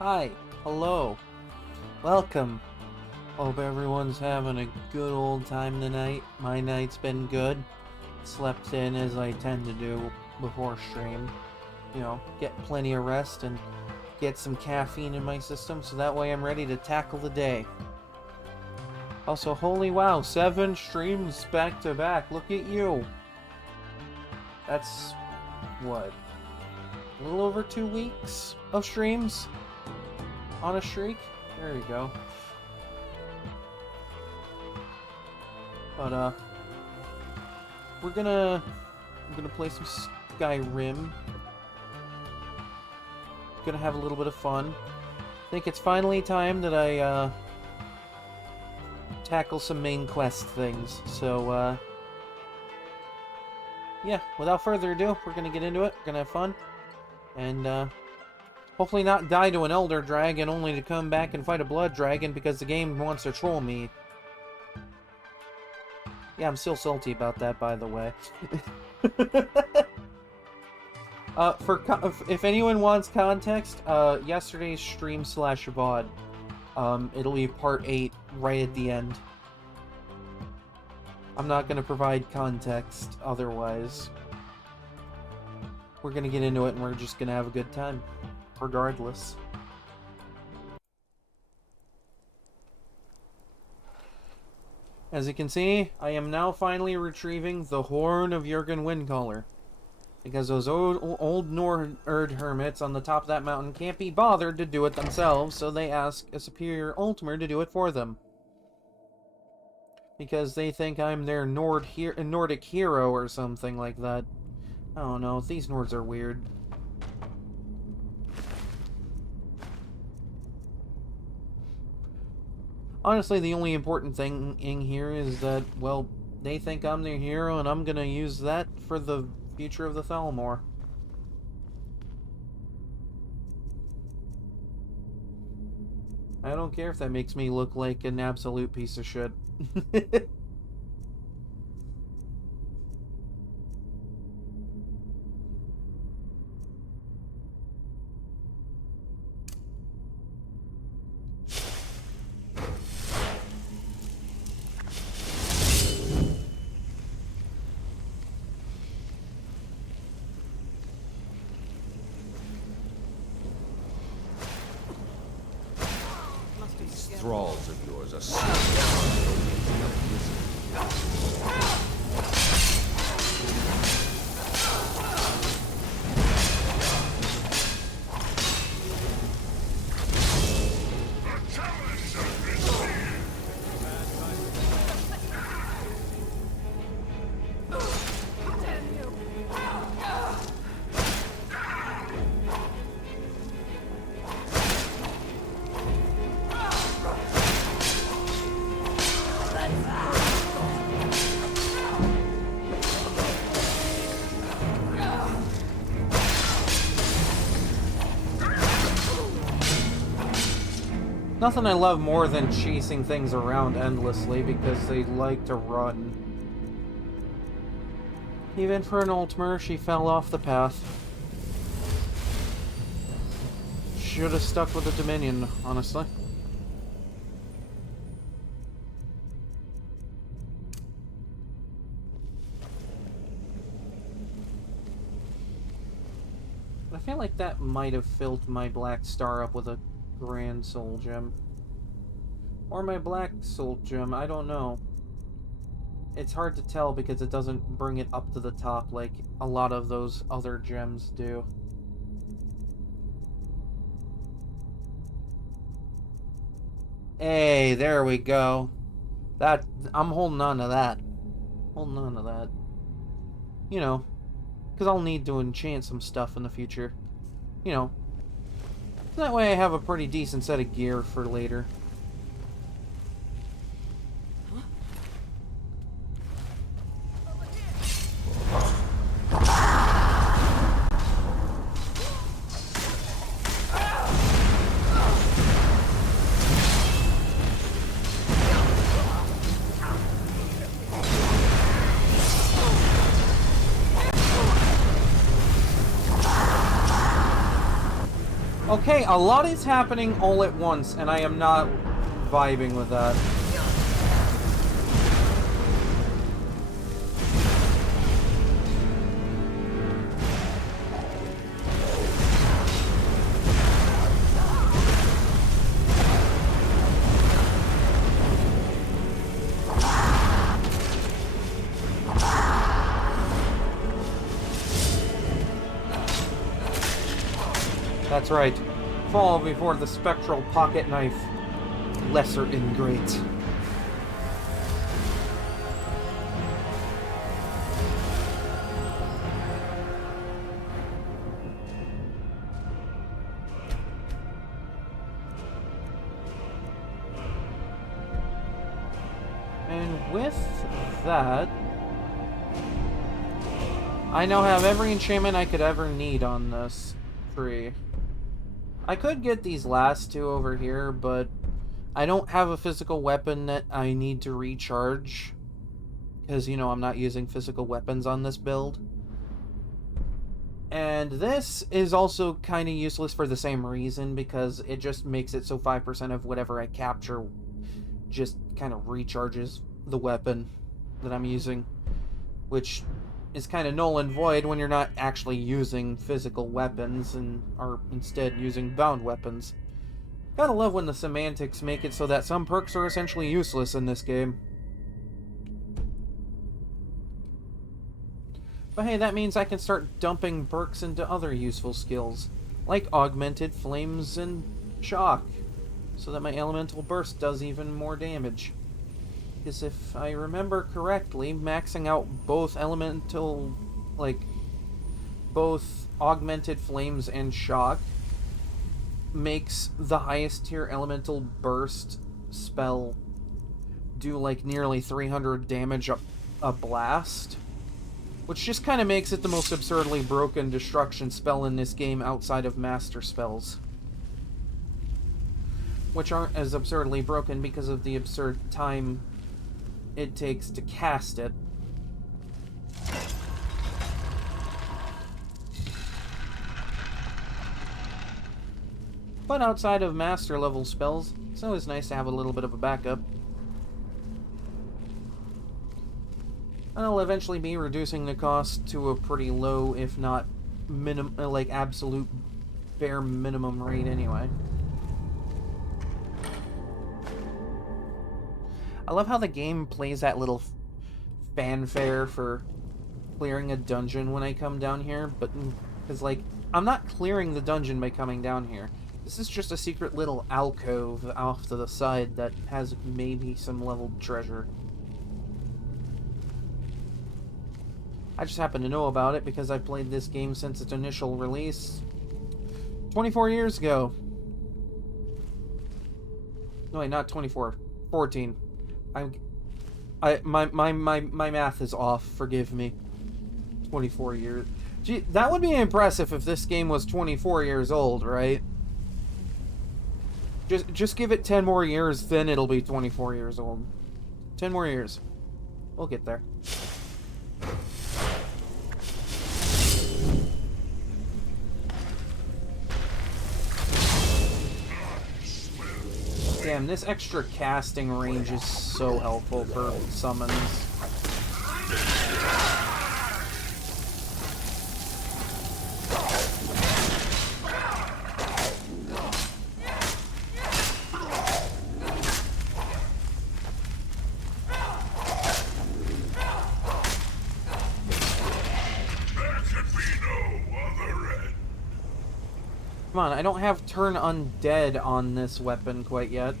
Hi, hello, welcome. Hope everyone's having a good old time tonight. My night's been good. Slept in as I tend to do before stream. You know, get plenty of rest and get some caffeine in my system so that way I'm ready to tackle the day. Also, holy wow, 7 streams back to back. Look at you. That's, what, a little over 2 weeks of streams on a streak? There you go. But, I'm gonna play some Skyrim. Gonna have a little bit of fun. I think it's finally time that I, tackle some main quest things. So, yeah, without further ado, we're gonna get into it. We're gonna have fun. And, hopefully not die to an Elder Dragon only to come back and fight a Blood Dragon because the game wants to troll me. Yeah, I'm still salty about that, by the way. If anyone wants context, yesterday's stream / VOD, it'll be part 8 right at the end. I'm not going to provide context otherwise. We're going to get into it and we're just going to have a good time, regardless. As you can see, I am now finally retrieving the Horn of Jurgen Windcaller. Because those old Nord hermits on the top of that mountain can't be bothered to do it themselves, so they ask a superior Ultimer to do it for them. Because they think I'm their Nordic hero or something like that. I don't know, these Nords are weird. Honestly, the only important thing in here is that, well, they think I'm their hero, and I'm gonna use that for the future of the Thalmor. I don't care if that makes me look like an absolute piece of shit. Thralls of yours are Nothing I love more than chasing things around endlessly because they like to run. Even for an Ultimer, she fell off the path. Should have stuck with the Dominion, honestly. I feel like that might have filled my Black Star up with a Grand Soul Gem. Or my Black Soul Gem, I don't know. It's hard to tell because it doesn't bring it up to the top like a lot of those other gems do. Hey, there we go. I'm holding on to that. Holding on to that. You know, because I'll need to enchant some stuff in the future. You know, that way I have a pretty decent set of gear for later. Okay, a lot is happening all at once, and I am not vibing with that. That's right. Fall before the spectral pocket knife. Lesser in great. And with that, I now have every enchantment I could ever need on this tree. I could get these last two over here, but I don't have a physical weapon that I need to recharge. Because, you know, I'm not using physical weapons on this build. And this is also kind of useless for the same reason, because it just makes it so 5% of whatever I capture just kind of recharges the weapon that I'm using. Which is kind of null and void when you're not actually using physical weapons and are instead using bound weapons. Gotta love when the semantics make it so that some perks are essentially useless in this game. But hey, that means I can start dumping perks into other useful skills, like augmented flames and shock, so that my elemental burst does even more damage. Because if I remember correctly, maxing out both elemental, both augmented flames and shock makes the highest tier elemental burst spell do like nearly 300 damage a blast. Which just kind of makes it the most absurdly broken destruction spell in this game outside of master spells. Which aren't as absurdly broken because of the absurd time it takes to cast it. But outside of master level spells, it's always nice to have a little bit of a backup. And I'll eventually be reducing the cost to a pretty low, if not absolute bare minimum rate anyway. I love how the game plays that little fanfare for clearing a dungeon when I come down here, but because I'm not clearing the dungeon by coming down here. This is just a secret little alcove off to the side that has maybe some leveled treasure. I just happen to know about it because I played this game since its initial release 24 years ago. No, wait, not 24, 14. My math is off, forgive me. 24 years. Gee, that would be impressive if this game was 24 years old, right? Just give it 10 more years, then it'll be 24 years old. 10 more years. We'll get there. Damn, this extra casting range is so helpful for summons. Come on, I don't have turn undead on this weapon quite yet.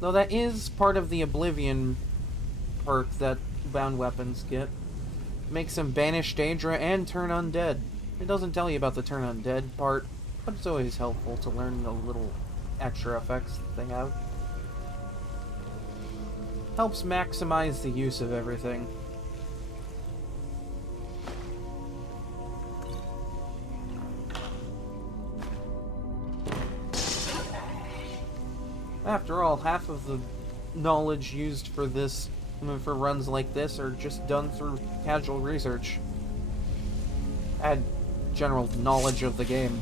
Though that is part of the Oblivion perk that bound weapons get. Makes them banish Daedra and turn undead. It doesn't tell you about the turn undead part, but it's always helpful to learn the little extra effects that they have. Helps maximize the use of everything. After all, half of the knowledge used for this, for runs like this, are just done through casual research. Add general knowledge of the game.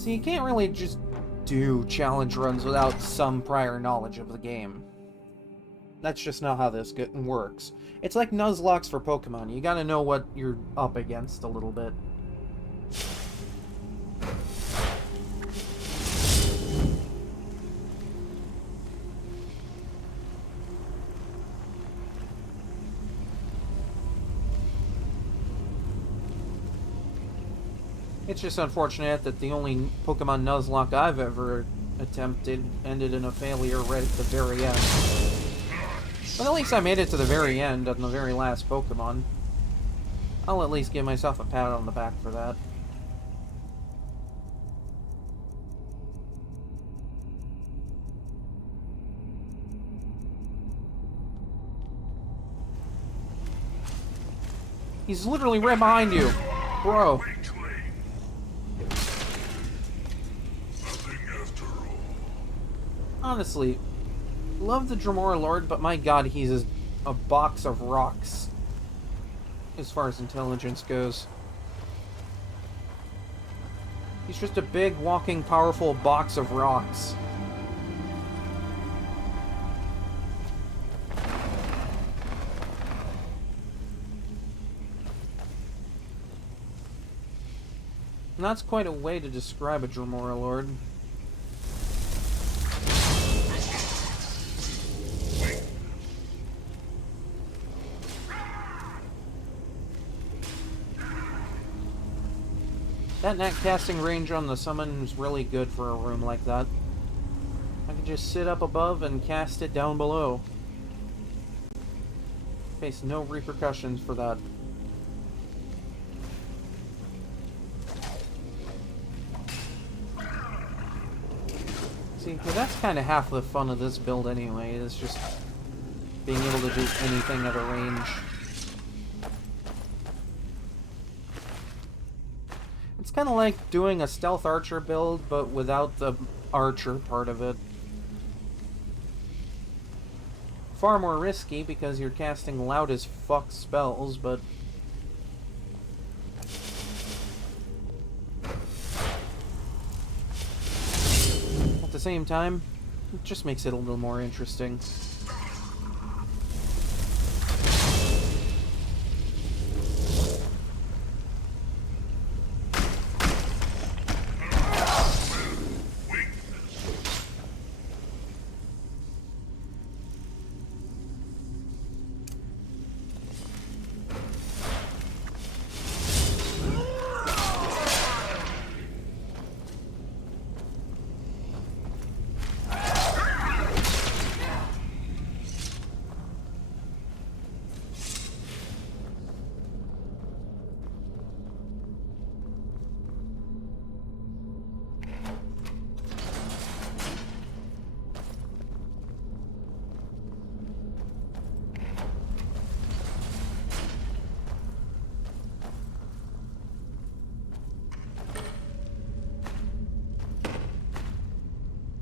See, you can't really just do challenge runs without some prior knowledge of the game. That's just not how this works. It's like Nuzlocke for Pokemon. You gotta know what you're up against a little bit. It's just unfortunate that the only Pokemon Nuzlocke I've ever attempted ended in a failure right at the very end. But at least I made it to the very end on the very last Pokemon. I'll at least give myself a pat on the back for that. He's literally right behind you, bro. Honestly, love the Dremora Lord, but my god, he's a box of rocks as far as intelligence goes. He's just a big, walking, powerful box of rocks. And that's quite a way to describe a Dremora Lord. That net casting range on the summon is really good for a room like that. I can just sit up above and cast it down below. Face no repercussions for that. See, that's kind of half the fun of this build anyway, is just being able to do anything at a range. It's kind of like doing a stealth archer build, but without the archer part of it. Far more risky because you're casting loud as fuck spells, but at the same time, it just makes it a little more interesting.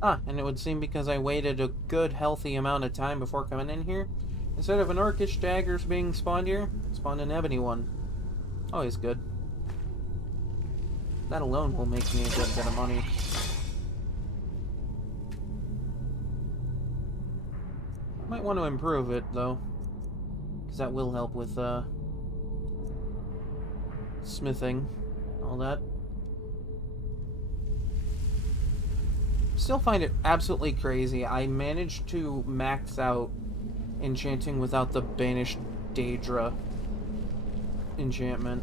Ah, and it would seem because I waited a good, healthy amount of time before coming in here, instead of an Orcish daggers being spawned here, spawned an ebony one. Always good. That alone will make me a good bit of money. Might want to improve it, though, because that will help with, smithing, all that. Still find it absolutely crazy. I managed to max out enchanting without the banished Daedra enchantment.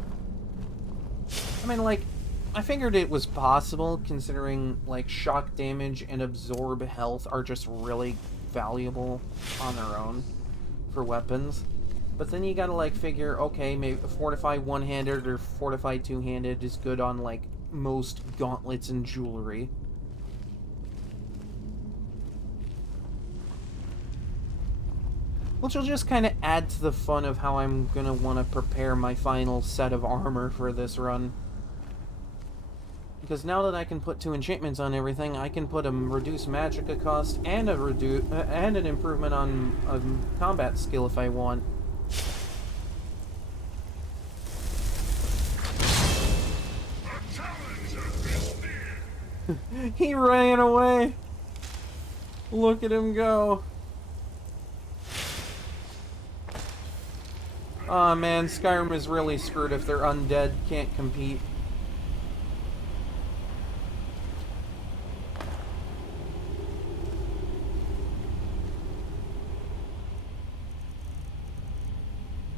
I mean, like, I figured it was possible considering, like, shock damage and absorb health are just really valuable on their own for weapons. But then you gotta, like, figure, okay, maybe fortify one-handed or fortify two-handed is good on, like, most gauntlets and jewelry. Which will just kind of add to the fun of how I'm going to want to prepare my final set of armor for this run. Because now that I can put 2 enchantments on everything, I can put a reduced magicka cost and and an improvement on combat skill if I want. He ran away. Look at him go. Aw, man, Skyrim is really screwed if they're undead, can't compete.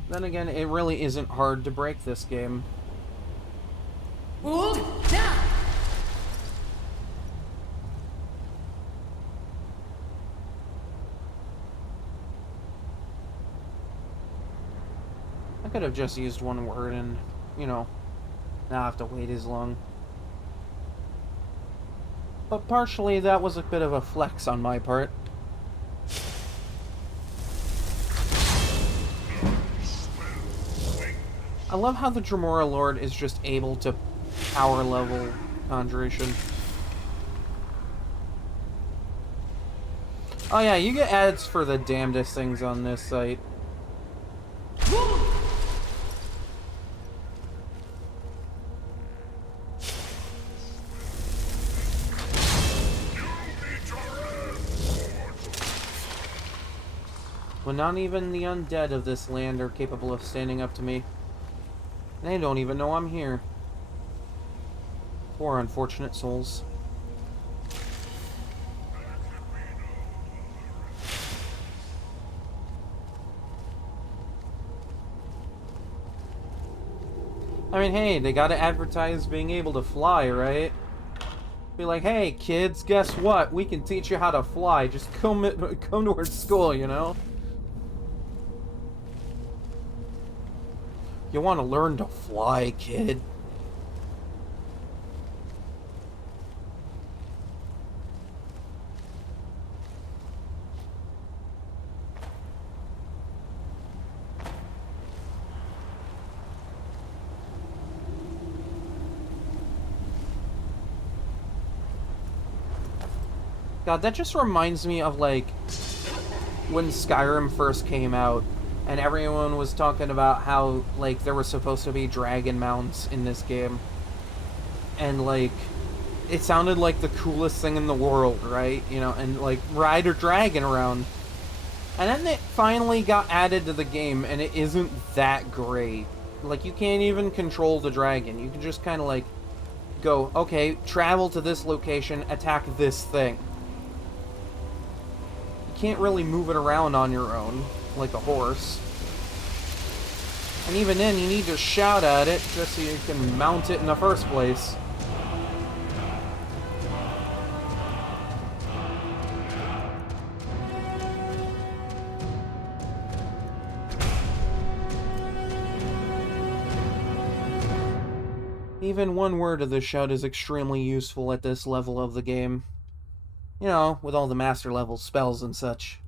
Then again, it really isn't hard to break this game. Hold down. I could have just used one word and, you know, not have to wait as long. But partially, that was a bit of a flex on my part. I love how the Dremora Lord is just able to power level Conjuration. Oh yeah, you get ads for the damnedest things on this site. When not even the undead of this land are capable of standing up to me. They don't even know I'm here. Poor unfortunate souls. I mean, hey, they gotta advertise being able to fly, right? Be like, hey, kids, guess what? We can teach you how to fly. Just come to our school, you know? You want to learn to fly, kid? God, that just reminds me of, like, when Skyrim first came out, and everyone was talking about how, like, there were supposed to be dragon mounts in this game. And, like, it sounded like the coolest thing in the world, right? You know, and, like, ride a dragon around. And then it finally got added to the game, and it isn't that great. Like, you can't even control the dragon. You can just kind of, like, go, okay, travel to this location, attack this thing. Can't really move it around on your own, like a horse. And even then, you need to shout at it just so you can mount it in the first place. Even one word of the shout is extremely useful at this level of the game. You know, with all the master level spells and such.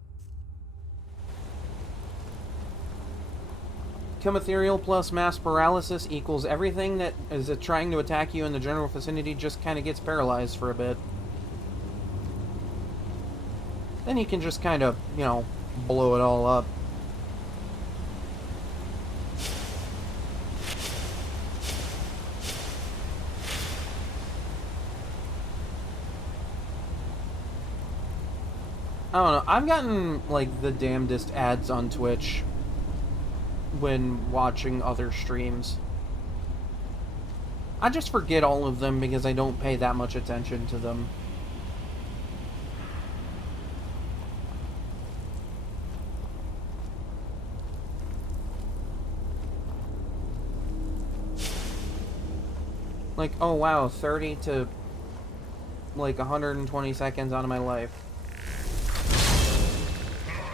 Chemetherial plus mass paralysis equals everything that is trying to attack you in the general vicinity just kind of gets paralyzed for a bit. Then you can just kind of, you know, blow it all up. I don't know, I've gotten, like, the damnedest ads on Twitch when watching other streams. I just forget all of them because I don't pay that much attention to them. Like, oh wow, 30 to, like, 120 seconds out of my life.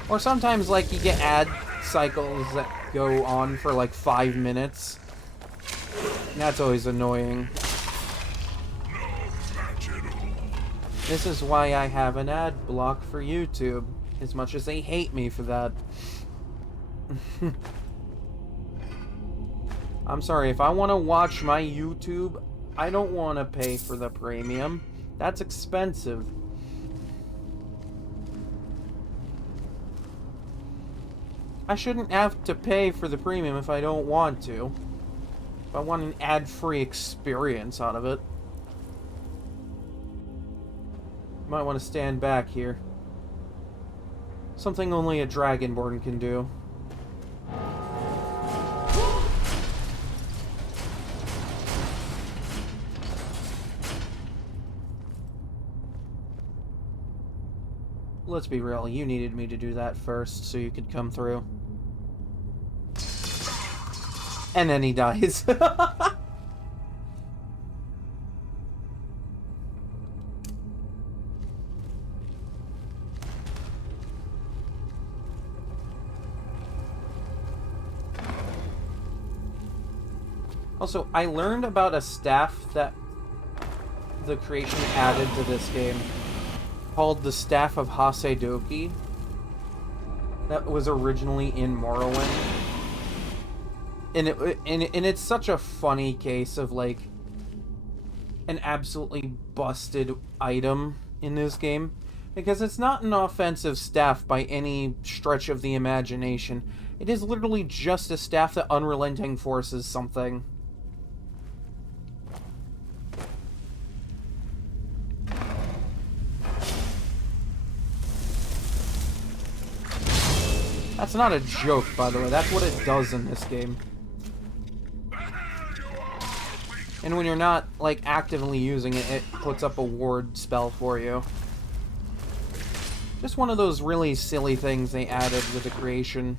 Or sometimes, like, you get ad cycles that go on for, like, 5 minutes. And that's always annoying. This is why I have an ad block for YouTube. As much as they hate me for that. I'm sorry, if I want to watch my YouTube, I don't want to pay for the premium. That's expensive. I shouldn't have to pay for the premium if I don't want to. If I want an ad-free experience out of it. Might want to stand back here. Something only a Dragonborn can do. Let's be real, you needed me to do that first so you could come through. And then he dies. Also, I learned about a staff that the creation added to this game called the Staff of Hasedoki that was originally in Morrowind. And it's such a funny case of, like, an absolutely busted item in this game. Because it's not an offensive staff by any stretch of the imagination. It is literally just a staff that unrelenting forces something. That's not a joke, by the way. That's what it does in this game. And when you're not, like, actively using it, it puts up a ward spell for you. Just one of those really silly things they added with the creation.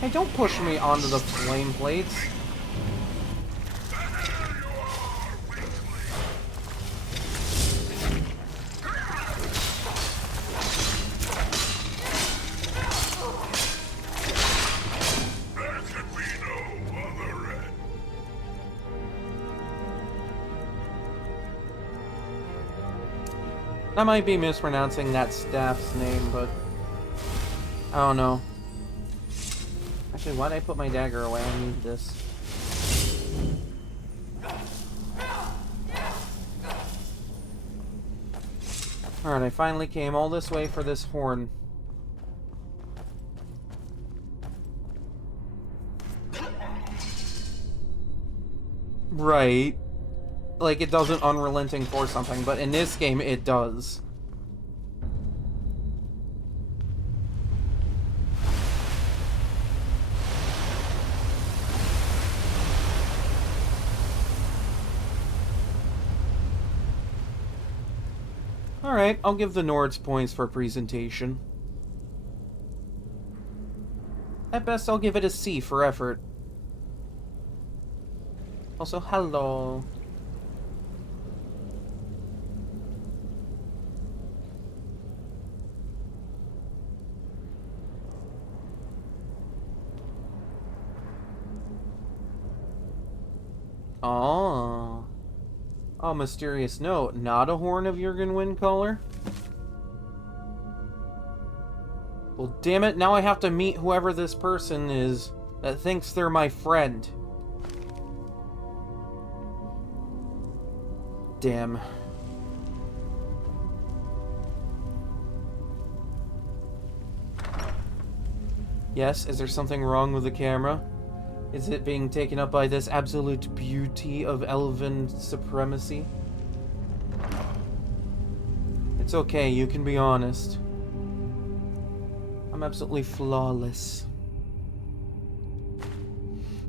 Hey, don't push me onto the flame plates. I might be mispronouncing that staff's name, but I don't know. Actually, why'd I put my dagger away? I need this. Alright, I finally came all this way for this horn. Right. Like, it doesn't unrelenting for something, but in this game, it does. Alright, I'll give the Nords points for presentation. At best, I'll give it a C for effort. Also, hello. Oh. Oh, mysterious note. Not a horn of Jurgen Windcaller? Well, damn it, now I have to meet whoever this person is that thinks they're my friend. Damn. Yes, is there something wrong with the camera? Is it being taken up by this absolute beauty of elven supremacy? It's okay, you can be honest. I'm absolutely flawless.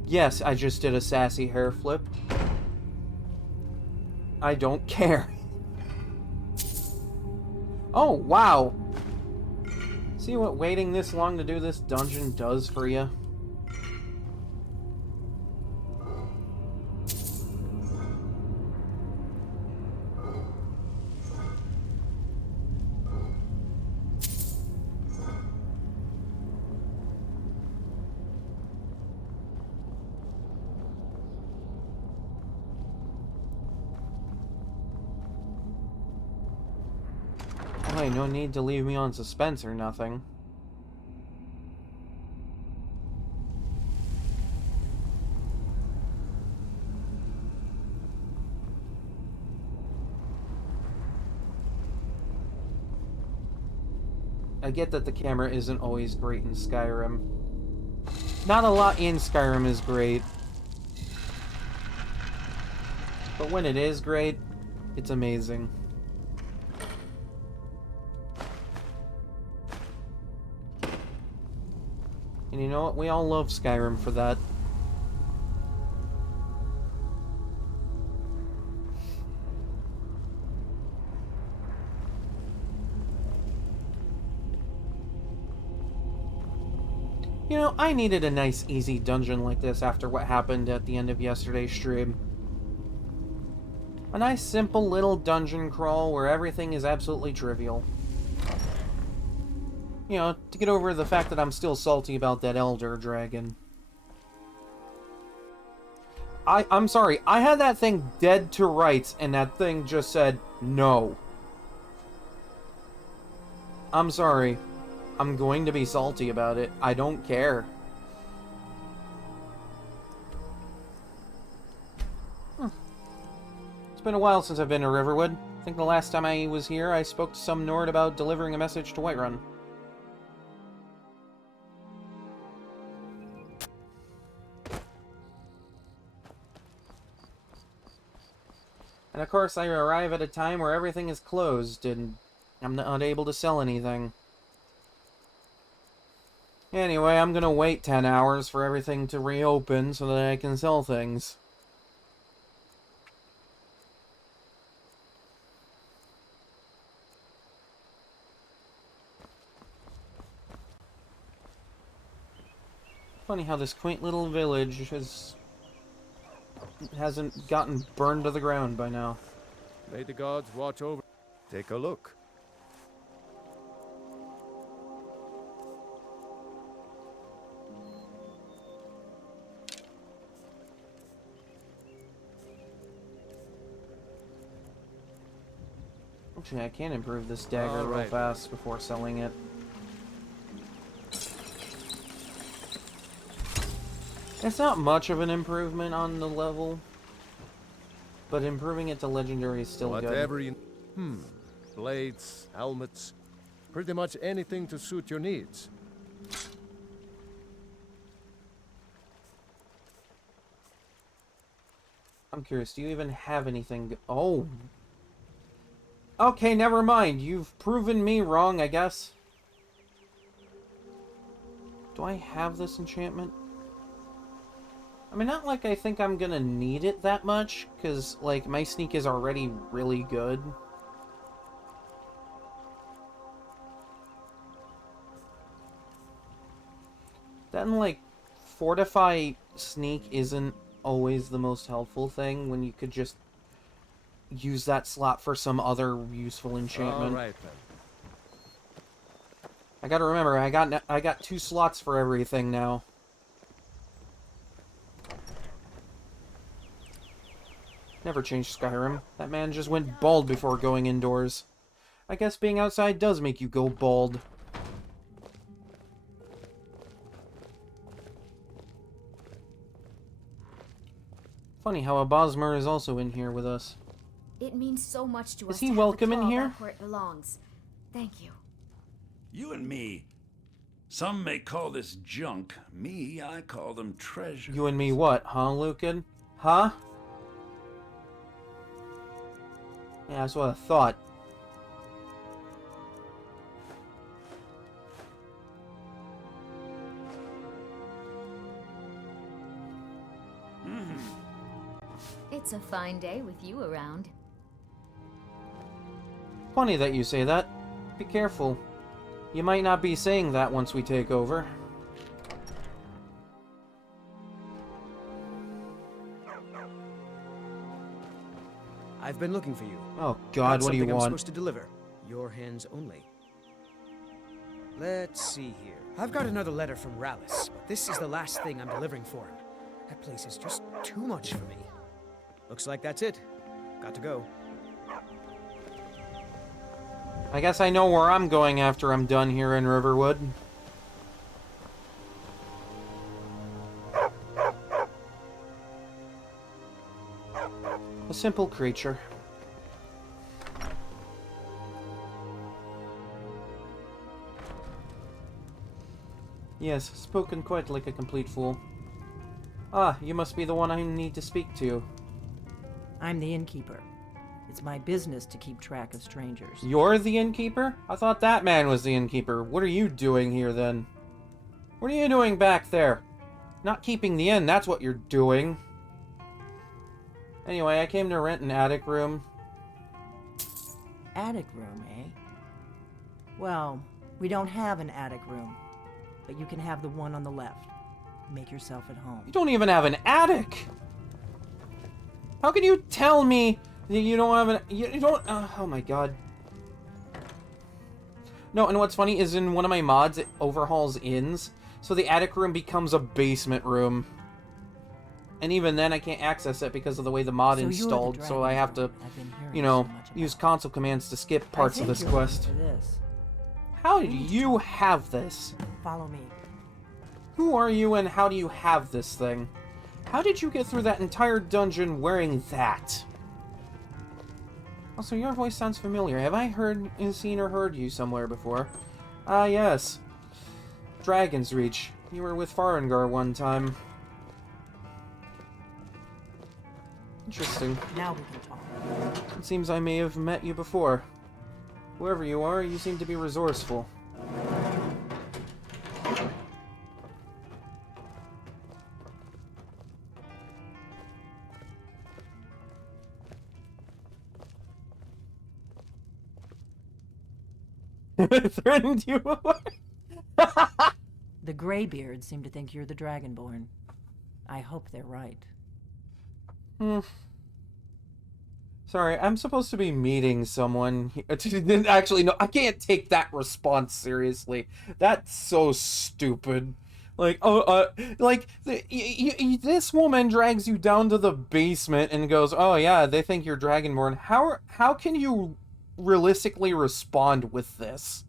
Yes, I just did a sassy hair flip. I don't care. Oh, wow! See what waiting this long to do this dungeon does for you? Hey, no need to leave me on suspense or nothing. I get that the camera isn't always great in Skyrim. Not a lot in Skyrim is great. But when it is great, it's amazing. And you know what? We all love Skyrim for that. You know, I needed a nice, easy dungeon like this after what happened at the end of yesterday's stream. A nice, simple little dungeon crawl where everything is absolutely trivial. You know, to get over the fact that I'm still salty about that Elder Dragon. I'm sorry, I had that thing dead to rights, and that thing just said, no. I'm sorry. I'm going to be salty about it. I don't care. It's been a while since I've been to Riverwood. I think the last time I was here, I spoke to some Nord about delivering a message to Whiterun. And of course, I arrive at a time where everything is closed, and I'm not able to sell anything. Anyway, I'm gonna wait 10 hours for everything to reopen so that I can sell things. Funny how this quaint little village hasn't gotten burned to the ground by now. May the gods watch over. Take a look. Actually, I can improve this dagger real fast before selling it. It's not much of an improvement on the level, but improving it to legendary is still good. Whatever you... Blades, helmets, pretty much anything to suit your needs. I'm curious, do you even have anything... Oh! Okay, never mind. You've proven me wrong, I guess. Do I have this enchantment? I mean, not like I think I'm gonna need it that much, because, like, my sneak is already really good. Then, like, fortify sneak isn't always the most helpful thing when you could just use that slot for some other useful enchantment. Alright then. I gotta remember, I got 2 slots for everything now. Never changed Skyrim. That man just went bald before going indoors. I guess being outside does make you go bald. Funny how a Bosmer is also in here with us. It means so much to us. Is he welcome in here? Back where it belongs. Thank you. You and me. Some may call this junk. Me, I call them treasure. You and me what, huh, Lucan? Huh? Yeah, that's what I thought. It's a fine day with you around. Funny that you say that. Be careful. You might not be saying that once we take over. I've been looking for you. Oh God, what do you I'm want? supposed to deliver. Your hands only. Let's see here. I've got another letter from Rallis, but this is the last thing I'm delivering for him. That place is just too much for me. Looks like that's it. Got to go. I guess I know where I'm going after I'm done here in Riverwood. A simple creature. Yes, spoken quite like a complete fool. Ah, you must be the one I need to speak to. I'm the innkeeper. It's my business to keep track of strangers. You're the innkeeper? I thought that man was the innkeeper. What are you doing here, then? What are you doing back there? Not keeping the inn, that's what you're doing. Anyway, I came to rent an attic room. Attic room, eh? Well, we don't have an attic room, but you can have the one on the left. Make yourself at home. You don't even have an attic! How can you tell me that you don't have an... You don't... oh my god. No, and what's funny is in one of my mods, it overhauls inns, so the attic room becomes a basement room. And even then, I can't access it because of the way the mod installed, so I have to, you know, use console commands to skip parts of this quest. How did you have this? Follow me. Who are you and how do you have this thing? How did you get through that entire dungeon wearing that? Also, your voice sounds familiar. Have I seen or heard you somewhere before? Ah, yes. Dragon's Reach. You were with Farengar one time. Interesting. Now we can talk. It seems I may have met you before. Whoever you are, you seem to be resourceful. Threatened you before? The Greybeards seem to think you're the Dragonborn. I hope they're right. Sorry, I'm supposed to be meeting someone. Actually, no, I can't take that response seriously. That's so stupid. Like, this woman drags you down to the basement and goes, "Oh yeah, they think you're Dragonborn." How can you realistically respond with this?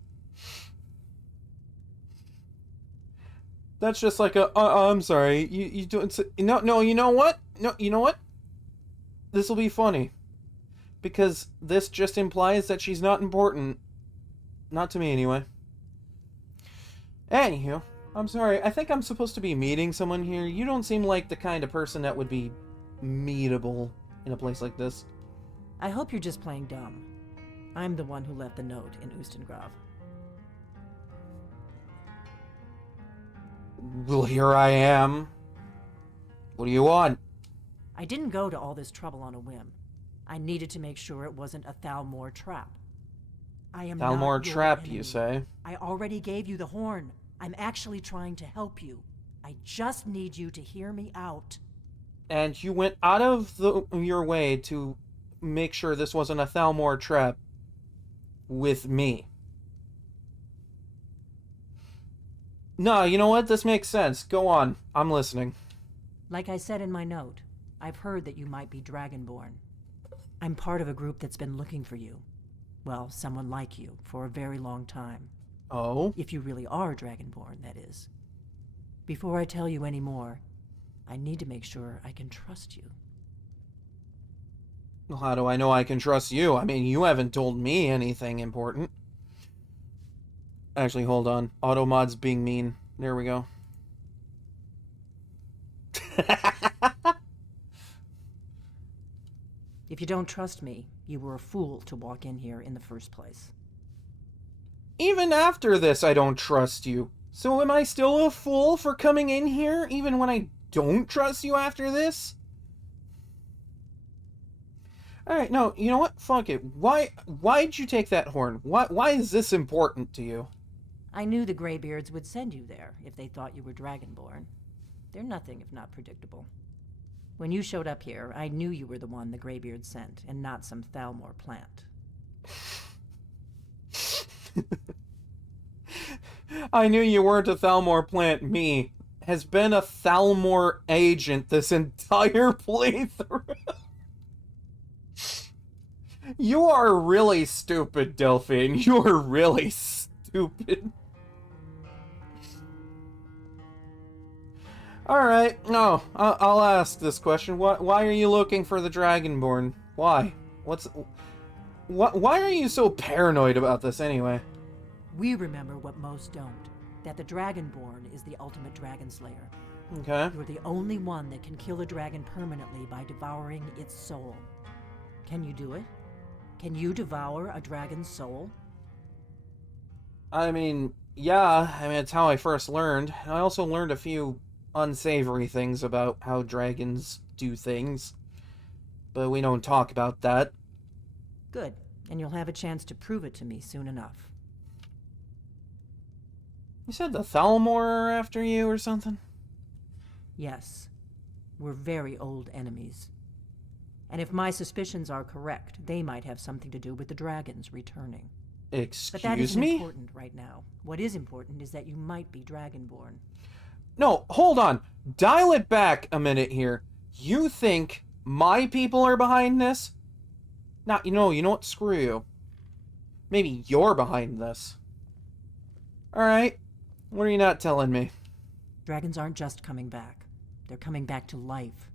That's just like I'm sorry. You don't. No. You know what? No. You know what? This will be funny. Because this just implies that she's not important. Not to me, anyway. Anywho, I'm sorry. I think I'm supposed to be meeting someone here. You don't seem like the kind of person that would be meetable in a place like this. I hope you're just playing dumb. I'm the one who left the note in Ustengrav. Well, here I am. What do you want? I didn't go to all this trouble on a whim. I needed to make sure it wasn't a Thalmor trap. I am not Thalmor your trap, enemy. you say? I already gave you the horn. I'm actually trying to help you. I just need you to hear me out. And you went out of your way to make sure this wasn't a Thalmor trap with me. No, you know what? This makes sense. Go on. I'm listening. Like I said in my note, I've heard that you might be Dragonborn. I'm part of a group that's been looking for you. Well, someone like you, for a very long time. Oh? If you really are Dragonborn, that is. Before I tell you any more, I need to make sure I can trust you. Well, how do I know I can trust you? I mean, you haven't told me anything important. Actually, hold on. Automod's being mean. There we go. If you don't trust me, you were a fool to walk in here in the first place. Even after this, I don't trust you. So am I still a fool for coming in here, even when I don't trust you after this? Alright, no, you know what? Fuck it. Why'd you take that horn? Why is this important to you? I knew the Greybeards would send you there if they thought you were Dragonborn. They're nothing if not predictable. When you showed up here, I knew you were the one the Greybeards sent, and not some Thalmor plant. I knew you weren't a Thalmor plant. Me has been a Thalmor agent this entire playthrough. You are really stupid, Delphine. You are really stupid. Alright, no, I'll ask this question. Why are you looking for the Dragonborn? Why? Why are you so paranoid about this anyway? We remember what most don't. That the Dragonborn is the ultimate dragon slayer. Okay. You're the only one that can kill a dragon permanently by devouring its soul. Can you do it? Can you devour a dragon's soul? I mean, yeah, it's how I first learned. I also learned a few unsavory things about how dragons do things. But we don't talk about that. Good, and you'll have a chance to prove it to me soon enough. You said the Thalmor are after you or something? Yes, we're very old enemies. And if my suspicions are correct, they might have something to do with the dragons returning. But that Excuse isn't me? important right now. What is important is that you might be Dragonborn. No, hold on. Dial it back a minute here. You think my people are behind this? Not, you know what? Screw you. Maybe you're behind this. Alright. What are you not telling me? Dragons aren't just coming back. They're coming back to life.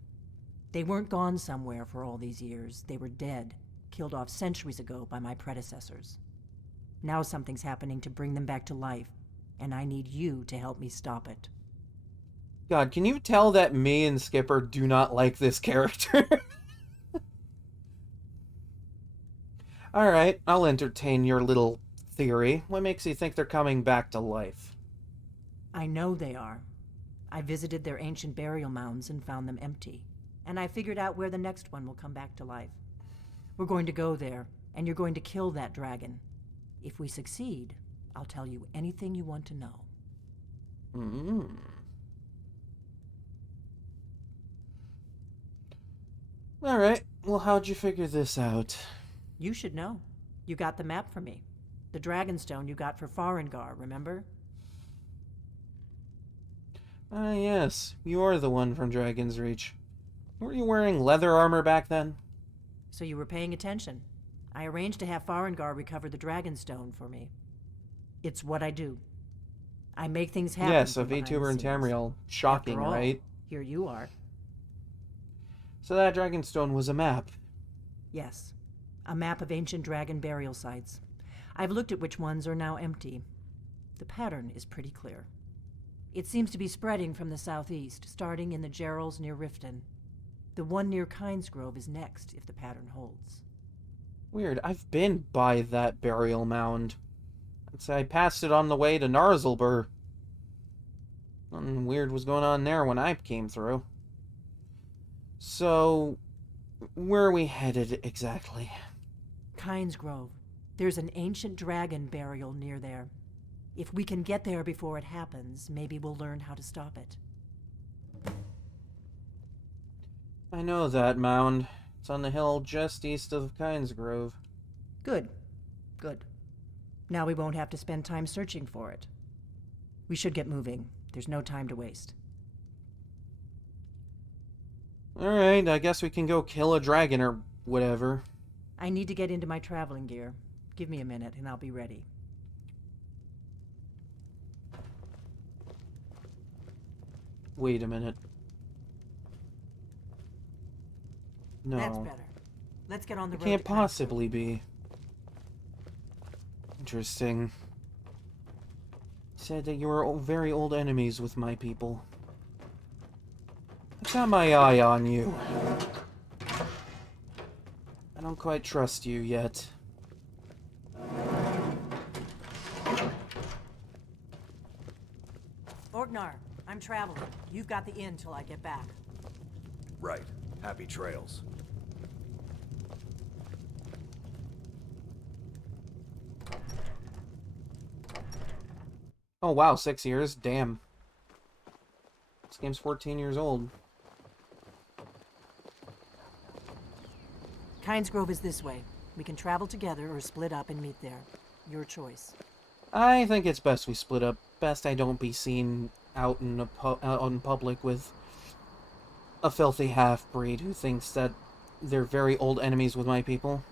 They weren't gone somewhere for all these years. They were dead, killed off centuries ago by my predecessors. Now something's happening to bring them back to life, and I need you to help me stop it. God, can you tell that me and Skipper do not like this character? Alright, I'll entertain your little theory. What makes you think they're coming back to life? I know they are. I visited their ancient burial mounds and found them empty. And I figured out where the next one will come back to life. We're going to go there, and you're going to kill that dragon. If we succeed, I'll tell you anything you want to know. Alright, well, how'd you figure this out? You should know. You got the map for me. The Dragonstone you got for Farengar, remember? Ah, yes. You're the one from Dragon's Reach. Were you wearing leather armor back then? So you were paying attention. I arranged to have Farengar recover the Dragonstone for me. It's what I do. I make things happen. Yes, a from behind VTuber the and scenes. Tamriel. Shocking, After all, right? Here you are. So that Dragonstone was a map. Yes. A map of ancient dragon burial sites. I've looked at which ones are now empty. The pattern is pretty clear. It seems to be spreading from the southeast, starting in the Gerals near Riften. The one near Kynesgrove is next, if the pattern holds. Weird, I've been by that burial mound. I'd say I passed it on the way to Narzlbur. Nothing weird was going on there when I came through. So, where are we headed exactly? Kynesgrove. There's an ancient dragon burial near there. If we can get there before it happens, maybe we'll learn how to stop it. I know that mound. It's on the hill just east of Kynesgrove. Good. Good. Now we won't have to spend time searching for it. We should get moving. There's no time to waste. Alright, I guess we can go kill a dragon or whatever. I need to get into my traveling gear. Give me a minute and I'll be ready. Wait a minute. No. That's better. Let's get on the It road. can't to Kynesgrove. possibly be. Interesting. Said that you were very old enemies with my people. I've got my eye on you. I don't quite trust you yet. Orgnar, I'm traveling. You've got the inn till I get back. Right. Happy trails. Oh wow, 6 years? Damn. This game's 14 years old. Kynesgrove is this way. We can travel together or split up and meet there. Your choice. I think it's best we split up. Best I don't be seen out in public with a filthy half-breed who thinks that they're very old enemies with my people.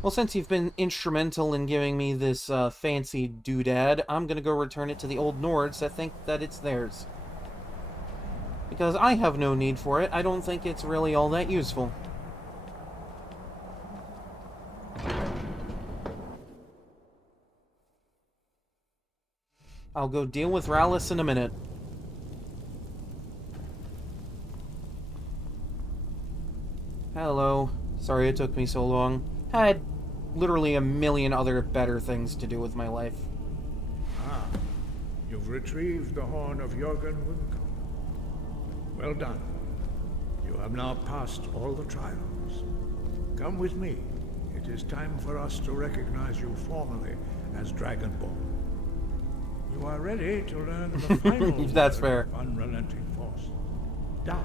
Well, since you've been instrumental in giving me this fancy doodad, I'm gonna go return it to the old Nords that think that it's theirs. Because I have no need for it. I don't think it's really all that useful. I'll go deal with Rallis in a minute. Hello. Sorry it took me so long. Had literally a million other better things to do with my life. Ah, you've retrieved the horn of Jörgen Winkel. Well done. You have now passed all the trials. Come with me. It is time for us to recognize you formally as Dragonborn. You are ready to learn the final That's word fair. of unrelenting force. Down,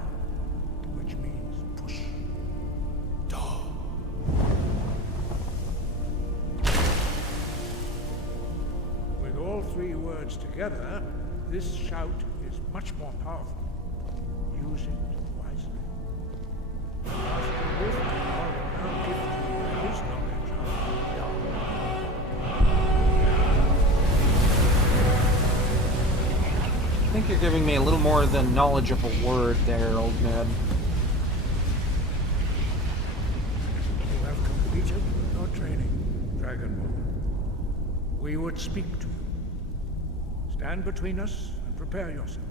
which means push. Down. With all three words together, this shout is much more powerful. Use it wisely. Master Wolfgar will now give you his knowledge of Down. I think you're giving me a little more than knowledge of a word there, old man. You have completed your training, Dragonborn. We would speak to you. Stand between us and prepare yourself.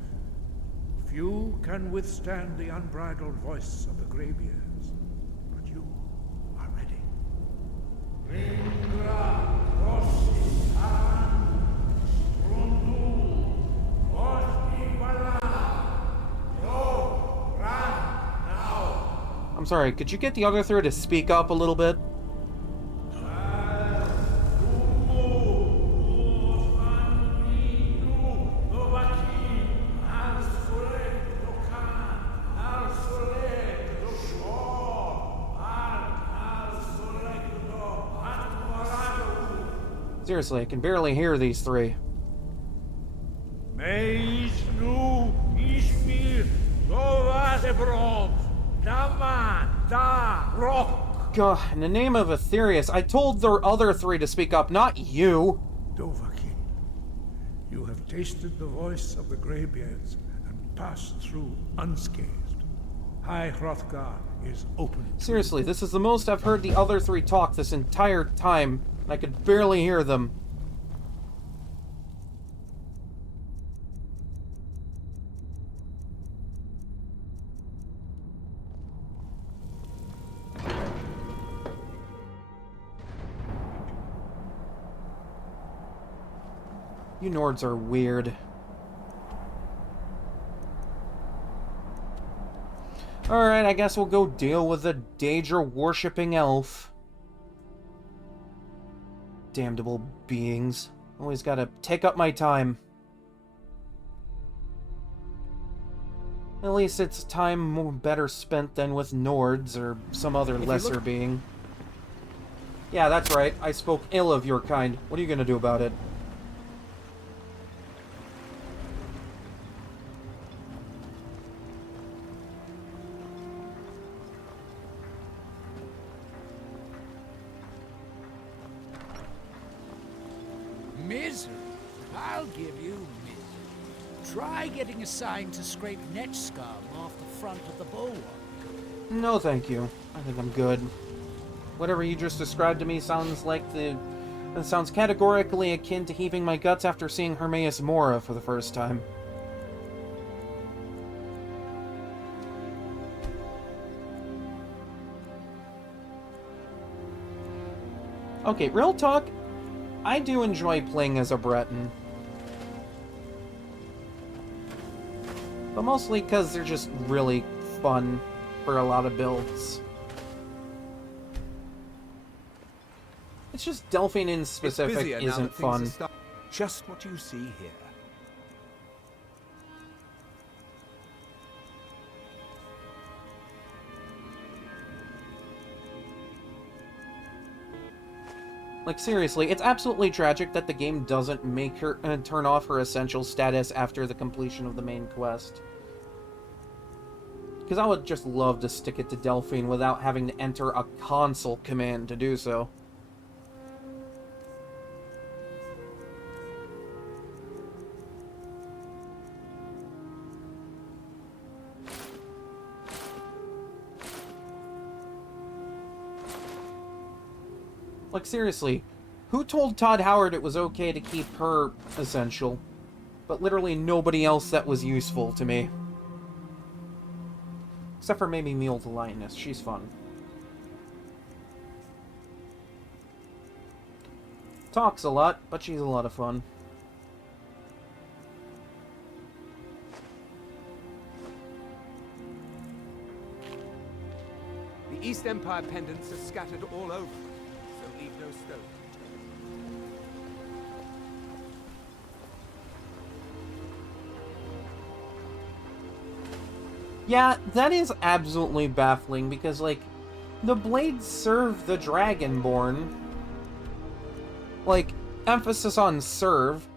Few can withstand the unbridled voice of the Greybeards, but you are ready. I'm sorry, could you get the other three to speak up a little bit? Seriously, I can barely hear these three. God, in the name of Aetherius, I told the other three to speak up, not you! Dovahkiin, you have tasted the voice of the Greybeards and passed through unscathed. High Hrothgar is open. Seriously, this is the most I've heard the other three talk this entire time, and I could barely hear them. You Nords are weird. Alright, I guess we'll go deal with the Daedra-worshipping elf. Damnable beings. Always gotta take up my time. At least it's time more better spent than with Nords or some other lesser being. Yeah, that's right. I spoke ill of your kind. What are you gonna do about it? Misery? I'll give you misery. Try getting assigned to scrape netch scum off the front of the bulwark. No, thank you. I think I'm good. Whatever you just described to me sounds sounds categorically akin to heaving my guts after seeing Hermaeus Mora for the first time. Okay, real talk, I do enjoy playing as a Breton. But mostly because they're just really fun for a lot of builds. It's just Delphine in specific isn't fun. Just what you see here. Like, seriously, it's absolutely tragic that the game doesn't make her turn off her essential status after the completion of the main quest. Because I would just love to stick it to Delphine without having to enter a console command to do so. Like, seriously, who told Todd Howard it was okay to keep her essential, but literally nobody else that was useful to me? Except for maybe Mule to Lioness, she's fun. Talks a lot, but she's a lot of fun. The East Empire pendants are scattered all over, so leave no stone. Yeah, that is absolutely baffling, because, like, the blades serve the Dragonborn. Like, emphasis on serve.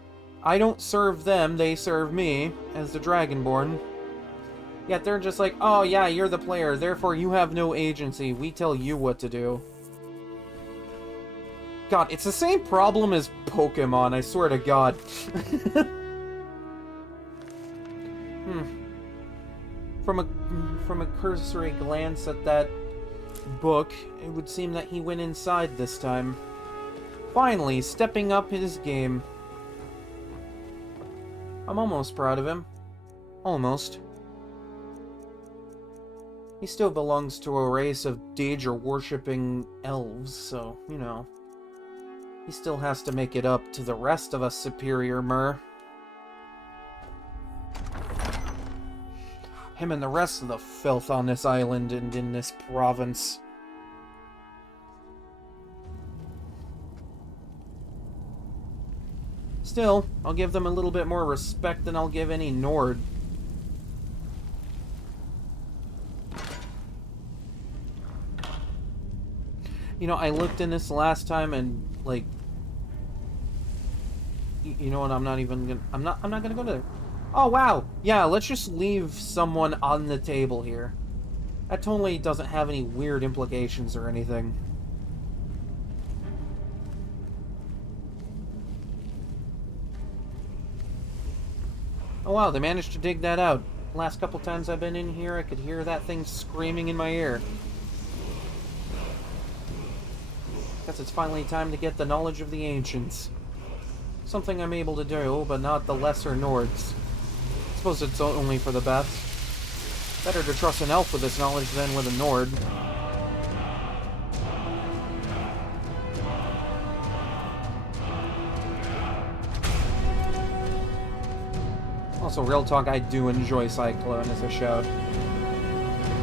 I don't serve them, they serve me, as the Dragonborn. Yet they're just like, oh yeah, you're the player, therefore you have no agency, we tell you what to do. God, it's the same problem as Pokemon, I swear to God. From a cursory glance at that book, it would seem that he went inside this time. Finally, stepping up his game. I'm almost proud of him. Almost. He still belongs to a race of danger-worshipping elves, so, you know. He still has to make it up to the rest of us, Superior Myr. Him and the rest of the filth on this island and in this province. Still, I'll give them a little bit more respect than I'll give any Nord. You know, I looked in this last time and, like... You know what, I'm not gonna go there. Oh, wow! Yeah, let's just leave someone on the table here. That totally doesn't have any weird implications or anything. Oh wow, they managed to dig that out. Last couple times I've been in here, I could hear that thing screaming in my ear. Guess it's finally time to get the knowledge of the ancients. Something I'm able to do, but not the lesser Nords. I suppose it's only for the best. Better to trust an elf with this knowledge than with a Nord. Also, real talk, I do enjoy Cyclone as a shout.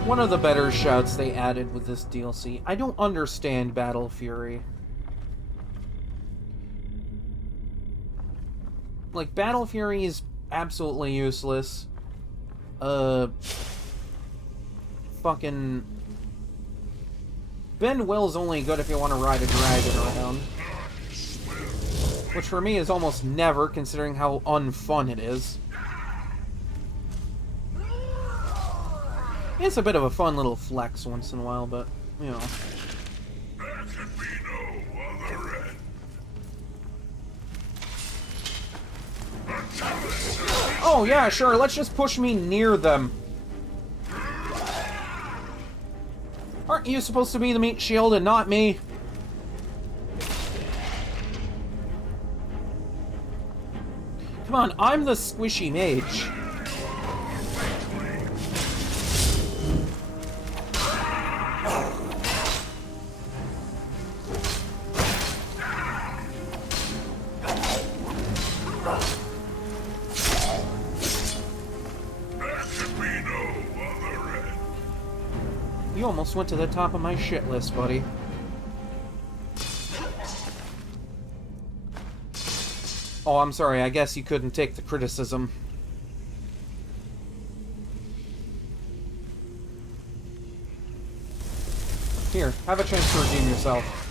One of the better shouts they added with this DLC. I don't understand Battle Fury. Like, Battle Fury is absolutely useless. Fucking... Ben Will's only good if you want to ride a dragon around. Which for me is almost never, considering how unfun it is. It's a bit of a fun little flex once in a while, but, you know. There can be no other end. Oh yeah, sure, let's just push me near them. Aren't you supposed to be the meat shield and not me? Come on, I'm the squishy mage. You almost went to the top of my shit list, buddy. Oh, I'm sorry. I guess you couldn't take the criticism. Here, have a chance to redeem yourself.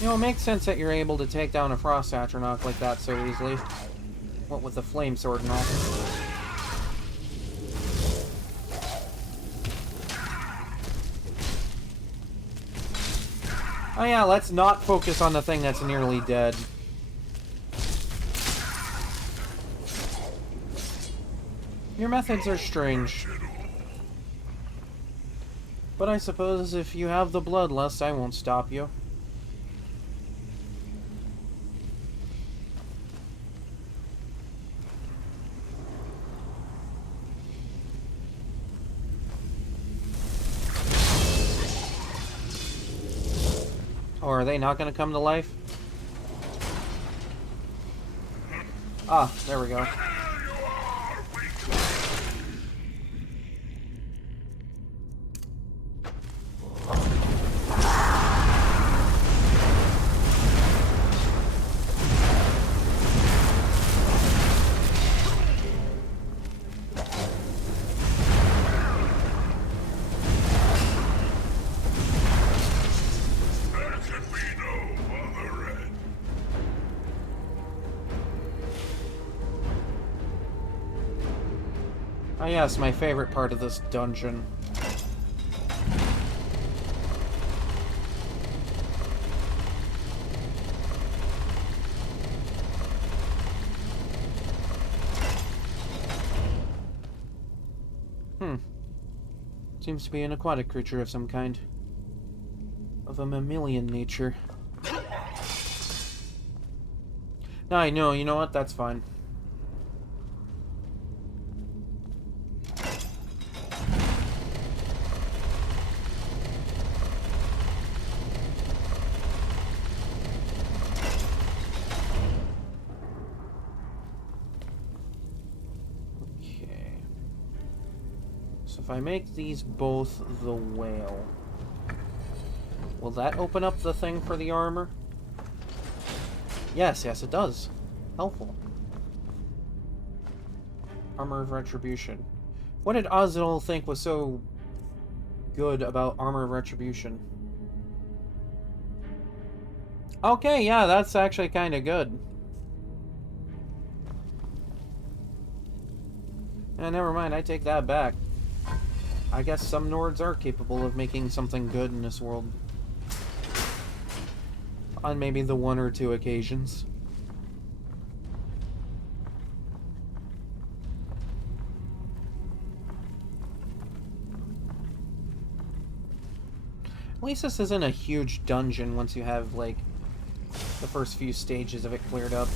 You know, it makes sense that you're able to take down a Frost Atronach like that so easily. What with the Flame Sword and all. Oh yeah, let's not focus on the thing that's nearly dead. Your methods are strange. But I suppose if you have the bloodlust, I won't stop you. Or are they not going to come to life? Ah, there we go. Oh yes, my favorite part of this dungeon. Seems to be an aquatic creature of some kind. Of a mammalian nature. No, I know, you know what? That's fine. If I make these both the whale, will that open up the thing for the armor? Yes, yes it does. Helpful. Armor of Retribution. What did Ozil think was so good about Armor of Retribution? Okay, yeah, that's actually kind of good. Never mind, I take that back. I guess some Nords are capable of making something good in this world. On maybe the one or two occasions. At least this isn't a huge dungeon once you have, like, the first few stages of it cleared up.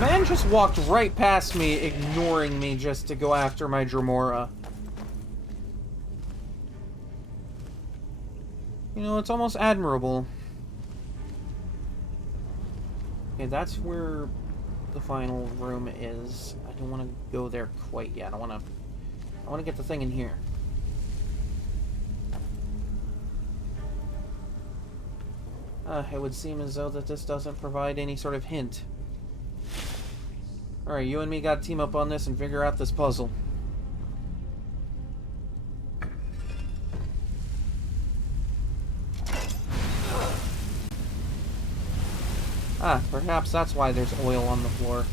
Man just walked right past me, ignoring me just to go after my Dremora. You know, it's almost admirable. Okay, that's where the final room is. I don't want to go there quite yet. I want to get the thing in here. It would seem as though that this doesn't provide any sort of hint. Alright, you and me gotta team up on this and figure out this puzzle. Ah, perhaps that's why there's oil on the floor.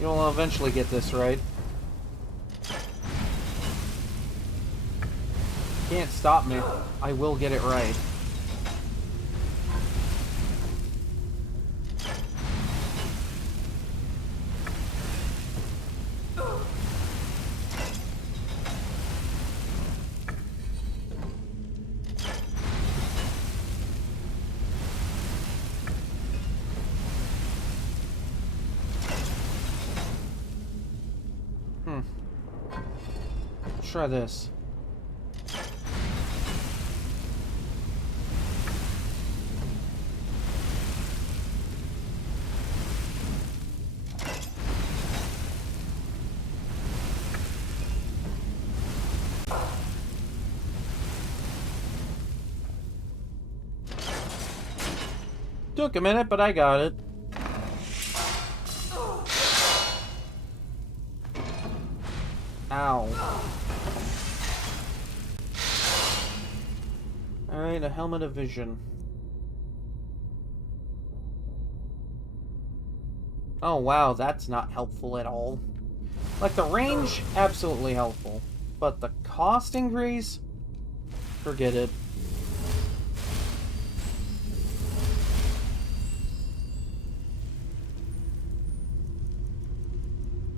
You'll eventually get this right. Can't stop me. I will get it right. Let's try this. Took a minute, but I got it. Ow. Alright, a helmet of vision. Oh wow, that's not helpful at all. Like, the range, absolutely helpful. But the cost increase? Forget it.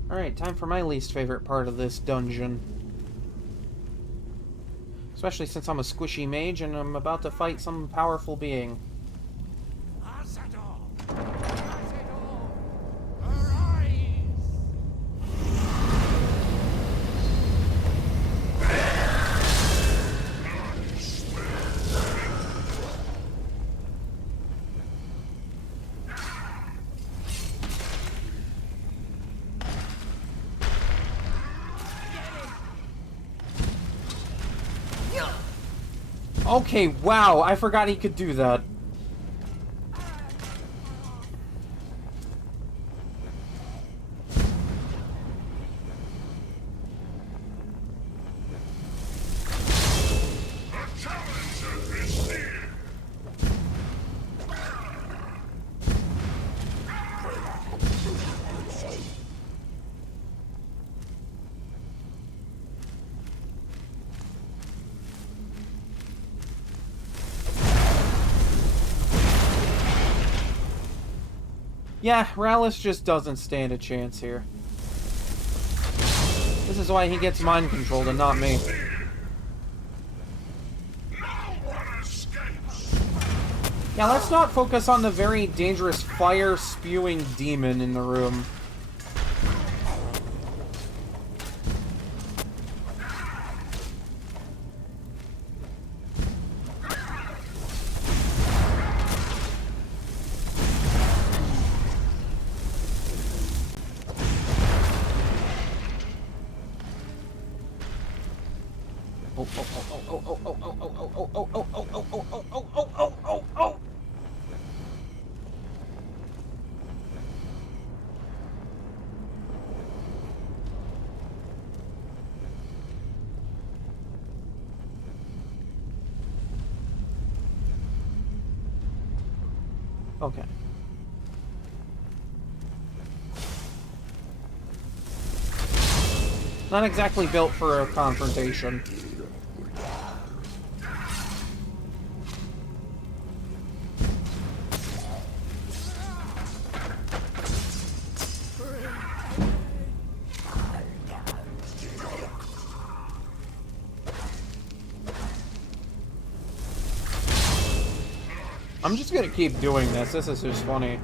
Alright, time for my least favorite part of this dungeon. Especially since I'm a squishy mage and I'm about to fight some powerful being. Okay, wow, I forgot he could do that. Yeah, Rallis just doesn't stand a chance here. This is why he gets mind controlled and not me. Yeah, let's not focus on the very dangerous fire-spewing demon in the room. Okay. Not exactly built for a confrontation. I'm just gonna keep doing this. This is just funny.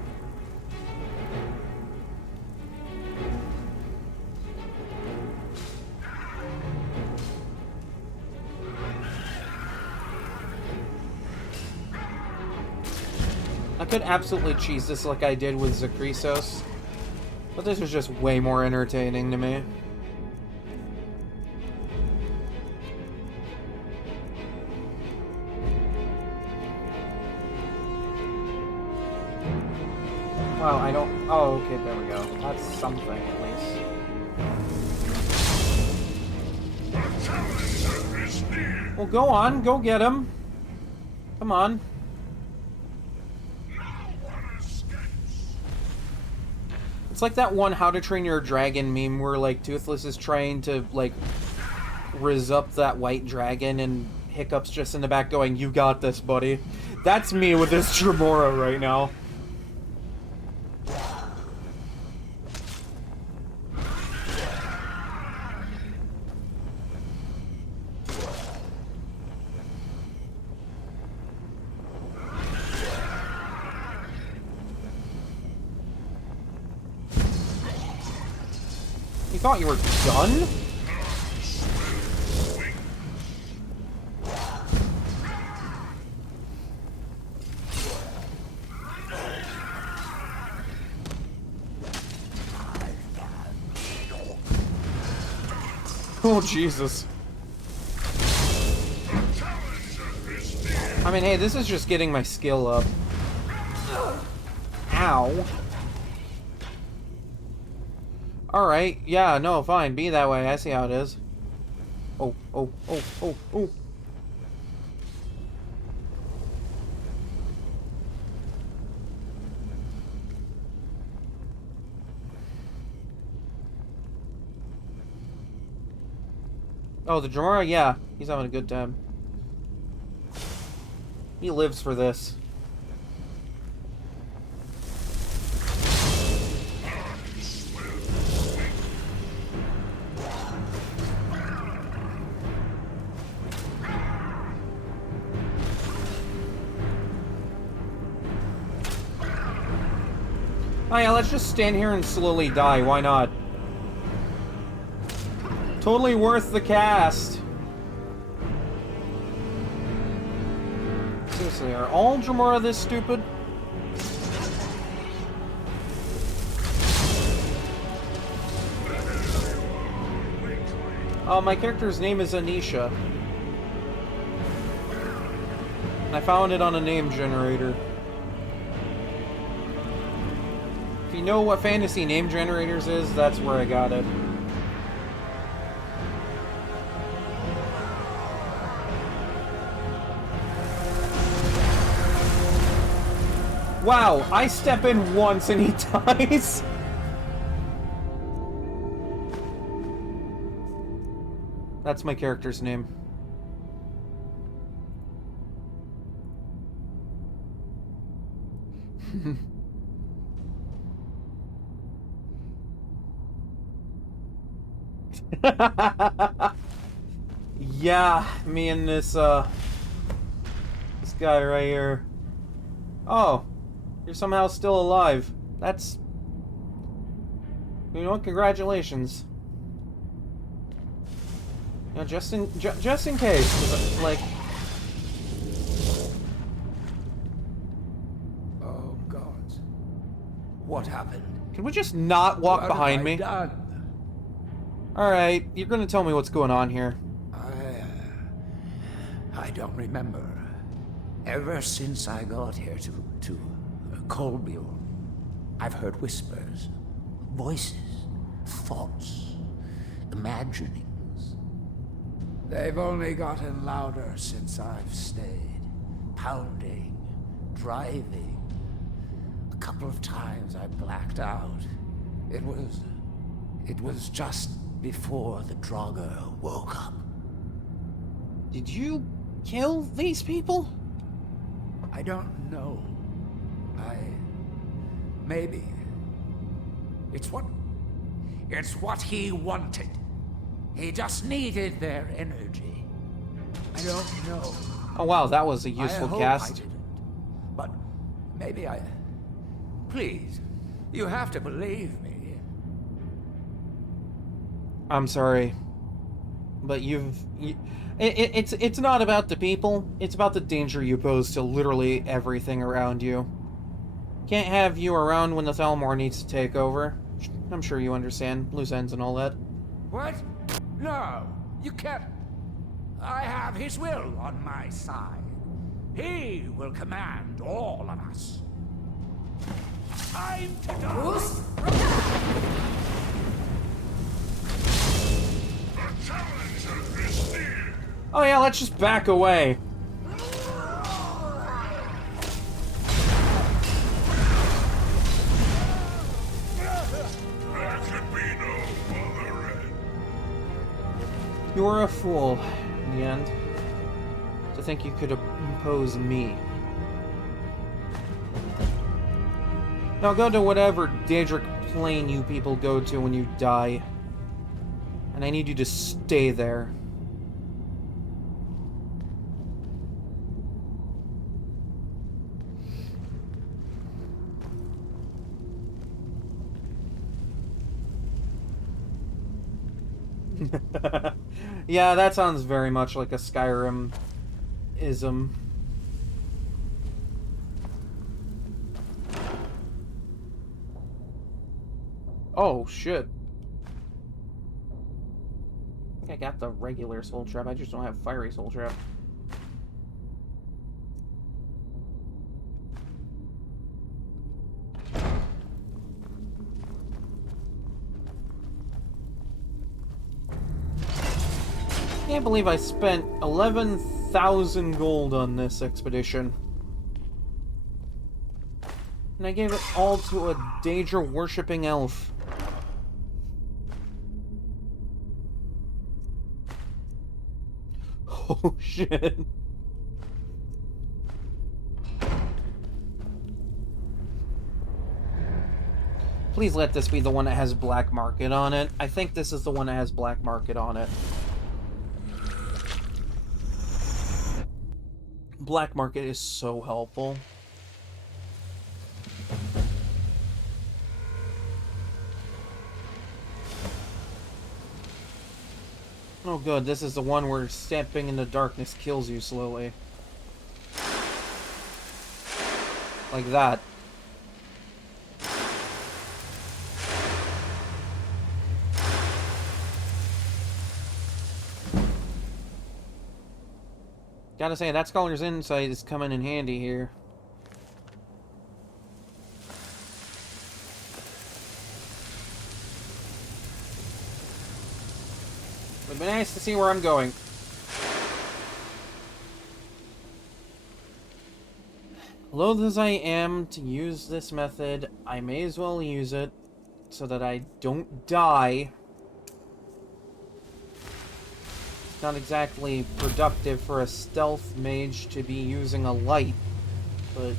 I could absolutely cheese this like I did with Zakrisos, but this was just way more entertaining to me. Wow, I don't... Oh, okay, there we go. That's something, at least. Well, go on. Go get him. Come on. It's like that one How to Train Your Dragon meme where, like, Toothless is trying to, like, rizz up that white dragon and Hiccup's just in the back going, "You got this, buddy." That's me with this Tremora right now. You thought you were done? Oh, Jesus. I mean, hey, this is just getting my skill up. Ow. Alright, yeah, no, fine. Be that way. I see how it is. Oh, oh, oh, oh, oh. Oh, the Jamara? Yeah, he's having a good time. He lives for this. Oh yeah, let's just stand here and slowly die. Why not? Totally worth the cast. Seriously, are all Jamara this stupid? Oh, my character's name is Anisha. I found it on a name generator. If you know what fantasy name generators is, that's where I got it. Wow, I step in once and he dies. That's my character's name. Yeah, me and this guy right here. Oh, you're somehow still alive. That's... You know what? Congratulations. You know, just in case, 'cause, like... Oh, God. What happened? Can we just not walk What behind have me? I done? Alright, you're gonna tell me what's going on here. I don't remember. Ever since I got here to Colbion, I've heard whispers, voices, thoughts, imaginings. They've only gotten louder since I've stayed. Pounding, driving. A couple of times I blacked out. It was just before the Draugr woke up. Did you kill these people? I don't know. Maybe. It's what he wanted. He just needed their energy. I don't know. Oh wow, that was a useful I hope cast. I didn't. But maybe I... Please, you have to believe me. I'm sorry, but it's not about the people. It's about the danger you pose to literally everything around you. Can't have you around when the Thalmor needs to take over. I'm sure you understand. Loose ends and all that. What? No, you can't. I have his will on my side. He will command all of us. Time to die! Oh yeah, let's just back away. You were a fool, in the end, to think you could oppose me. Now go to whatever Daedric plane you people go to when you die. And I need you to stay there. Yeah, that sounds very much like a Skyrim-ism. Oh, shit. I think I got the regular soul trap, I just don't have fiery soul trap. Can't believe I spent 11,000 gold on this expedition. And I gave it all to a Daedra-worshipping elf. Oh, shit. Please let this be the one that has black market on it. I think this is the one that has black market on it. Black market is so helpful. Oh good, this is the one where stepping in the darkness kills you slowly. Like that. Gotta say, that Scholar's Insight is coming in handy here. Would be nice to see where I'm going. Loath as I am to use this method, I may as well use it so that I don't die. It's not exactly productive for a stealth mage to be using a light, but...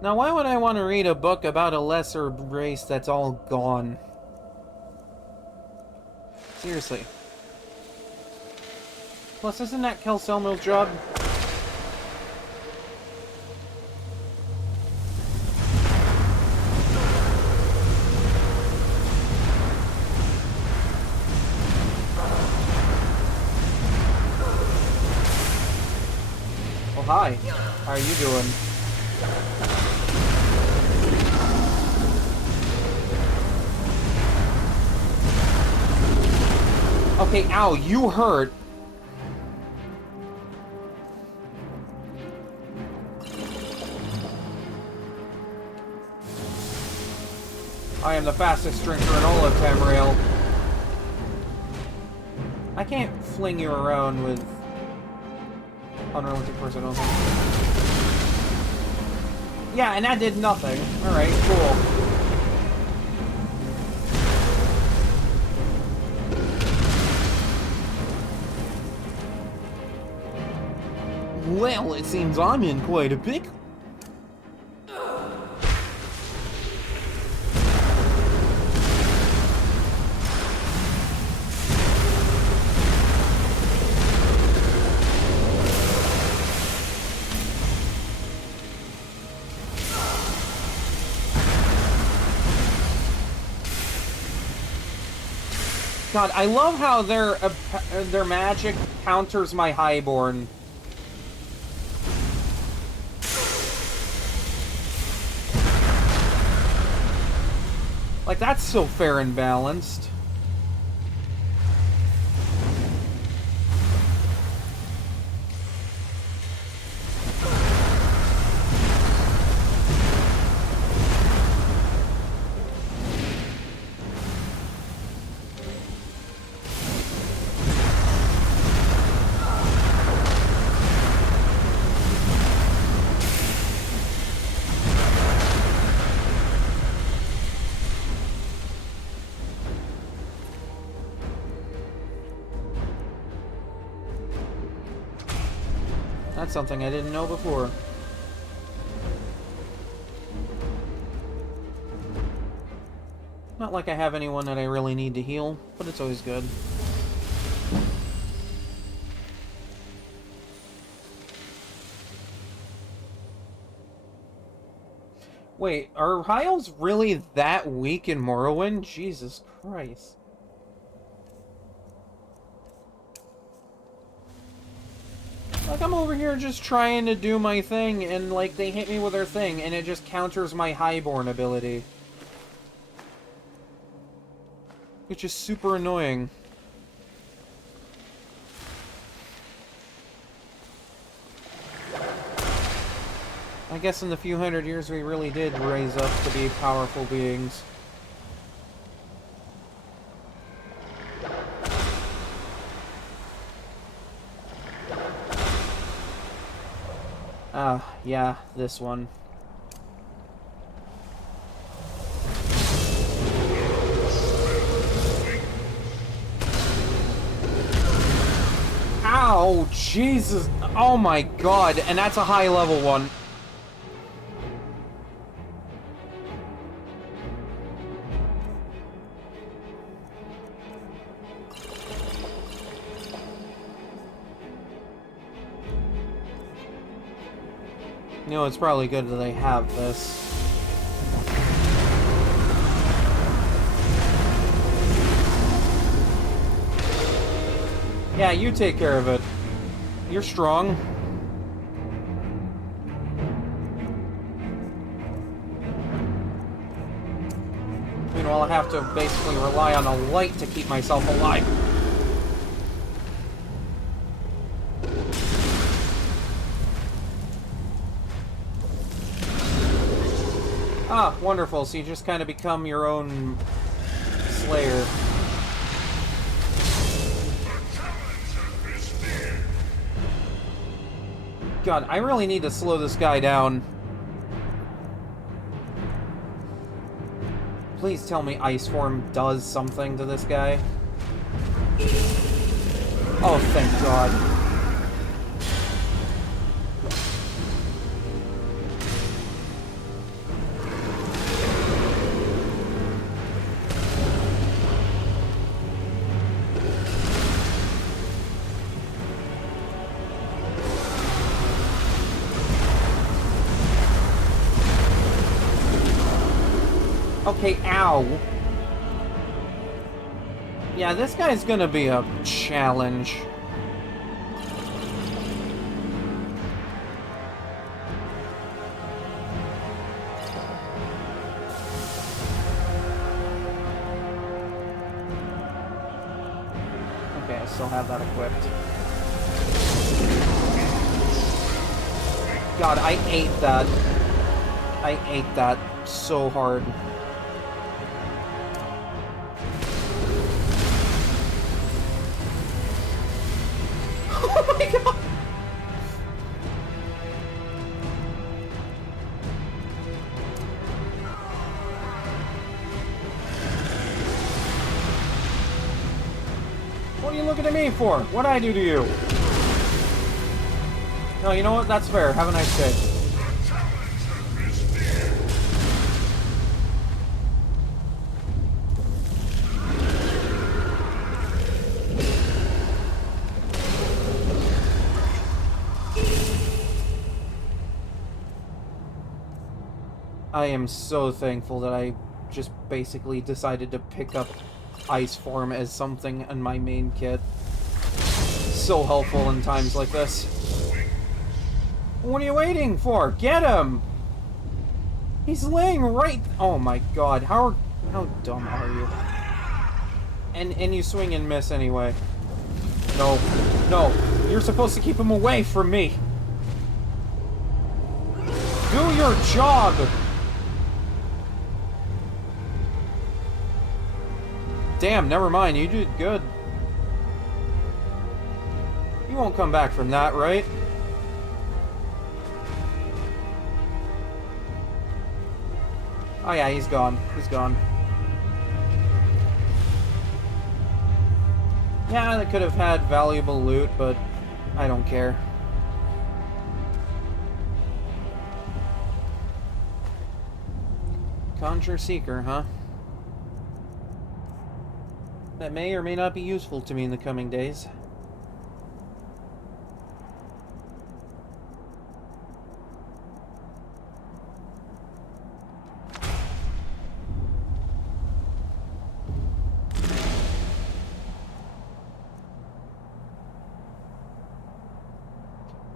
Now, why would I want to read a book about a lesser race that's all gone? Seriously. Plus, isn't that Kel Selmer's job? Oh, hi. How are you doing? Okay, ow, you hurt. I am the fastest drinker in all of Tamriel. I can't fling you around with unrealistic person, I don't think. Yeah, and that did nothing. Alright, cool. Well, it seems I'm in quite a pickle. God, I love how their magic counters my highborn. Like, that's so fair and balanced. That's something I didn't know before. Not like I have anyone that I really need to heal, but it's always good. Wait, are Hyles really that weak in Morrowind? Jesus Christ. Like, I'm over here just trying to do my thing, and, like, they hit me with their thing, and it just counters my highborn ability. Which is super annoying. I guess in the few hundred years we really did raise up to be powerful beings. Ah, yeah, this one. Ow, Jesus. Oh my god, and that's a high level one. You know, it's probably good that they have this. Yeah, you take care of it. You're strong. Meanwhile, I have to basically rely on a light to keep myself alive. Ah, wonderful. So you just kind of become your own slayer. God, I really need to slow this guy down. Please tell me Ice Form does something to this guy. Oh, thank God. Okay, ow. Yeah, this guy's gonna be a challenge. Okay, I still have that equipped. God, I ate that. I ate that so hard. Oh my God! What are you looking at me for? What'd I do to you? No, you know what? That's fair. Have a nice day. I am so thankful that I just basically decided to pick up Ice Form as something in my main kit. So helpful in times like this. What are you waiting for? Get him! He's laying right... Oh my God, how dumb are you? And you swing and miss anyway. No, no, you're supposed to keep him away from me. Do your job! Damn, never mind, you did good. You won't come back from that, right? Oh yeah, he's gone. He's gone. Yeah, they could have had valuable loot, but I don't care. Conjure Seeker, huh? That may or may not be useful to me in the coming days.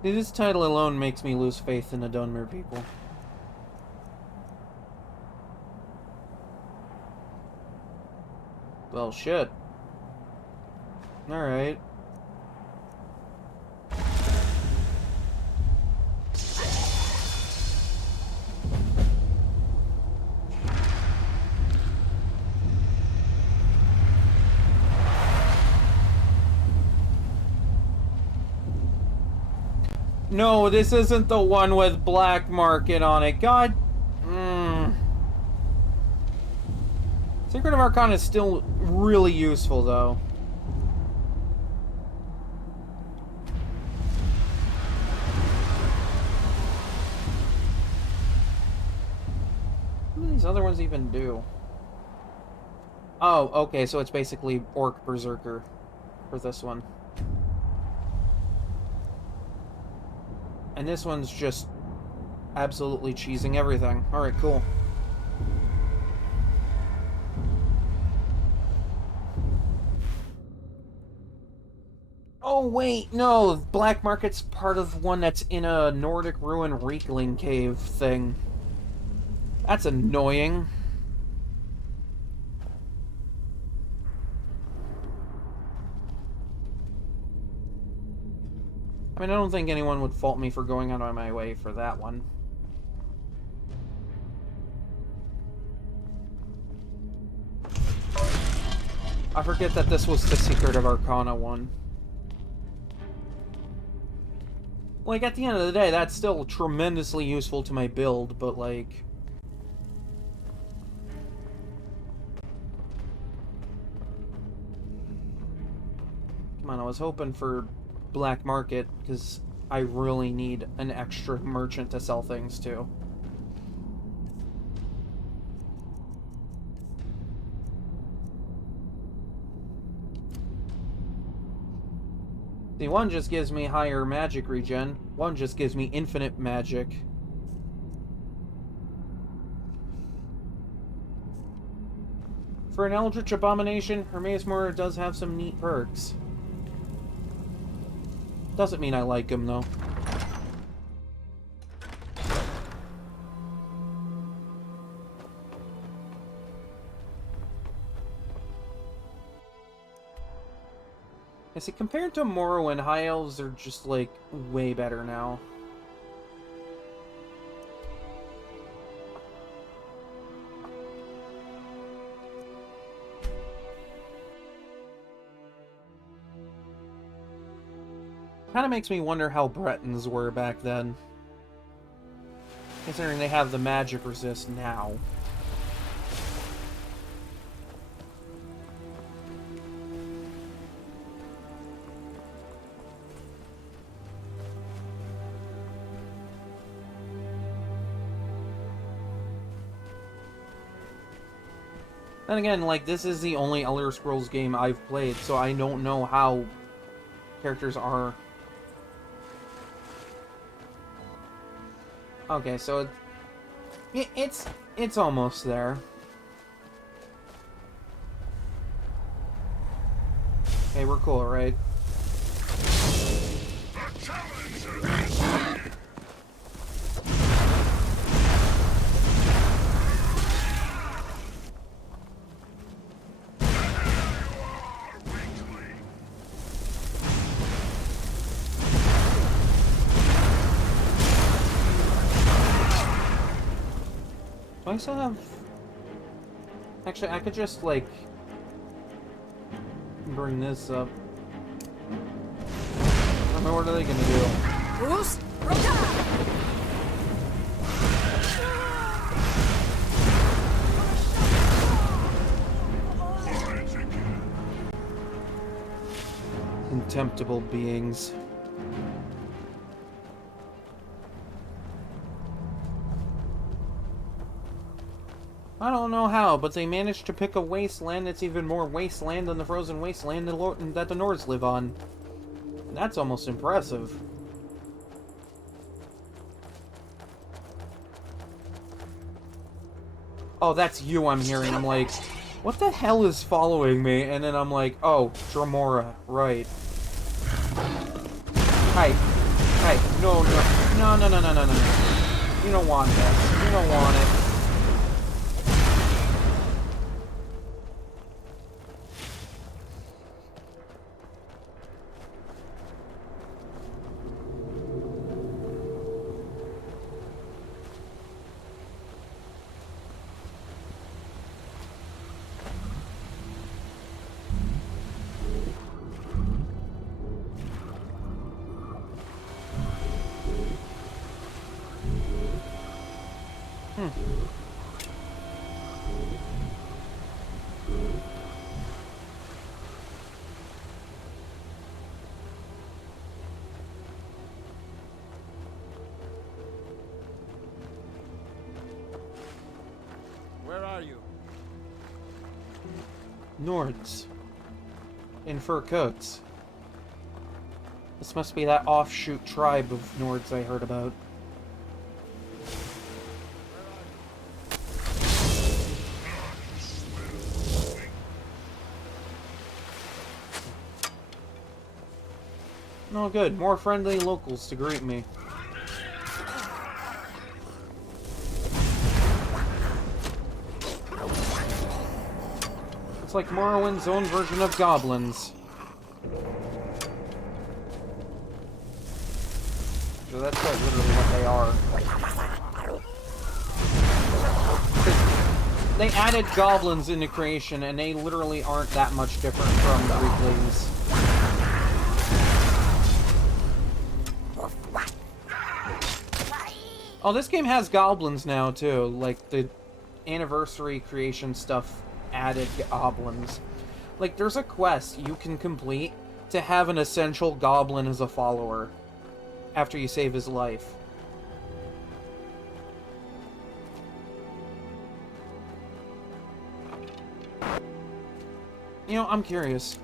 This title alone makes me lose faith in the Dunmer people. Well, shit. Alright. No, this isn't the one with black market on it. God. Secret of Arcana is still really useful, though. What do these other ones even do? Oh, okay, so it's basically Orc Berserker for this one. And this one's just absolutely cheesing everything. Alright, cool. Oh, wait, no! Black Market's part of one that's in a Nordic Ruin Reekling Cave thing. That's annoying. I mean, I don't think anyone would fault me for going out of my way for that one. I forget that this was the Secret of Arcana one. Like, at the end of the day, that's still tremendously useful to my build, but, like... Come on, I was hoping for Black Market, because I really need an extra merchant to sell things to. See, one just gives me higher magic regen, one just gives me infinite magic. For an Eldritch Abomination, Hermaeus Mora does have some neat perks. Doesn't mean I like him, though. I see, compared to Morrowind, High Elves are just, like, way better now. Kind of makes me wonder how Bretons were back then. Considering they have the magic resist now. Then again, like, this is the only Elder Scrolls game I've played, so I don't know how characters are. Okay, so it's almost there. Okay, we're cool, right? Do I still have... Actually, I could just, like... bring this up. I mean, what are they gonna do? Boost! Roka! Contemptible beings. I don't know how, but they managed to pick a wasteland that's even more wasteland than the frozen wasteland that the Nords live on. That's almost impressive. Oh, that's you I'm hearing. I'm like, what the hell is following me? And then I'm like, oh, Dremora, right. Hi. Hi. No. You don't want that. You don't want it. Where are you? Nords. In fur coats. This must be that offshoot tribe of Nords I heard about. Oh good, more friendly locals to greet me. It's like Morrowind's own version of goblins. So that's quite literally what they are. They added goblins into creation, and they literally aren't that much different from Weaklings. Oh, this game has goblins now, too. Like, the anniversary creation stuff added goblins. Like, there's a quest you can complete to have an essential goblin as a follower after you save his life. You know, I'm curious.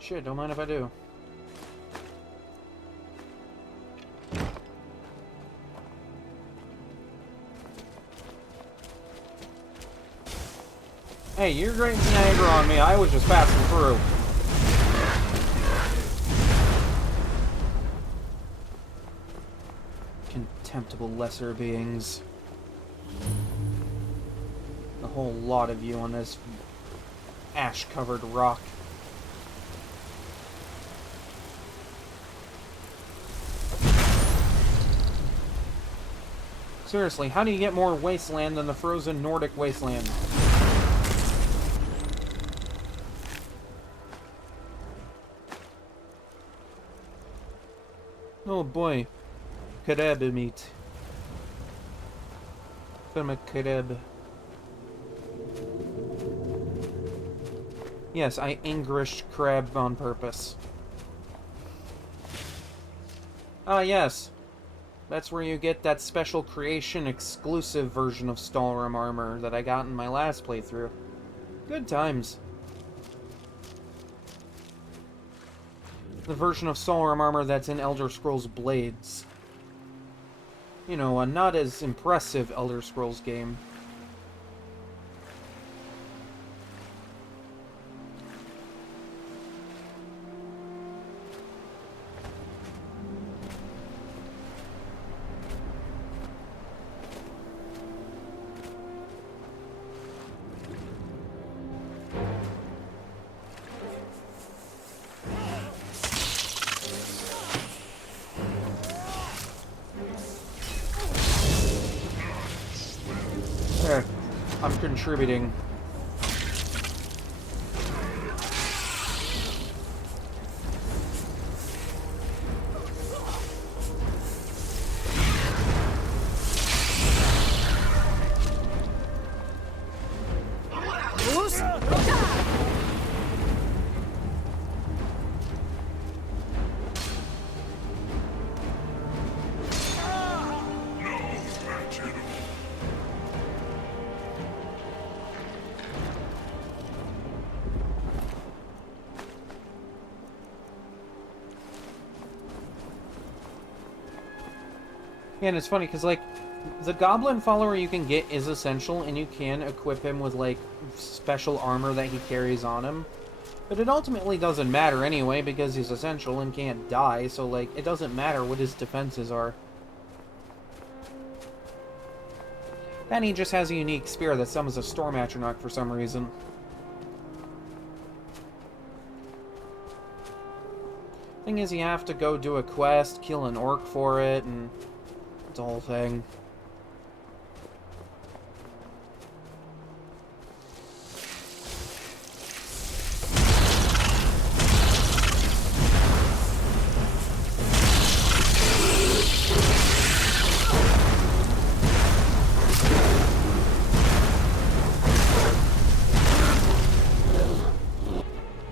Shit, don't mind if I do. Hey, you're great Niagara on me. I was just passing through. Contemptible lesser beings. A whole lot of you on this ash-covered rock. Seriously, how do you get more wasteland than the frozen Nordic wasteland? Oh boy. Kebab meat. From a kebab. Yes, I Englished crab on purpose. Ah, yes. That's where you get that special creation exclusive version of Stalrim armor that I got in my last playthrough. Good times. The version of Stalrim armor that's in Elder Scrolls Blades. You know, a not as impressive Elder Scrolls game. I'm contributing. Yeah, and it's funny, because, like, the goblin follower you can get is essential, and you can equip him with, like, special armor that he carries on him. But it ultimately doesn't matter anyway, because he's essential and can't die, so, like, it doesn't matter what his defenses are. Then he just has a unique spear that summons a Storm Atronach for some reason. Thing is, you have to go do a quest, kill an orc for it, and it's a whole thing.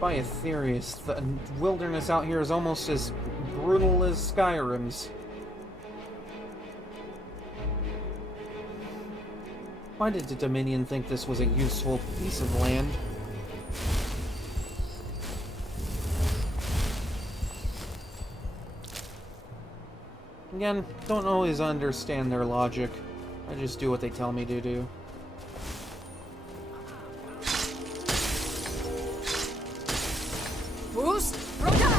By Aetherius, the wilderness out here is almost as brutal as Skyrim's. Why did the Dominion think this was a useful piece of land? Again, don't always understand their logic. I just do what they tell me to do. Boost! Roda!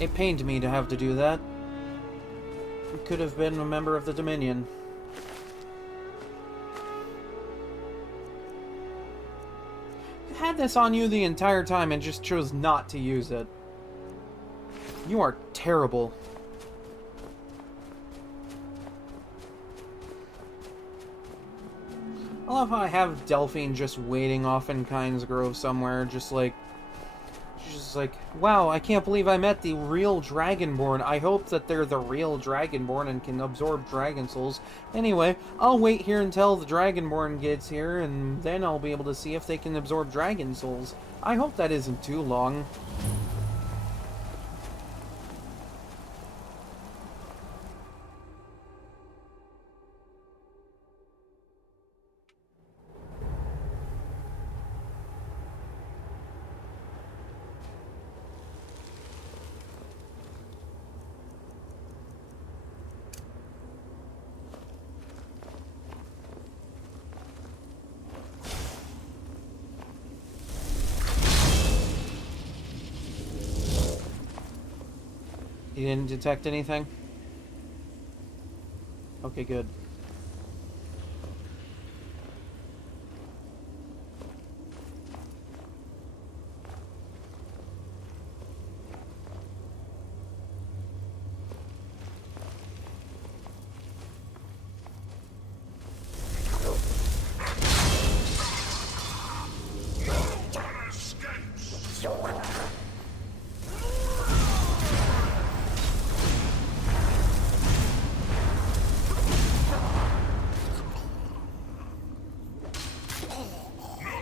It pained me to have to do that. It could have been a member of the Dominion. You had this on you the entire time and just chose not to use it. You are terrible. I love how I have Delphine just waiting off in Kyne's Grove somewhere, just like, wow, I can't believe I met the real Dragonborn. I hope that they're the real Dragonborn and can absorb dragon souls. Anyway, I'll wait here until the Dragonborn gets here, and then I'll be able to see if they can absorb dragon souls. I hope that isn't too long. You didn't detect anything? Okay, good.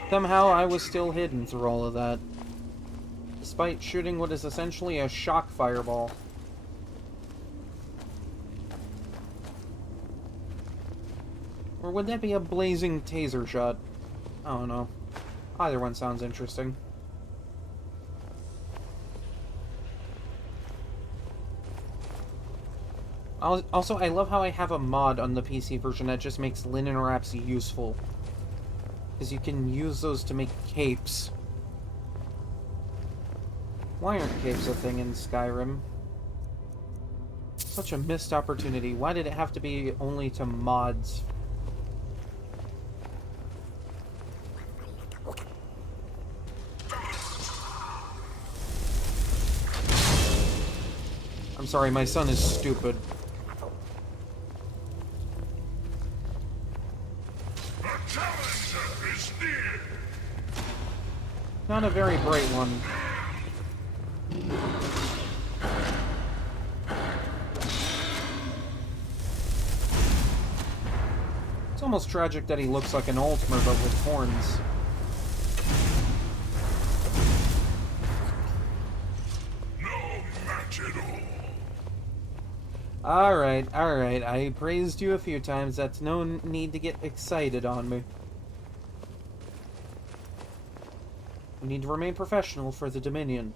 Somehow I was still hidden through all of that, despite shooting what is essentially a shock fireball. Or would that be a blazing taser shot? I don't know. Either one sounds interesting. Also, I love how I have a mod on the PC version that just makes linen wraps useful. Because you can use those to make capes. Why aren't capes a thing in Skyrim? Such a missed opportunity. Why did it have to be only to mods? I'm sorry, my son is stupid. Not a very bright one. It's almost tragic that he looks like an Altmer, but with horns. No match at all. Alright, alright. I praised you a few times. That's no need to get excited on me. We need to remain professional for the Dominion.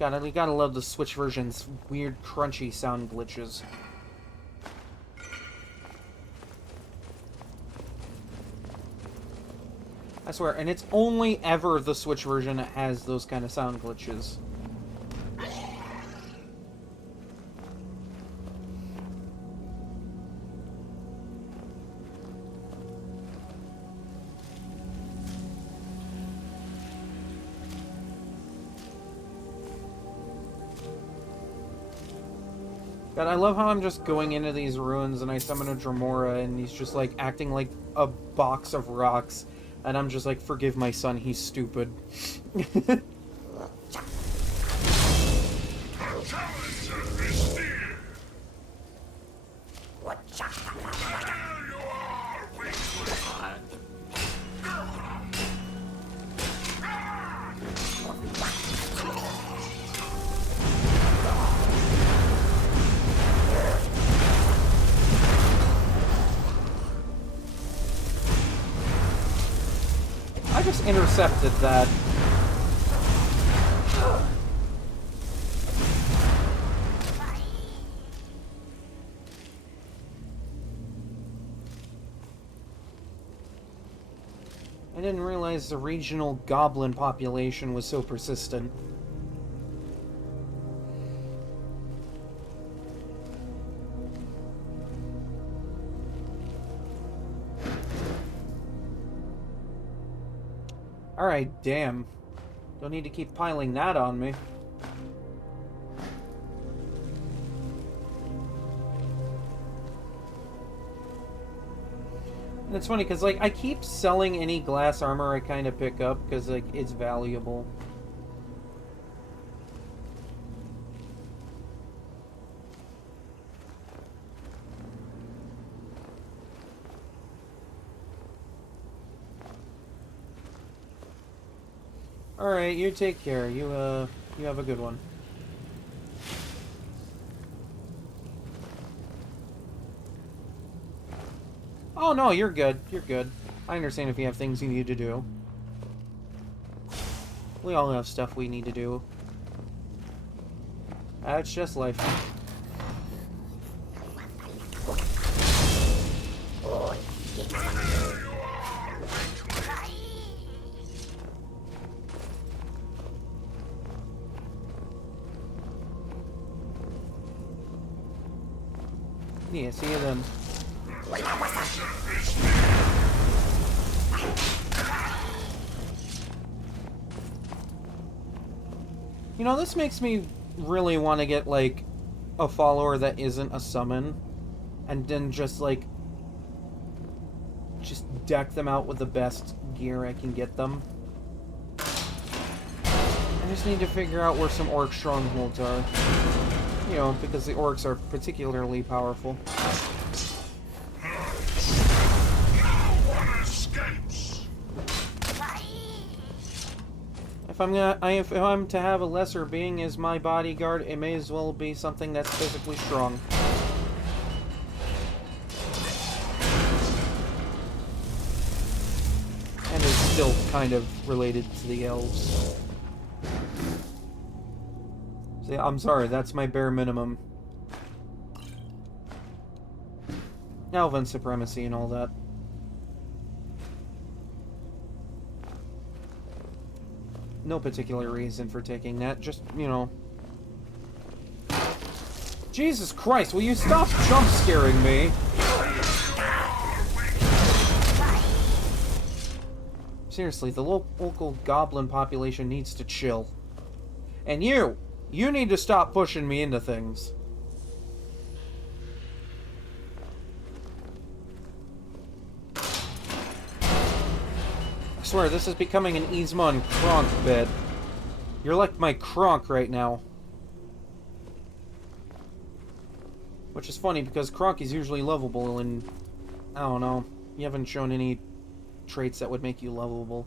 We gotta love the Switch version's weird, crunchy sound glitches. I swear, and it's only ever the Switch version that has those kind of sound glitches. God, I love how I'm just going into these ruins and I summon a Dremora and he's just like acting like a box of rocks. And I'm just like, forgive my son, he's stupid. I just intercepted that. I didn't realize the regional goblin population was so persistent. Alright, damn. Don't need to keep piling that on me. And it's funny, because, like, I keep selling any glass armor I kind of pick up, because, like, it's valuable. Alright, you take care. You have a good one. Oh, no, you're good. You're good. I understand if you have things you need to do. We all have stuff we need to do. That's just life. Yeah, see you then. You know, this makes me really want to get, like, a follower that isn't a summon. And then just, like, just deck them out with the best gear I can get them. I just need to figure out where some orc strongholds are. You know, because the orcs are particularly powerful. If I'm to have a lesser being as my bodyguard, it may as well be something that's physically strong. And is still kind of related to the elves. See, I'm sorry, that's my bare minimum. Elven supremacy and all that. No particular reason for taking that, just, you know. Jesus Christ, will you stop jump scaring me? Seriously, the local goblin population needs to chill. And you need to stop pushing me into things. I swear, this is becoming an Yzma and Kronk bed. You're like my Kronk right now. Which is funny, because Kronk is usually lovable, and I don't know. You haven't shown any traits that would make you lovable.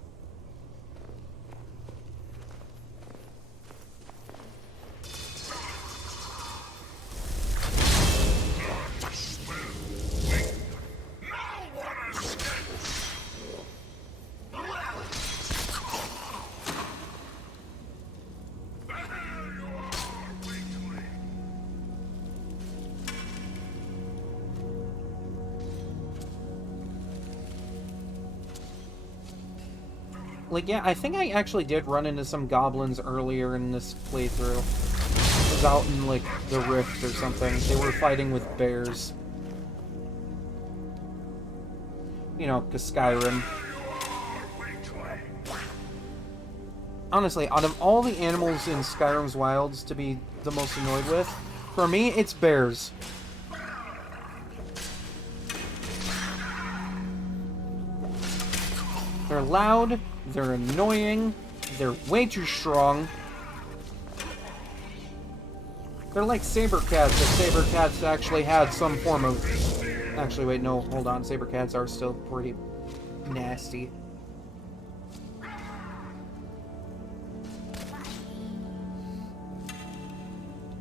Like, yeah, I think I actually did run into some goblins earlier in this playthrough. It was out in, like, the Rift or something. They were fighting with bears. You know, 'cause Skyrim. Honestly, out of all the animals in Skyrim's wilds to be the most annoyed with, for me, it's bears. They're loud, they're annoying, they're way too strong. They're like saber cats, if saber cats actually had some form of... Actually, wait, no, hold on. Saber cats are still pretty nasty.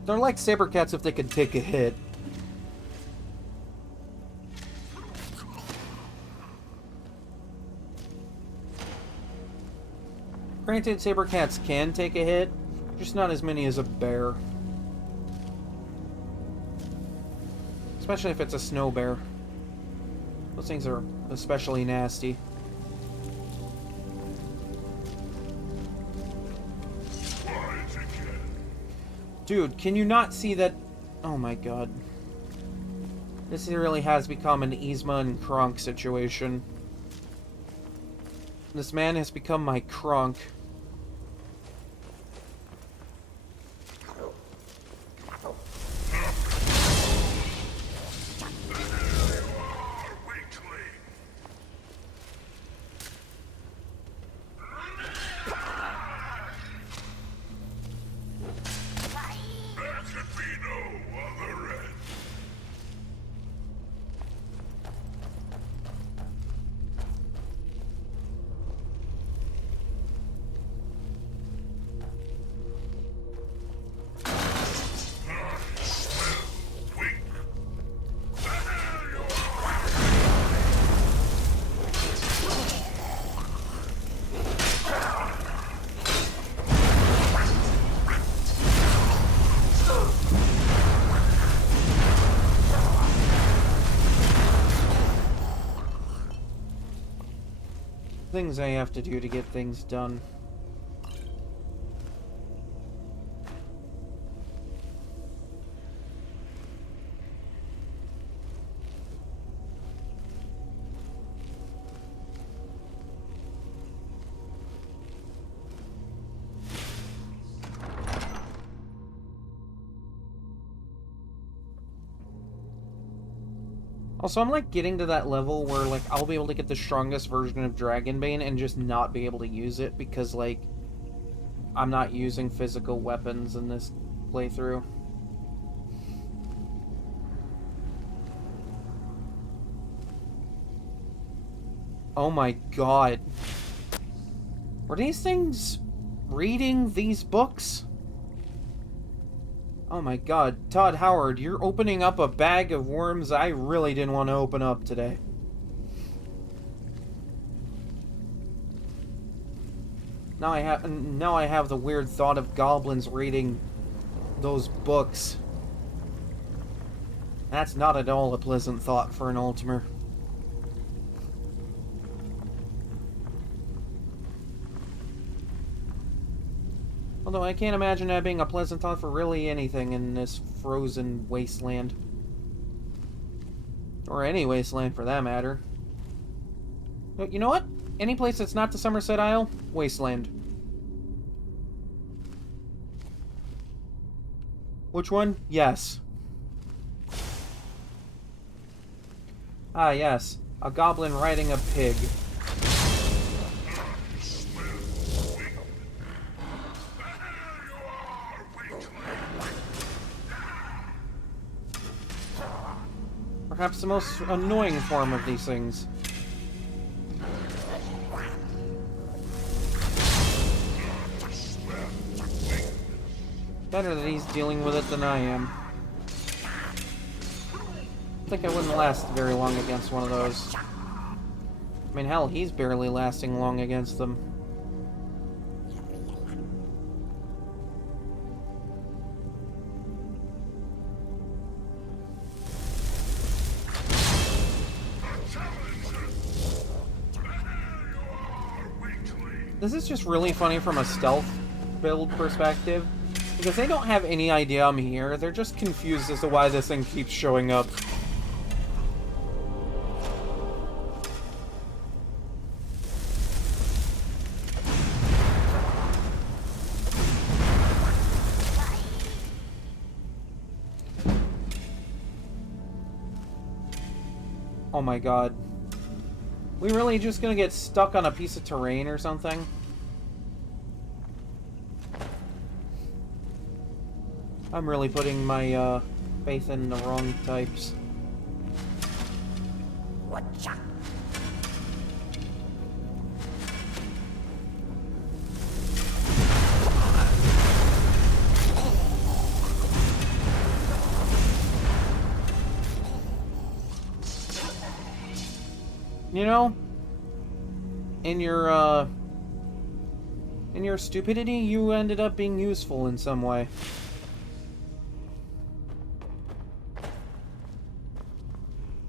They're like saber cats if they could take a hit. Granted, saber cats can take a hit, just not as many as a bear. Especially if it's a snow bear. Those things are especially nasty. Dude, can you not see that? Oh my god. This really has become an Yzma and Kronk situation. This man has become my Kronk. Things I have to do to get things done. Also, I'm like getting to that level where like I'll be able to get the strongest version of Dragonbane and just not be able to use it because like I'm not using physical weapons in this playthrough. Oh my god. Were these things reading these books? Oh my god, Todd Howard, you're opening up a bag of worms I really didn't want to open up today. Now I have the weird thought of goblins reading those books. That's not at all a pleasant thought for an Ultimer. Although I can't imagine that being a pleasant thought for really anything in this frozen wasteland. Or any wasteland for that matter. But you know what? Any place that's not the Somerset Isle, wasteland. Which one? Yes. Ah, yes. A goblin riding a pig. Perhaps the most annoying form of these things. Better that he's dealing with it than I am. I think I wouldn't last very long against one of those. I mean, hell, he's barely lasting long against them. This is just really funny from a stealth build perspective, because they don't have any idea I'm here. They're just confused as to why this thing keeps showing up. Oh my god. We really just gonna get stuck on a piece of terrain or something? I'm really putting my faith in the wrong types. Whatcha? You know, in your stupidity, you ended up being useful in some way.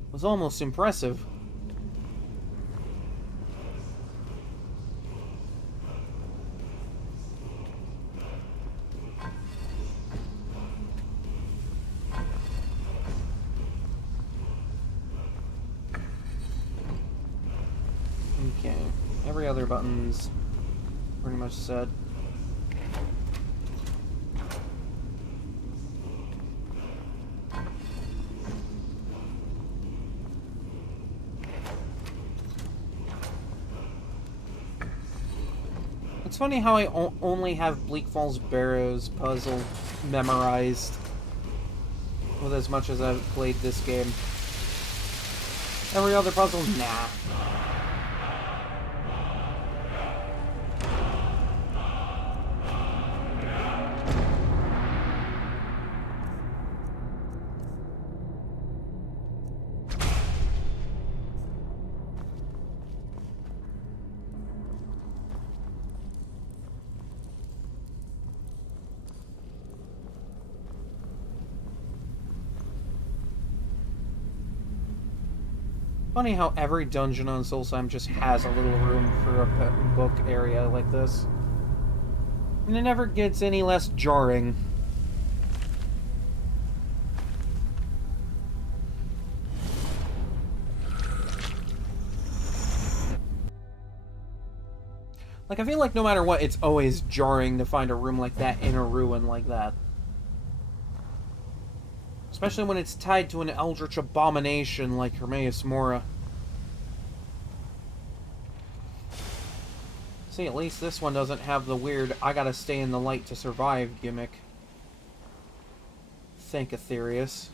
It was almost impressive. Okay, every other button's pretty much set. It's funny how I only have Bleak Falls Barrows puzzle memorized with as much as I've played this game. Every other puzzle, nah. Funny how every dungeon on Soulsheim just has a little room for a book area like this. And it never gets any less jarring. Like, I feel like no matter what, it's always jarring to find a room like that in a ruin like that. Especially when it's tied to an eldritch abomination like Hermaeus Mora. See, at least this one doesn't have the weird I gotta stay in the light to survive gimmick. Thank Aetherius.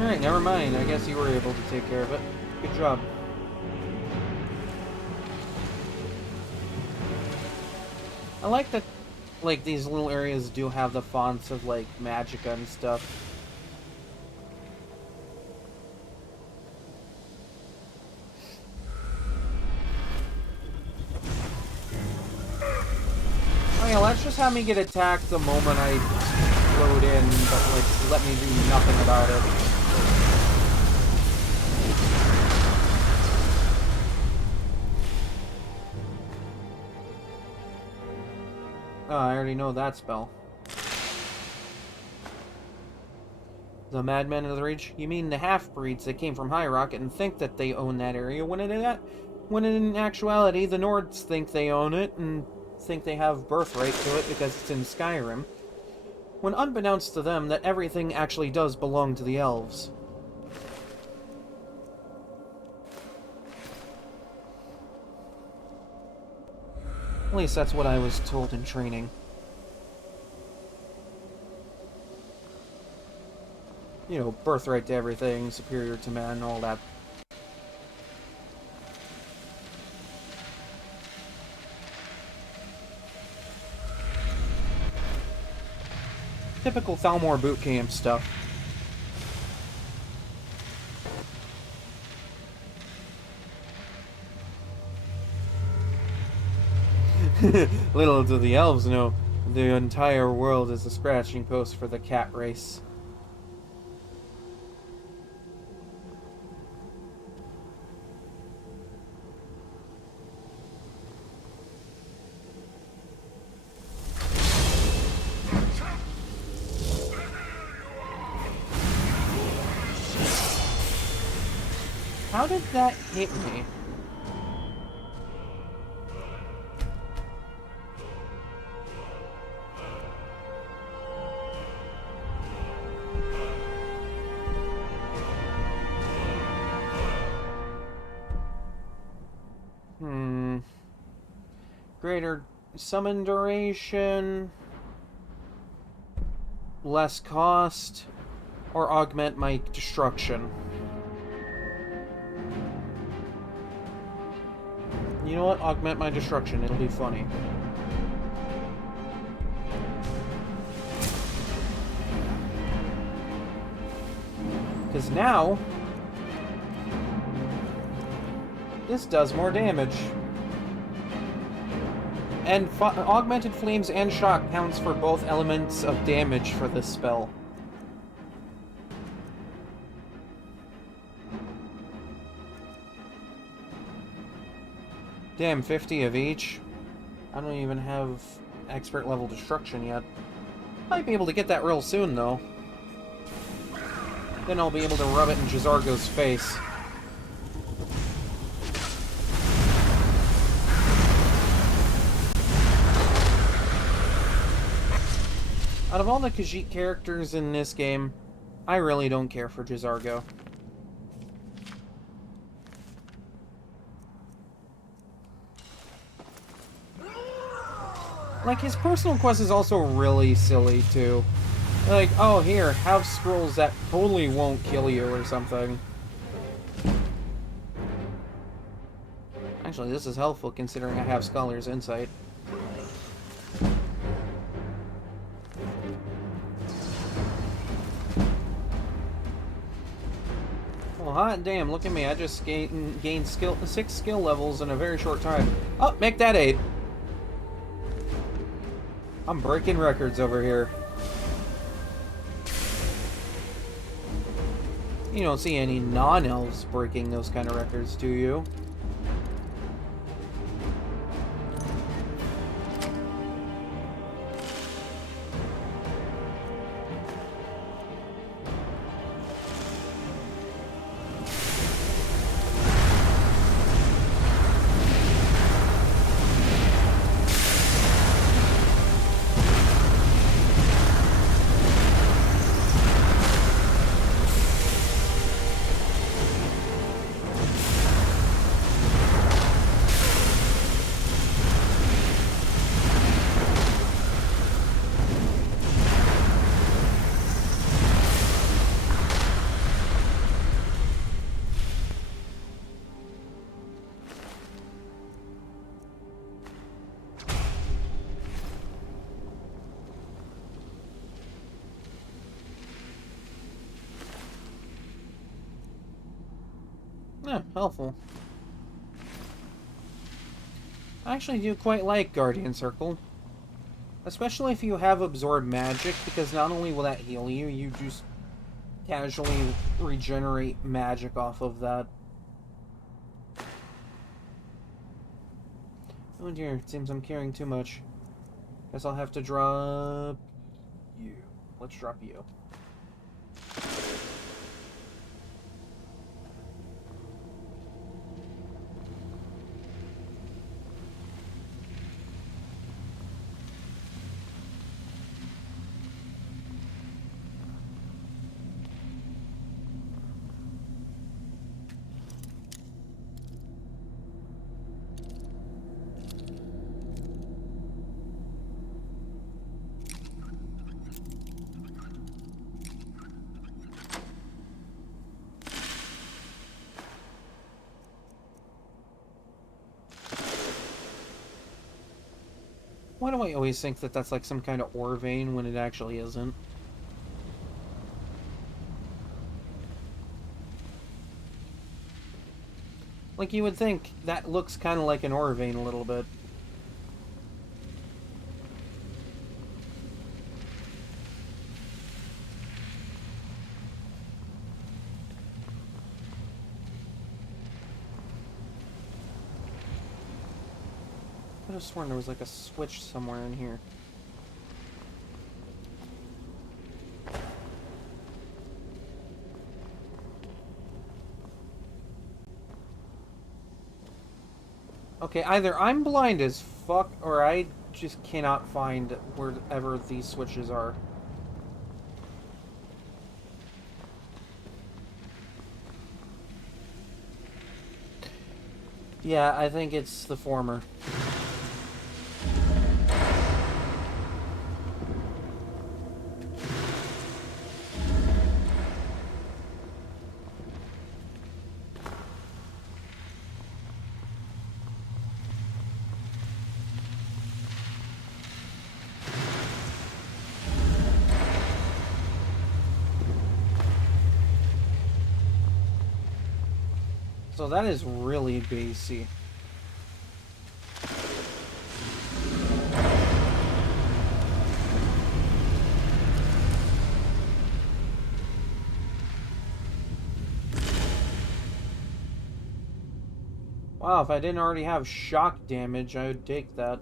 Alright, never mind. I guess you were able to take care of it. Good job. I like that, like, these little areas do have the fonts of, like, Magicka and stuff. Oh yeah, let's just have me get attacked the moment I load in, but, like, let me do nothing about it. Oh, I already know that spell. The Madmen of the Reach? You mean the half-breeds that came from High Rocket and think that they own that area, when in actuality the Nords think they own it and think they have birthright to it because it's in Skyrim, when unbeknownst to them that everything actually does belong to the elves. At least that's what I was told in training. You know, birthright to everything, superior to men, all that. Typical Thalmor boot camp stuff. Little do the elves know, the entire world is a scratching post for the cat race. How did that hit me? Greater summon duration, less cost, or augment my destruction. You know what? Augment my destruction. It'll be funny. Because now, this does more damage. And Augmented Flames and Shock counts for both elements of damage for this spell. Damn, 50 of each. I don't even have expert level destruction yet. Might be able to get that real soon, though. Then I'll be able to rub it in Jizargo's face. Out of all the Khajiit characters in this game, I really don't care for Jizargo. Like, his personal quest is also really silly, too. Like, oh, here, have scrolls that totally won't kill you or something. Actually, this is helpful considering I have Scholar's Insight. Well, hot damn, look at me. I just gained 6 skill levels in a very short time. Oh, make that 8. I'm breaking records over here. You don't see any non-elves breaking those kind of records, do you? Yeah, helpful. I actually do quite like Guardian Circle. Especially if you have Absorb Magic, because not only will that heal you, you just casually regenerate magic off of that. Oh dear, it seems I'm carrying too much. Guess I'll have to drop you. Let's drop you. Why do I always think that that's like some kind of ore vein when it actually isn't? Like, you would think that looks kind of like an ore vein a little bit. could have sworn there was like a switch somewhere in here. Okay, either I'm blind as fuck, or I just cannot find wherever these switches are. Yeah, I think it's the former. So that is really basey. Wow, if I didn't already have shock damage, I would take that.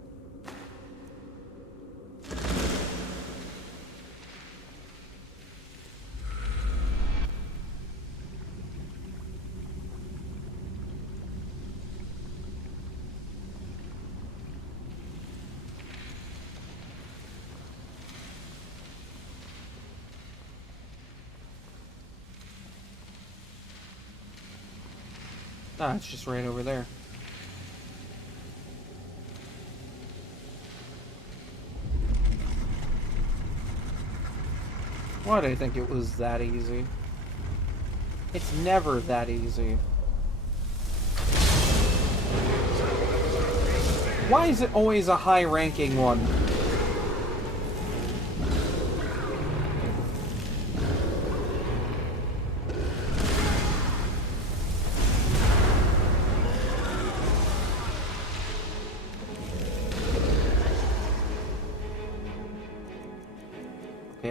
Ah, it's just right over there. Why did I think it was that easy? It's never that easy. Why is it always a high-ranking one?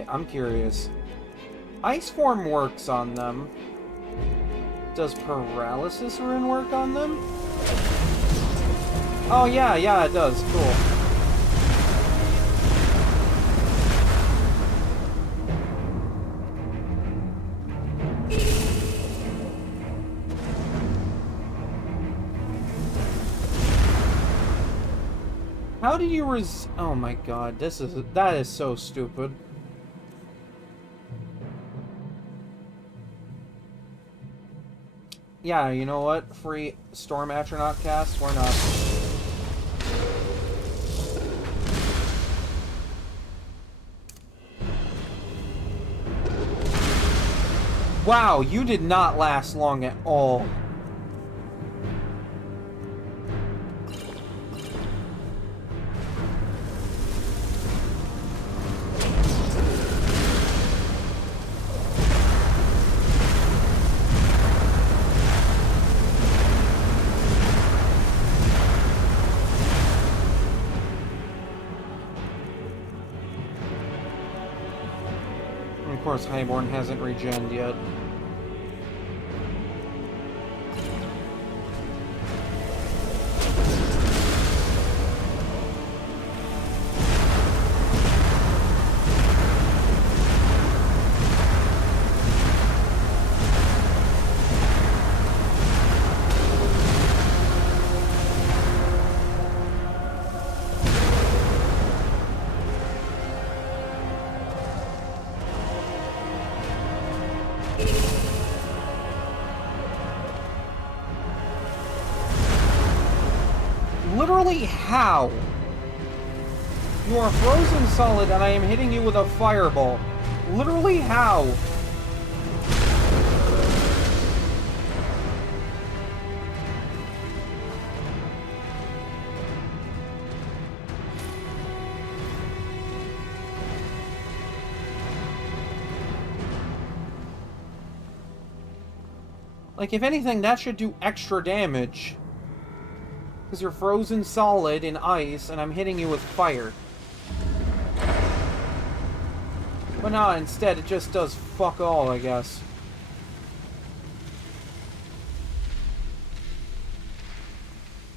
I'm curious. Ice form works on them. Does paralysis rune work on them? Oh yeah, it does. Cool. How do you oh my god, that is so stupid. Yeah, you know what? Free Storm Astronaut cast? Why not? Wow, you did not last long at all. Of course, Highborn hasn't regened yet. Literally how? You are frozen solid and I am hitting you with a fireball. Literally how? Like, if anything, that should do extra damage. Because you're frozen solid in ice, and I'm hitting you with fire. But no, instead it just does fuck all, I guess.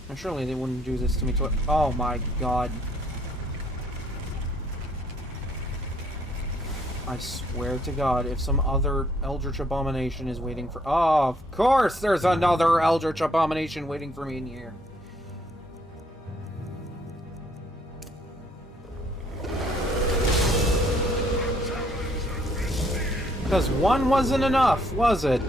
And surely they wouldn't do this to me twice. Oh my god. I swear to God, if some other Eldritch Abomination is waiting for... Oh, of course there's another Eldritch Abomination waiting for me in here. Because one wasn't enough, was it?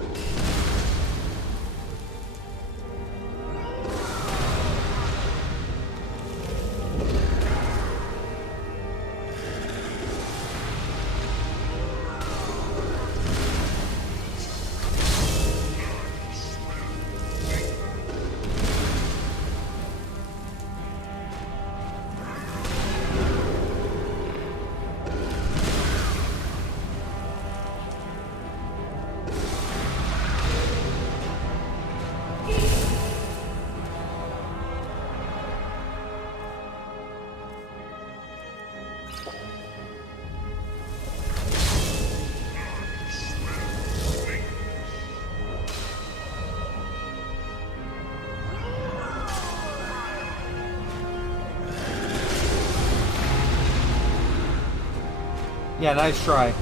Yeah, nice try.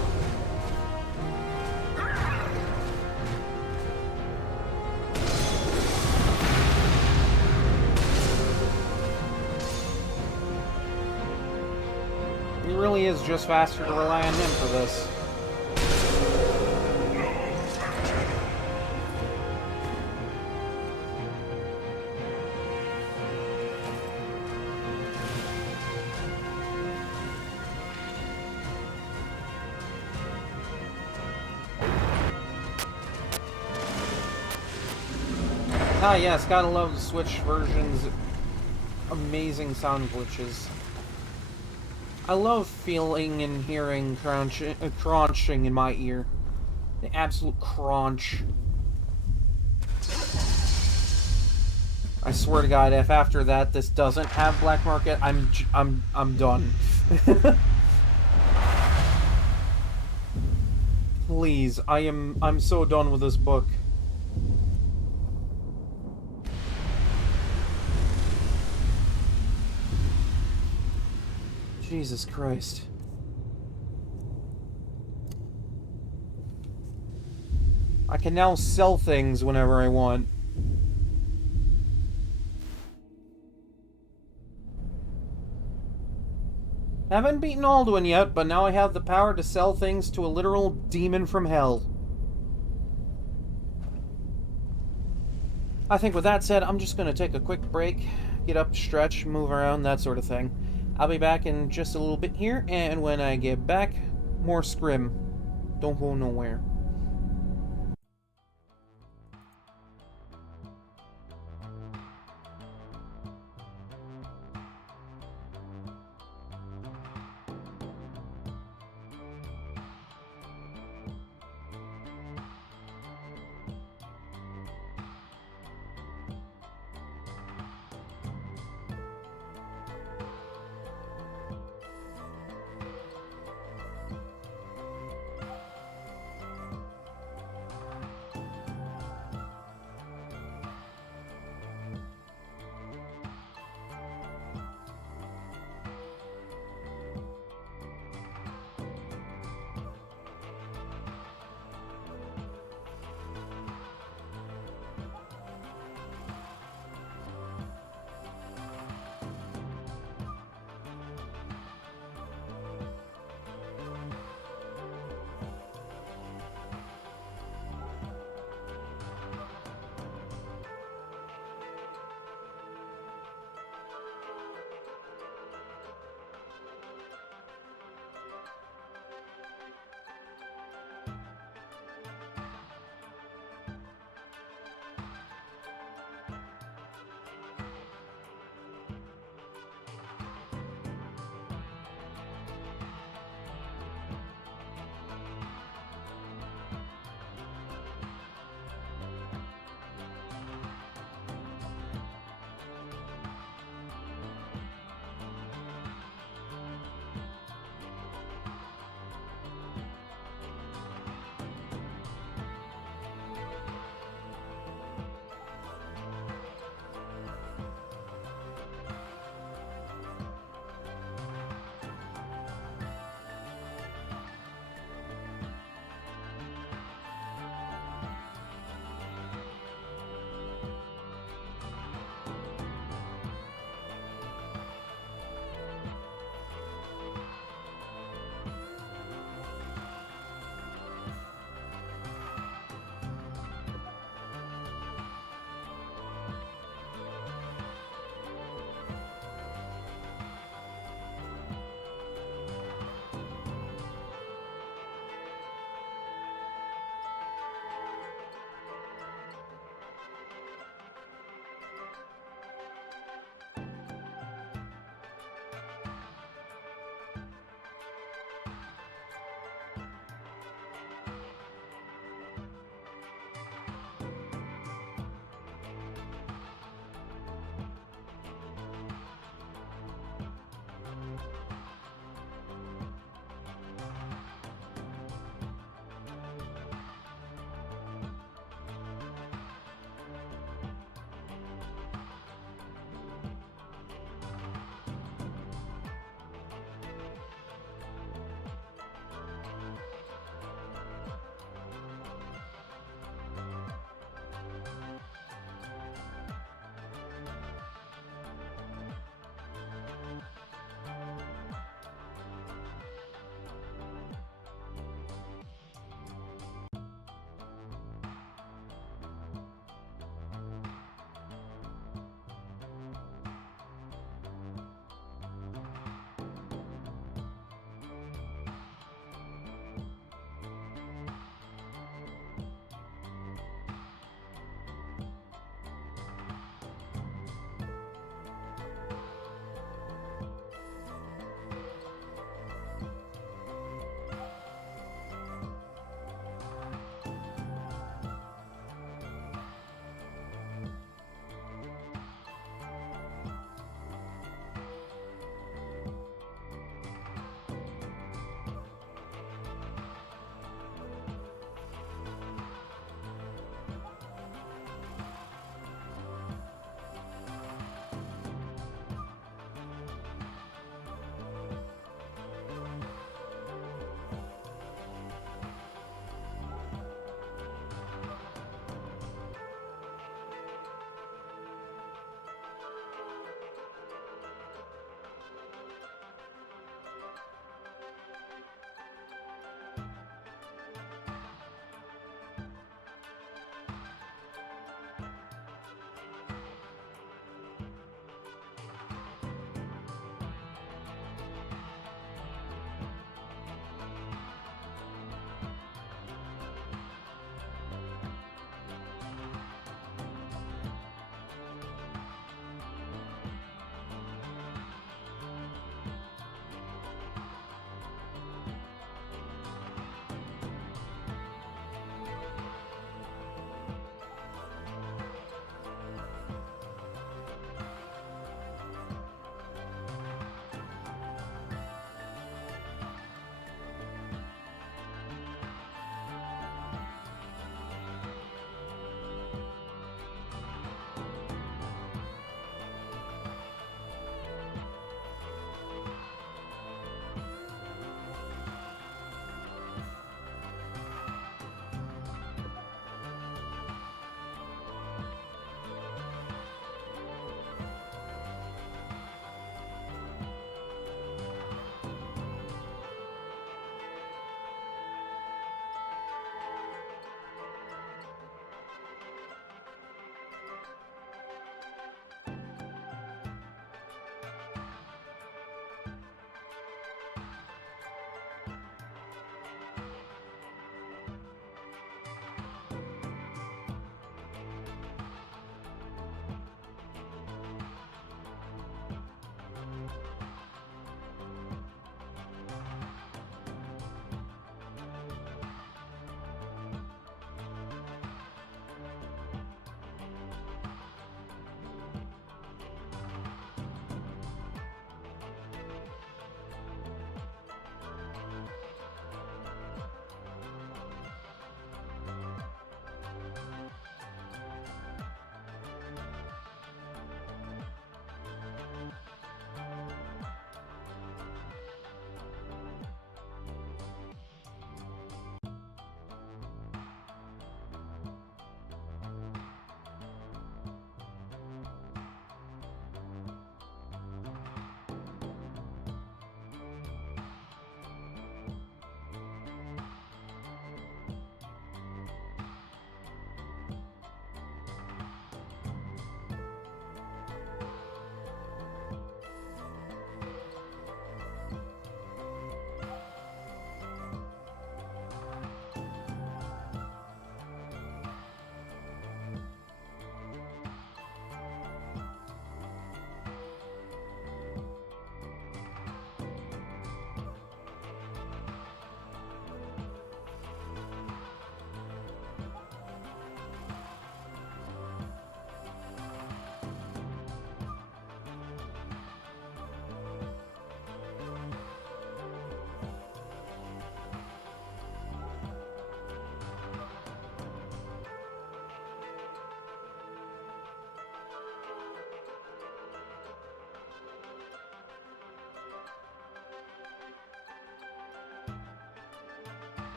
He really is just faster to rely on him for this. Ah yes, gotta love the Switch version's amazing sound glitches. I love feeling and hearing crunching in my ear. The absolute crunch. I swear to God, if after that this doesn't have Black Market, I'm done. Please, I'm so done with this book. Jesus Christ. I can now sell things whenever I want. Haven't beaten Alduin yet, but now I have the power to sell things to a literal demon from hell. I think with that said, I'm just going to take a quick break, get up, stretch, move around, that sort of thing. I'll be back in just a little bit here, and when I get back, more scrim. Don't go nowhere.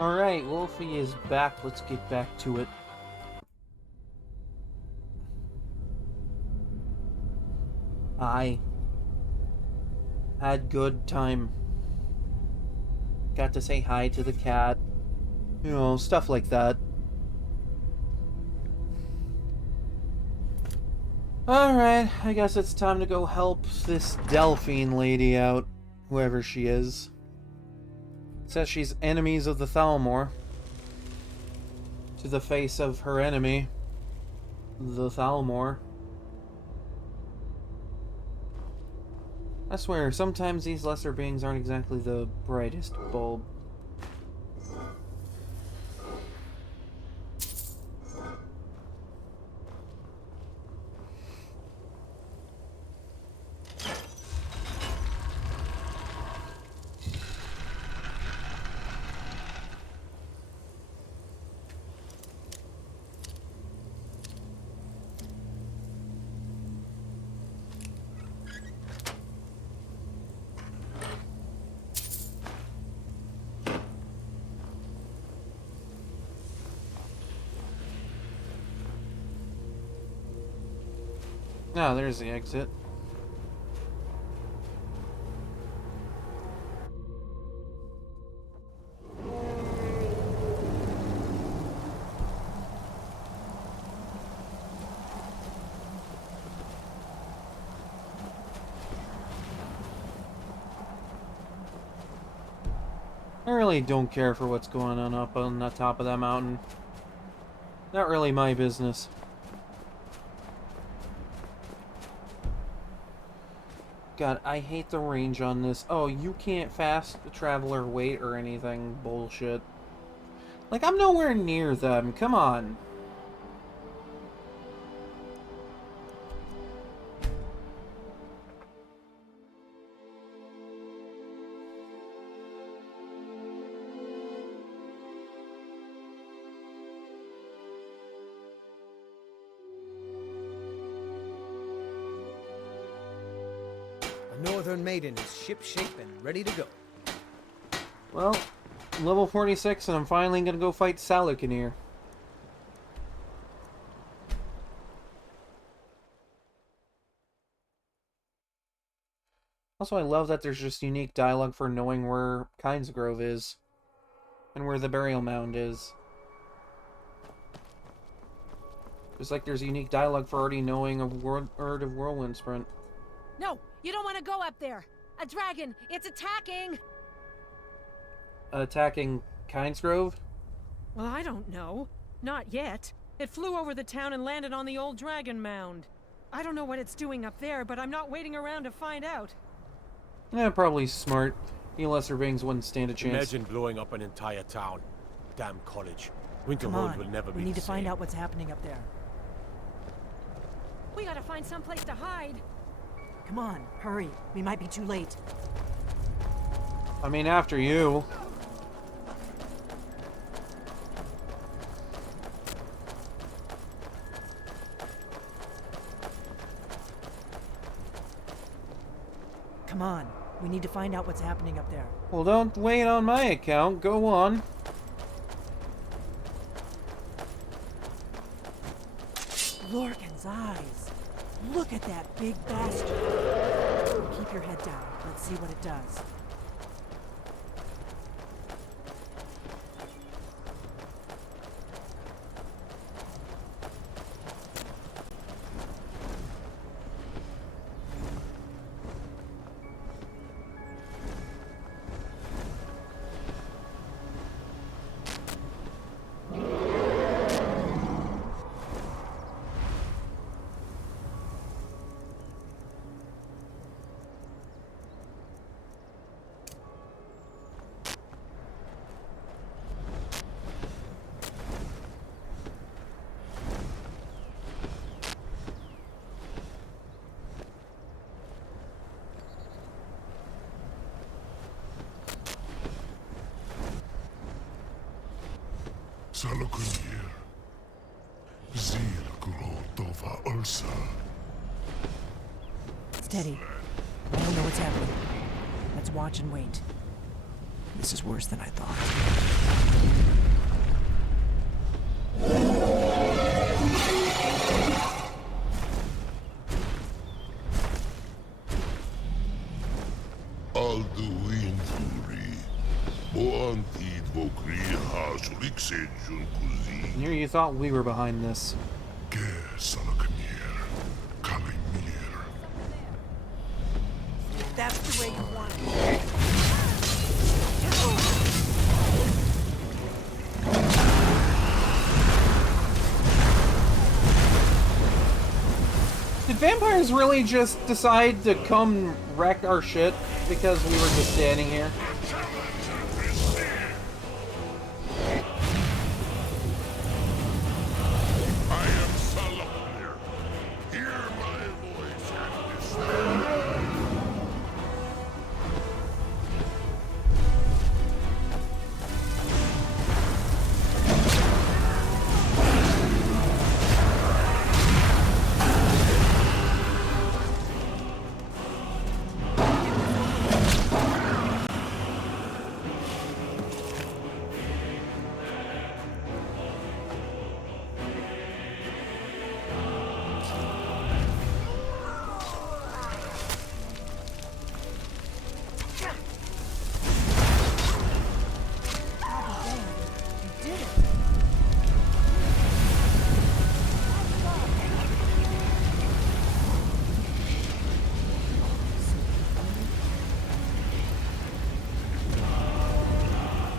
Alright, Wolfie is back. Let's get back to it. I had good time. Got to say hi to the cat. You know, stuff like that. Alright, I guess it's time to go help this Delphine lady out. Whoever she is. Says she's enemies of the Thalmor. To the face of her enemy, the Thalmor. I swear, sometimes these lesser beings aren't exactly the brightest bulb. Ah, there's the exit. I really don't care for what's going on up on the top of that mountain. Not really my business. God, I hate the range on this. Oh, you can't fast travel or wait or anything. Bullshit. Like, I'm nowhere near them. Come on. The Northern Maiden is ship-shape and ready to go. Well, level 46 and I'm finally gonna go fight Salakinir. Also, I love that there's just unique dialogue for knowing where Kynesgrove is. And where the burial mound is. Just like there's unique dialogue for already knowing of Word of Whirlwind Sprint. No, you don't want to go up there. A dragon, it's attacking. Attacking Kynesgrove? Well, I don't know. Not yet. It flew over the town and landed on the old dragon mound. I don't know what it's doing up there, but I'm not waiting around to find out. Yeah, probably smart. You lesser beings wouldn't stand a chance. Imagine blowing up an entire town. Damn college. Come Winterhold on, will never be we need the to find same. out what's happening up there. We gotta find someplace to hide. Come on, hurry. We might be too late. I mean, after you. Come on, we need to find out what's happening up there. Well, don't wait on my account. Go on. Lorcan's eyes. Look at that big bastard. Keep your head down. Let's see what it does. Salakunir. Zir Tova Ursa. Steady. I don't know what's happening. Let's watch and wait. This is worse than I thought. Alduin Turi. Boantid Vokri Hasuliksejun Kuzi. Here you thought we were behind this. Ke Salaknir. Kalimir. That's the way you want it. Did vampires really just decide to come wreck our shit because we were just standing here? I am Salaknir. Hear my voice and listen.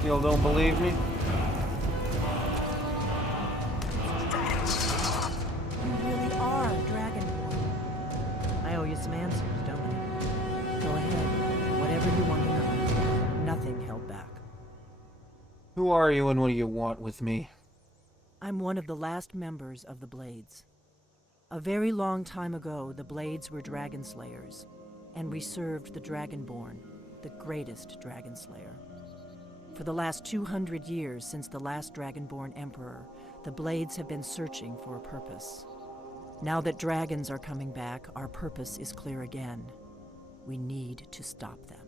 Still don't believe me? You really are Dragonborn. I owe you some answers, don't I? Go ahead. Whatever you want to know. Nothing held back. Who are you and what do you want with me? I'm one of the last members of the Blades. A very long time ago, the Blades were dragon slayers, and we served the Dragonborn, the greatest dragon slayer. For the last 200 years since the last Dragonborn Emperor, the Blades have been searching for a purpose. Now that dragons are coming back, our purpose is clear again. We need to stop them.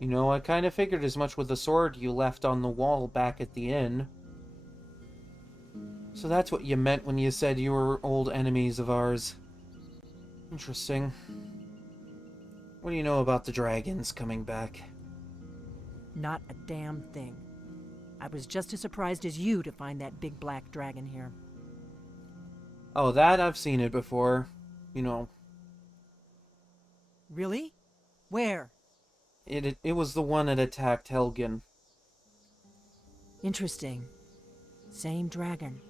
You know, I kind of figured as much with the sword you left on the wall back at the inn. So that's what you meant when you said you were old enemies of ours. Interesting. What do you know about the dragons coming back? Not a damn thing. I was just as surprised as you to find that big black dragon here. Oh, that I've seen it before. You know. Really? Where? It was the one that attacked Helgen. Interesting. Same dragon.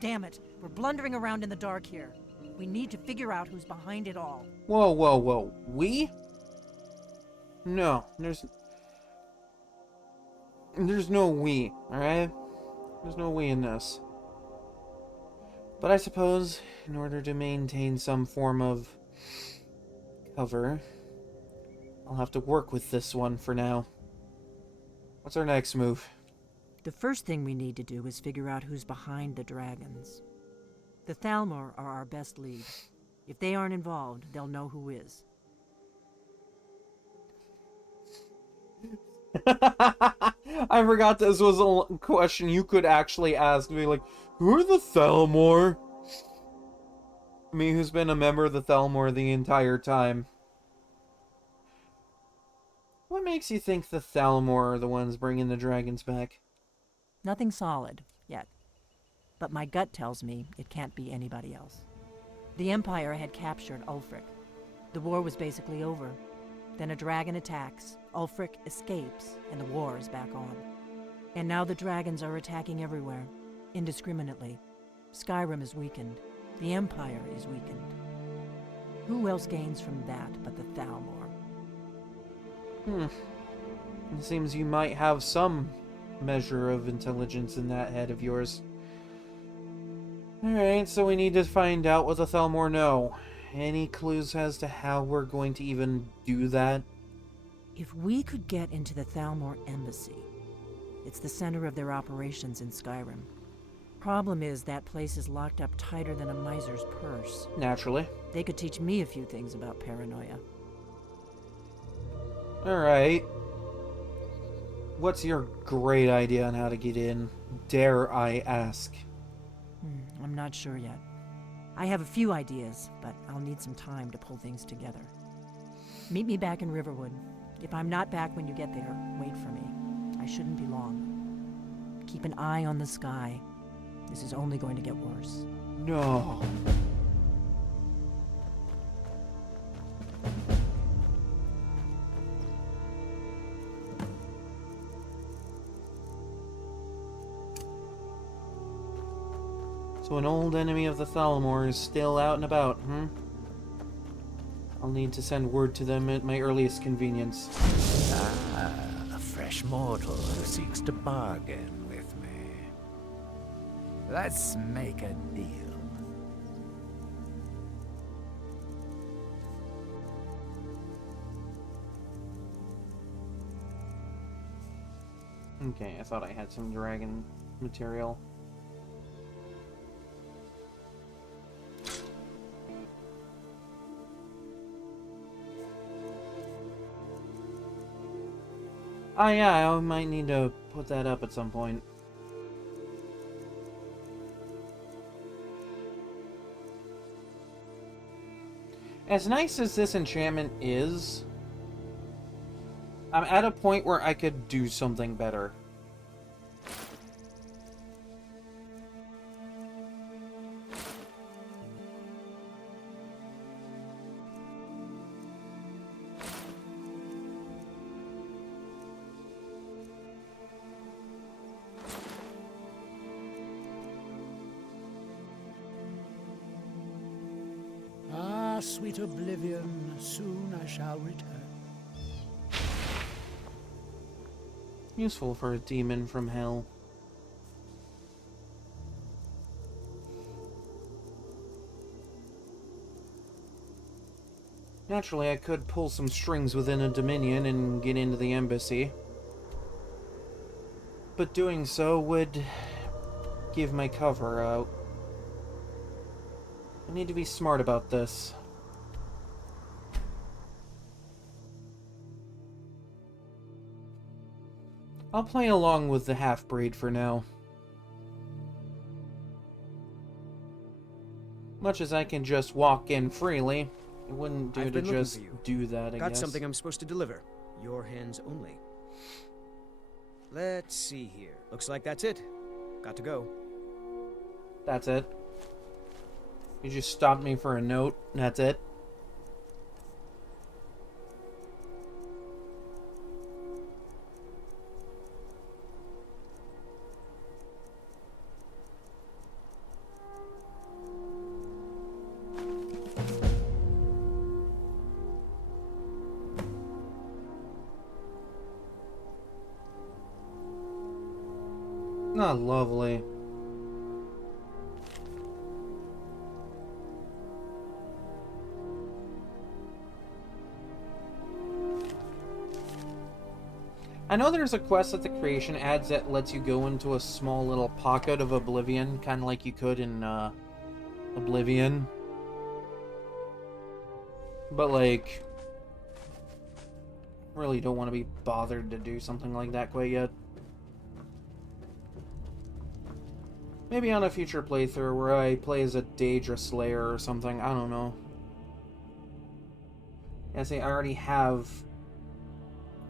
Damn it, we're blundering around in the dark here. We need to figure out who's behind it all. Whoa, whoa, whoa. We? No, there's no we, alright? There's no we in this. But I suppose, in order to maintain some form of cover, I'll have to work with this one for now. What's our next move? The first thing we need to do is figure out who's behind the dragons. The Thalmor are our best lead. If they aren't involved, they'll know who is. I forgot this was a question you could actually ask me, like, who are the Thalmor? Me, who's been a member of the Thalmor the entire time. What makes you think the Thalmor are the ones bringing the dragons back? Nothing solid, yet. But my gut tells me it can't be anybody else. The Empire had captured Ulfric. The war was basically over. Then a dragon attacks, Ulfric escapes, and the war is back on. And now the dragons are attacking everywhere, indiscriminately. Skyrim is weakened. The Empire is weakened. Who else gains from that but the Thalmor? It seems you might have some measure of intelligence in that head of yours. Alright, so we need to find out what the Thalmor know. Any clues as to how we're going to even do that? If we could get into the Thalmor embassy, it's the center of their operations in Skyrim. Problem is, that place is locked up tighter than a miser's purse. Naturally. They could teach me a few things about paranoia. Alright. What's your great idea on how to get in? Dare I ask? I'm not sure yet. I have a few ideas, but I'll need some time to pull things together. Meet me back in Riverwood. If I'm not back when you get there, wait for me. I shouldn't be long. Keep an eye on the sky. This is only going to get worse. No. So an old enemy of the Thalmor is still out and about, I'll need to send word to them at my earliest convenience. A fresh mortal who seeks to bargain with me. Let's make a deal. Okay, I thought I had some dragon material. Oh yeah, I might need to put that up at some point. As nice as this enchantment is, I'm at a point where I could do something better. Sweet oblivion, soon I shall return. Useful for a demon from hell. Naturally, I could pull some strings within a dominion and get into the embassy. But doing so would give my cover out. I need to be smart about this. I'll play along with the half-breed for now. Much as I can just walk in freely, it wouldn't do to just do that, I guess. Got something I'm supposed to deliver. Your hands only. Let's see here. Looks like that's it. Got to go. That's it. You just stopped me for a note, and that's it. Not lovely. I know there's a quest at the creation adds that lets you go into a small little pocket of oblivion, kind of like you could in Oblivion. But like, really don't want to be bothered to do something like that quite yet. Maybe on a future playthrough where I play as a Daedra Slayer or something, I don't know. Yeah, see, I already have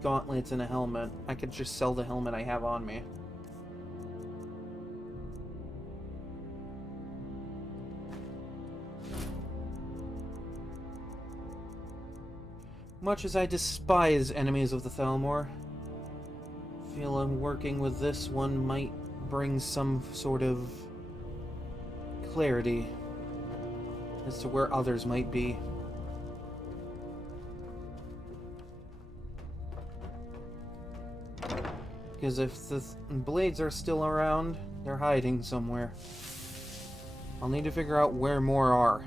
gauntlets and a helmet. I could just sell the helmet I have on me. Much as I despise enemies of the Thalmor, I feel I'm working with this one might bring some sort of clarity as to where others might be. Because if the blades are still around, they're hiding somewhere. I'll need to figure out where more are.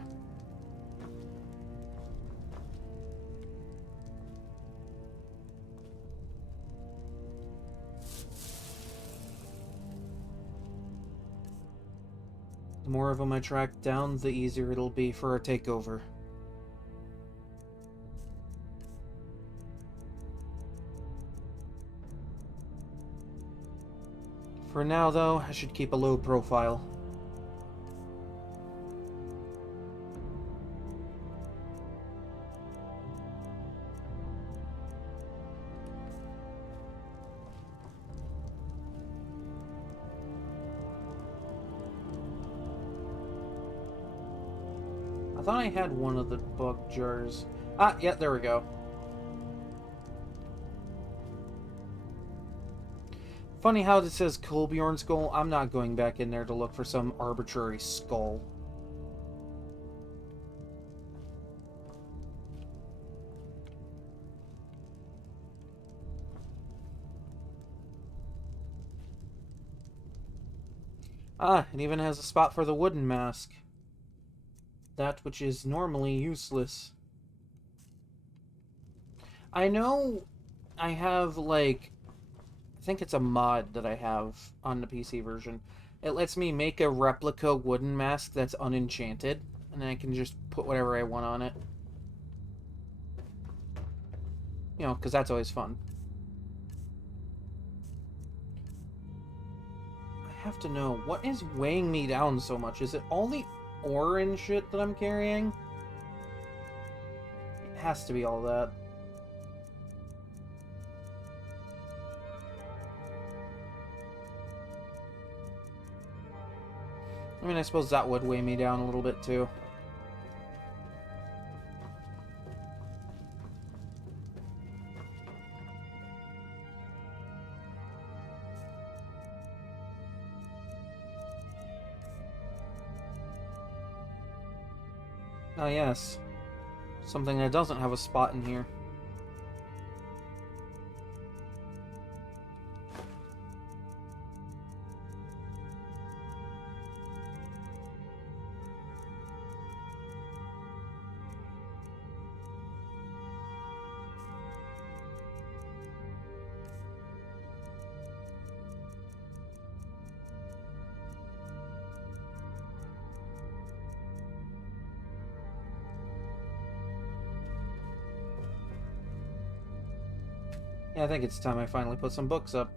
The more of them I track down, the easier it'll be for a takeover. For now, though, I should keep a low profile. I thought I had one of the book jars. Ah, yeah, there we go. Funny how this says Kolbjorn skull. I'm not going back in there to look for some arbitrary skull. Ah, it even has a spot for the wooden mask. That which is normally useless. I know I have, like, I think it's a mod that I have on the PC version. It lets me make a replica wooden mask that's unenchanted, and then I can just put whatever I want on it. You know, because that's always fun. I have to know, what is weighing me down so much? Is it all the ore and shit that I'm carrying? It has to be all that. I mean, I suppose that would weigh me down a little bit, too. Ah, yes. Something that doesn't have a spot in here. Yeah, I think it's time I finally put some books up.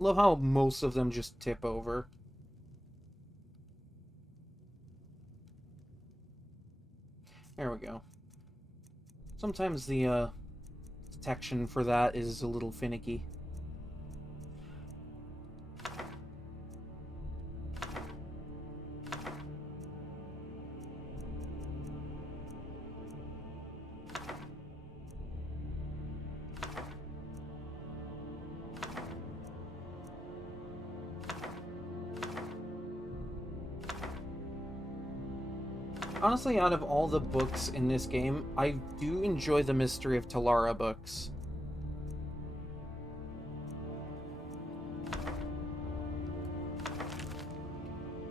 Love how most of them just tip over. There we go. Sometimes the detection for that is a little finicky. Honestly, out of all the books in this game, I do enjoy the Mystery of Talara books.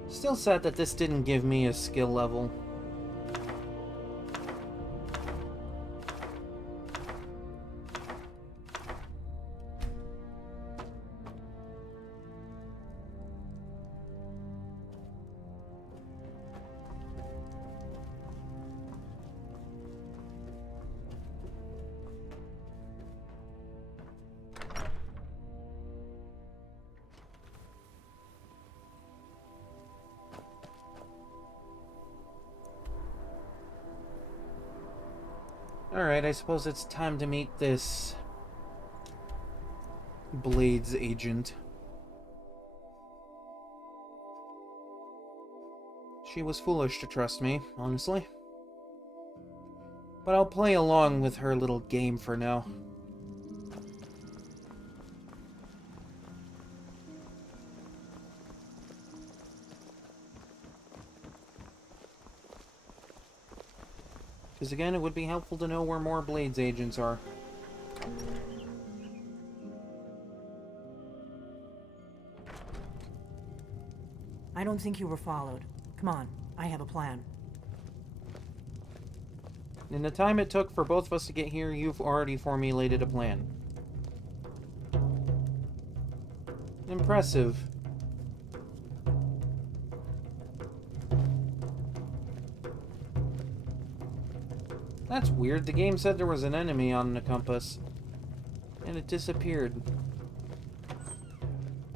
Still sad that this didn't give me a skill level. Alright, I suppose it's time to meet this Blades agent. She was foolish to trust me, honestly. But I'll play along with her little game for now. Because again, it would be helpful to know where more Blades agents are. I don't think you were followed. Come on, I have a plan. In the time it took for both of us to get here, you've already formulated a plan. Impressive. That's weird. The game said there was an enemy on the compass, and it disappeared.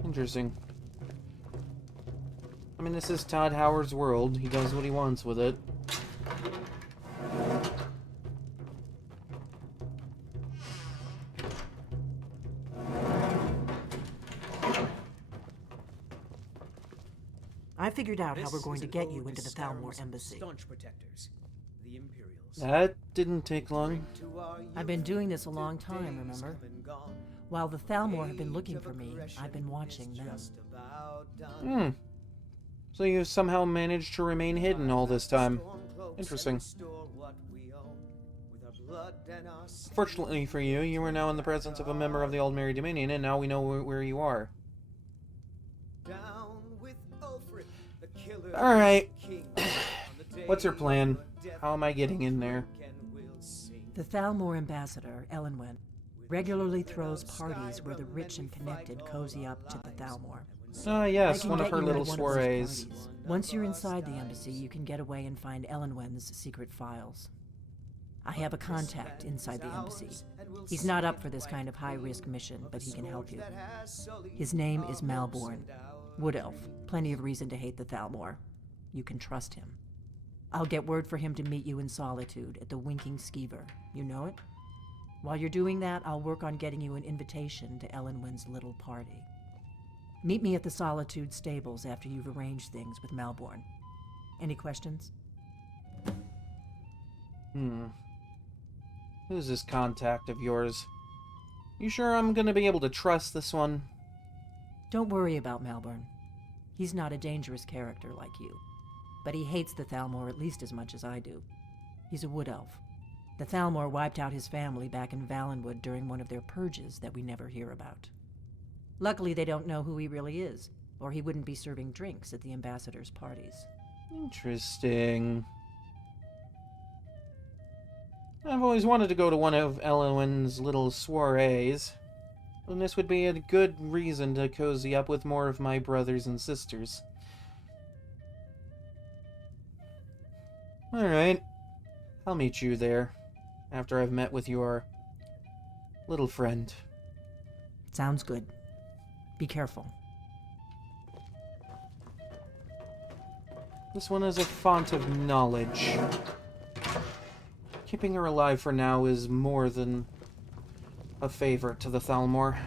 Interesting. I mean, this is Todd Howard's world. He does what he wants with it. I figured out how we're going to get you into the Thalmor embassy. Staunch protectors, the Imperials. That didn't take long. I've been doing this a long time, remember? While the Thalmor have been looking for me, I've been watching them. So you've somehow managed to remain hidden all this time. Interesting. Fortunately for you, you are now in the presence of a member of the Old Merry Dominion, and now we know where you are. Alright. What's your plan? How am I getting in there? The Thalmor ambassador, Elenwen, regularly throws parties where the rich and connected cozy up to the Thalmor. Ah, yes, one of her little soirees. Once you're inside the embassy, you can get away and find Elenwen's secret files. I have a contact inside the embassy. He's not up for this kind of high-risk mission, but he can help you. His name is Malborn. Wood Elf. Plenty of reason to hate the Thalmor. You can trust him. I'll get word for him to meet you in Solitude at the Winking Skeever. You know it? While you're doing that, I'll work on getting you an invitation to Elenwen's little party. Meet me at the Solitude stables after you've arranged things with Malborn. Any questions? Who's this contact of yours? You sure I'm gonna be able to trust this one? Don't worry about Malborn. He's not a dangerous character like you. But he hates the Thalmor at least as much as I do. He's a wood elf. The Thalmor wiped out his family back in Valenwood during one of their purges that we never hear about. Luckily, they don't know who he really is, or he wouldn't be serving drinks at the ambassador's parties. Interesting. I've always wanted to go to one of Elenwen's little soirees, and this would be a good reason to cozy up with more of my brothers and sisters. Alright, I'll meet you there, after I've met with your little friend. Sounds good. Be careful. This one is a font of knowledge. Keeping her alive for now is more than a favor to the Thalmor.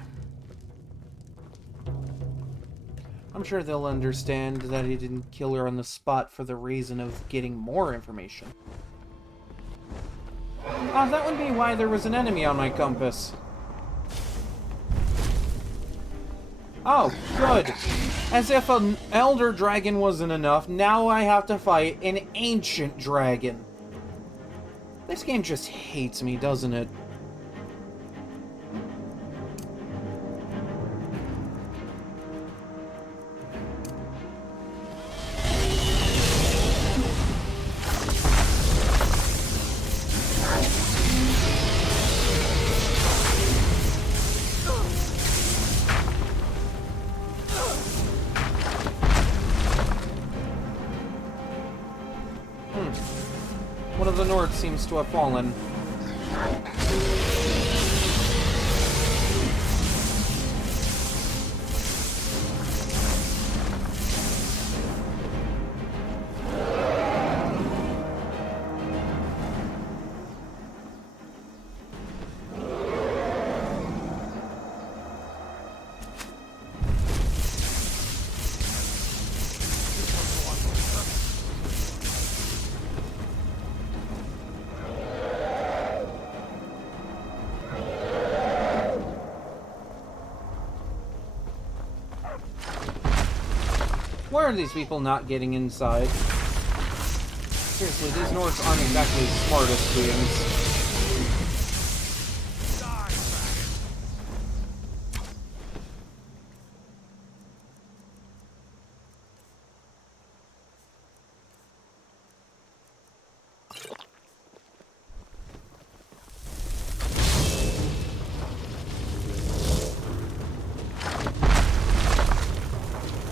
I'm sure they'll understand that he didn't kill her on the spot for the reason of getting more information. Ah, that would be why there was an enemy on my compass. Oh, good. As if an elder dragon wasn't enough, now I have to fight an ancient dragon. This game just hates me, doesn't it? One of the Nords seems to have fallen. Why are these people not getting inside? Seriously, these Nords aren't exactly the smartest beings.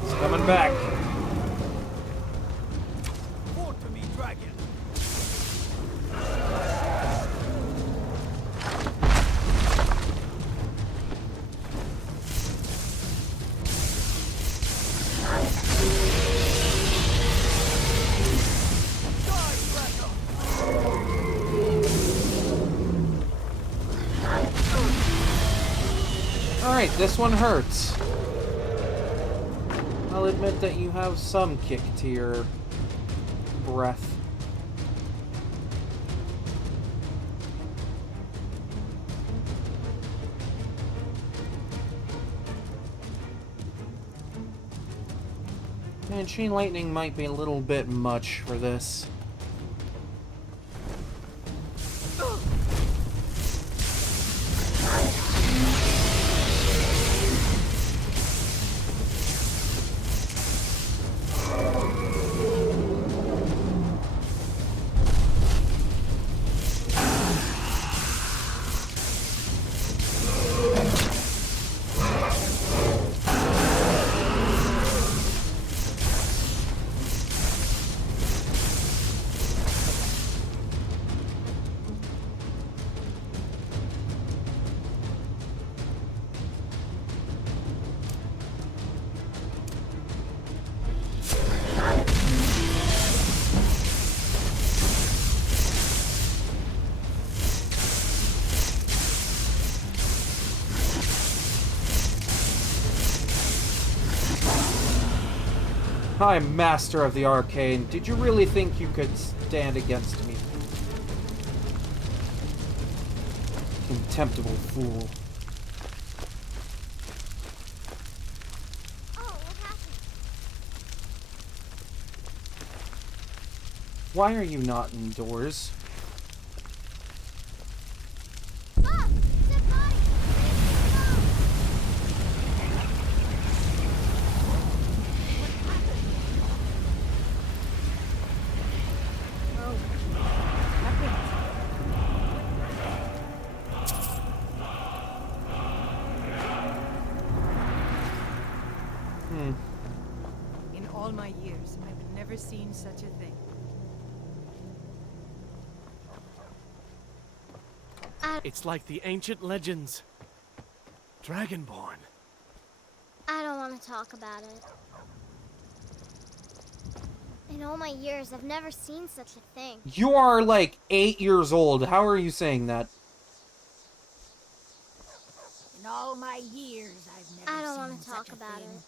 It's coming back. Alright, this one hurts. I'll admit that you have some kick to your breath. Man, chain lightning might be a little bit much for this. I'm master of the arcane. Did you really think you could stand against me? Contemptible fool. Oh, what happened? Why are you not indoors? Ah! Dead body! In all my years, I've never seen such a thing. It's like the ancient legends. Dragonborn. I don't want to talk about it. In all my years, I've never seen such a thing. You are like 8 years old. How are you saying that? In all my years, I've never I don't seen want to such talk a about thing. it.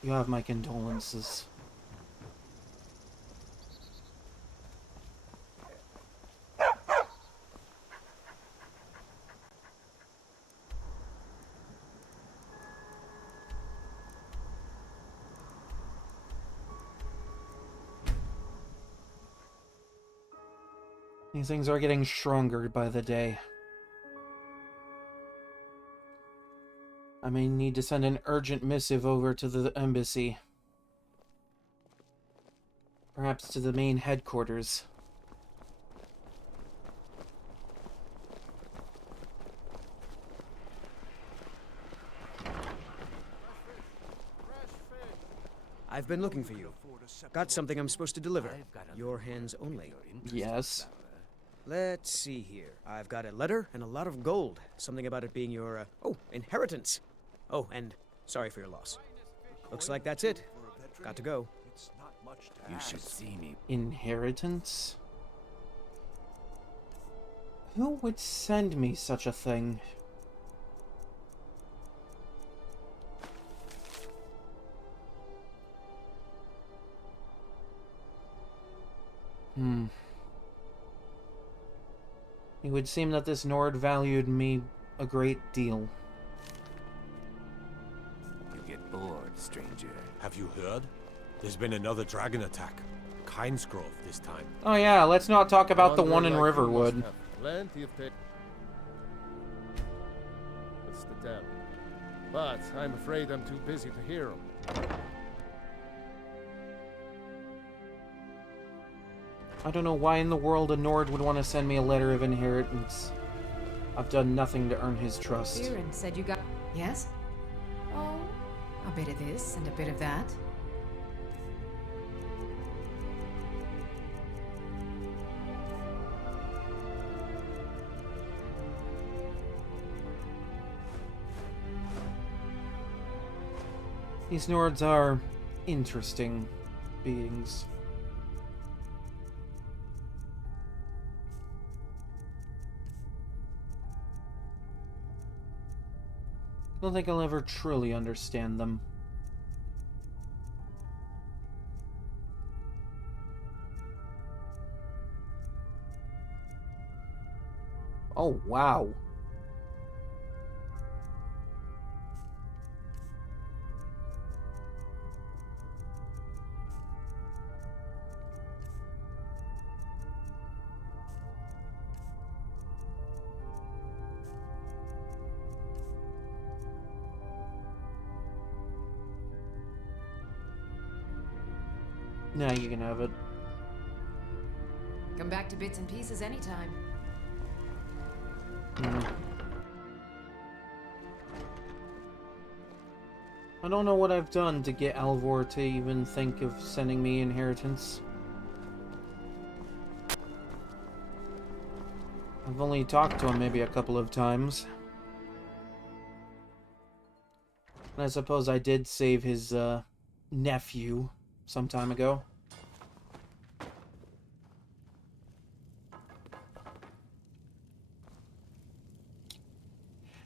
You have my condolences. These things are getting stronger by the day. I may need to send an urgent missive over to the embassy. Perhaps to the main headquarters. I've been looking for you. Got something I'm supposed to deliver. Your hands only. Yes. Let's see here. I've got a letter and a lot of gold. Something about it being your, inheritance. Oh, and sorry for your loss. Looks like that's it. Got to go. You should see me. Inheritance? Who would send me such a thing? It would seem that this Nord valued me a great deal. You get bored, stranger. Have you heard? There's been another dragon attack. Kynesgrove this time. Oh yeah, let's not talk about the one in Wanderer like you must Riverwood. have plenty of It's the devil. But I'm afraid I'm too busy to hear him. I don't know why in the world a Nord would want to send me a letter of inheritance. I've done nothing to earn his trust. Viren said you got... Yes? Oh, a bit of this and a bit of that. These Nords are interesting beings. I don't think I'll ever truly understand them. Oh, wow. Now you can have it. Come back to bits and pieces anytime. I don't know what I've done to get Alvor to even think of sending me inheritance. I've only talked to him maybe a couple of times. And I suppose I did save his nephew some time ago.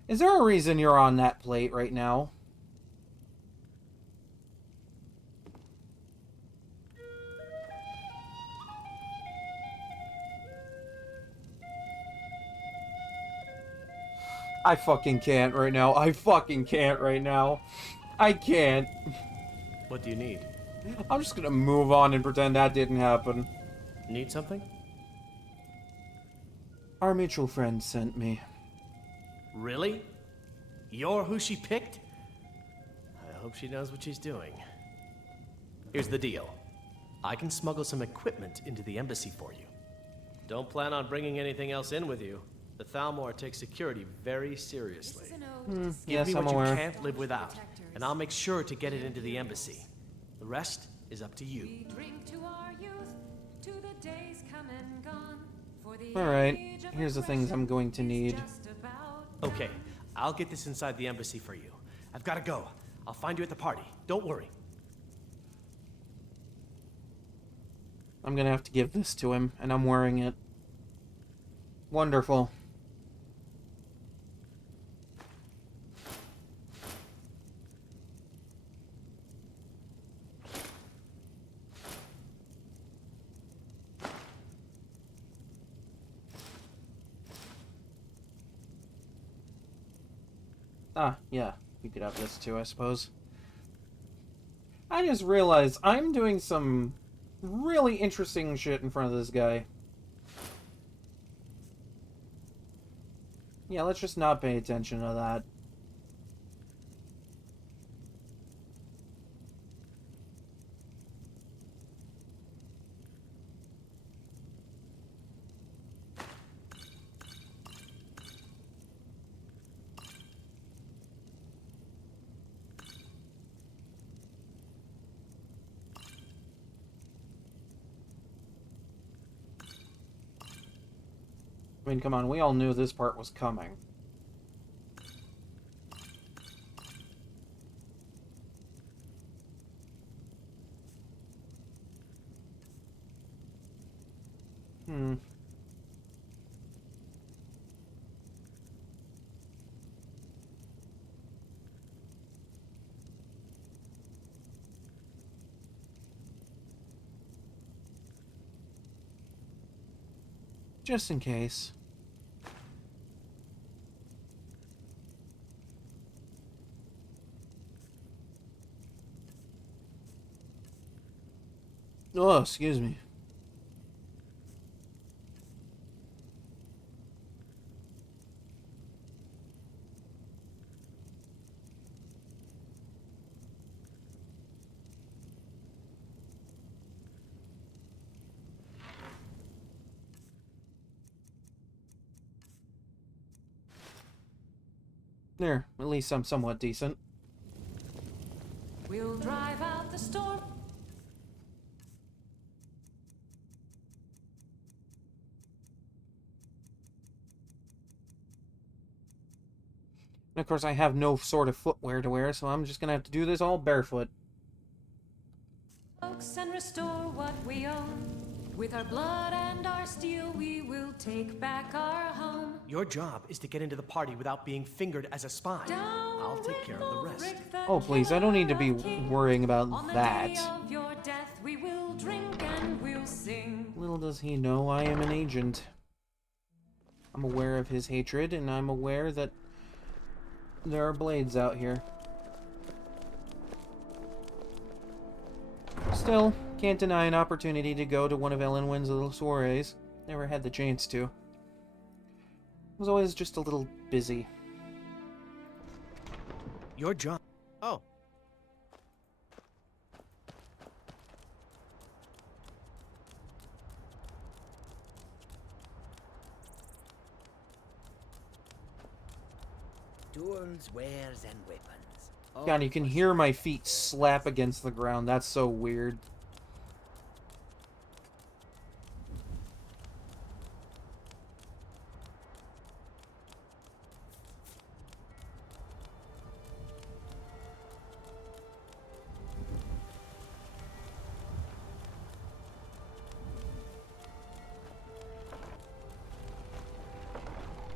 Is there a reason you're on that plate right now? I fucking can't right now. I fucking can't right now. I can't. What do you need? I'm just gonna move on and pretend that didn't happen. Need something? Our mutual friend sent me. Really? You're who she picked? I hope she knows what she's doing. Here's the deal. I can smuggle some equipment into the embassy for you. Don't plan on bringing anything else in with you. The Thalmor takes security very seriously. Give yes, me I'm what aware. you can't live without, and I'll make sure to get it into the embassy. The rest is up to you. Alright, here's the things I'm going to need. Okay, I'll get this inside the embassy for you. I've got to go. I'll find you at the party. Don't worry. I'm gonna have to give this to him, and I'm wearing it. Wonderful. Ah, yeah. You could have this too, I suppose. I just realized I'm doing some really interesting shit in front of this guy. Yeah, let's just not pay attention to that. I mean, come on, we all knew this part was coming. Just in case. Oh, excuse me. There, at least I'm somewhat decent. We'll drive out the storm. And of course I have no sort of footwear to wear, so I'm just gonna have to do this all barefoot. And restore what we own. With our blood and our steel, we will take back our home. Your job is to get into the party without being fingered as a spy. I'll take care of the rest. Oh, please, I don't need to be worrying about that. Of your death, we will drink and we'll sing. Little does he know I am an agent. I'm aware of his hatred, and I'm aware that there are blades out here. Still, can't deny an opportunity to go to one of Ellenwyn's little soirees. Never had the chance to. Was always just a little busy. Your job. Oh. Tools, wares, and weapons. God, you can hear my feet slap against the ground. That's so weird.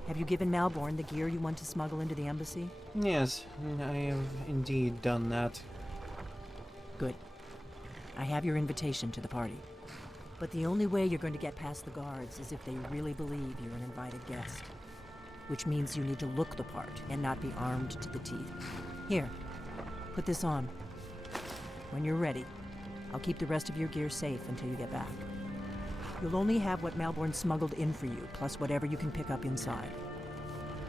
Have you given Malborn the gear you want to smuggle into the embassy? Yes, I have indeed done that. Good. I have your invitation to the party. But the only way you're going to get past the guards is if they really believe you're an invited guest. Which means you need to look the part and not be armed to the teeth. Here, put this on. When you're ready, I'll keep the rest of your gear safe until you get back. You'll only have what Malborn smuggled in for you, plus whatever you can pick up inside.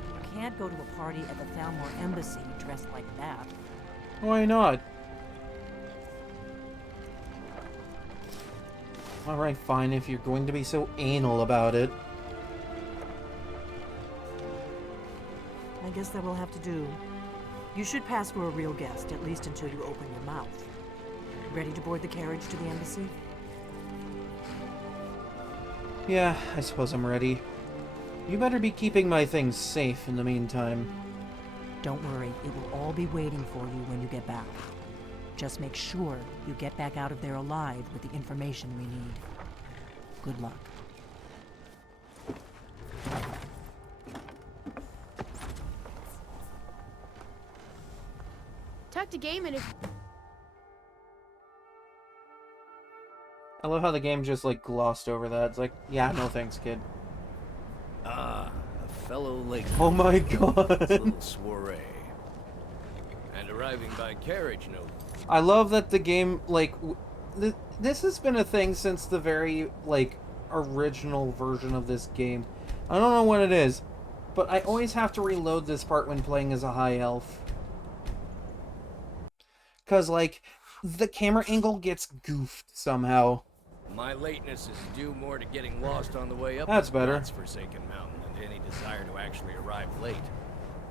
You can't go to a party at the Thalmor Embassy dressed like that. Why not? Alright, fine, if you're going to be so anal about it. I guess that will have to do. You should pass for a real guest, at least until you open your mouth. Ready to board the carriage to the embassy? Yeah, I suppose I'm ready. You better be keeping my things safe in the meantime. Don't worry, it will all be waiting for you when you get back. Just make sure you get back out of there alive with the information we need. Good luck. Talk to Gaiman if... I love how the game just, like, glossed over that. It's like, yeah, no thanks, kid. Ah, a fellow lake. Oh my god! Little soiree. And arriving by carriage, no. I love that the game, like, this has been a thing since the very, like, original version of this game. I don't know what it is, but I always have to reload this part when playing as a high elf. Because, like, the camera angle gets goofed somehow. My lateness is due more to getting lost on the way up That's better. God's forsaken mountain than to any desire to actually arrive late.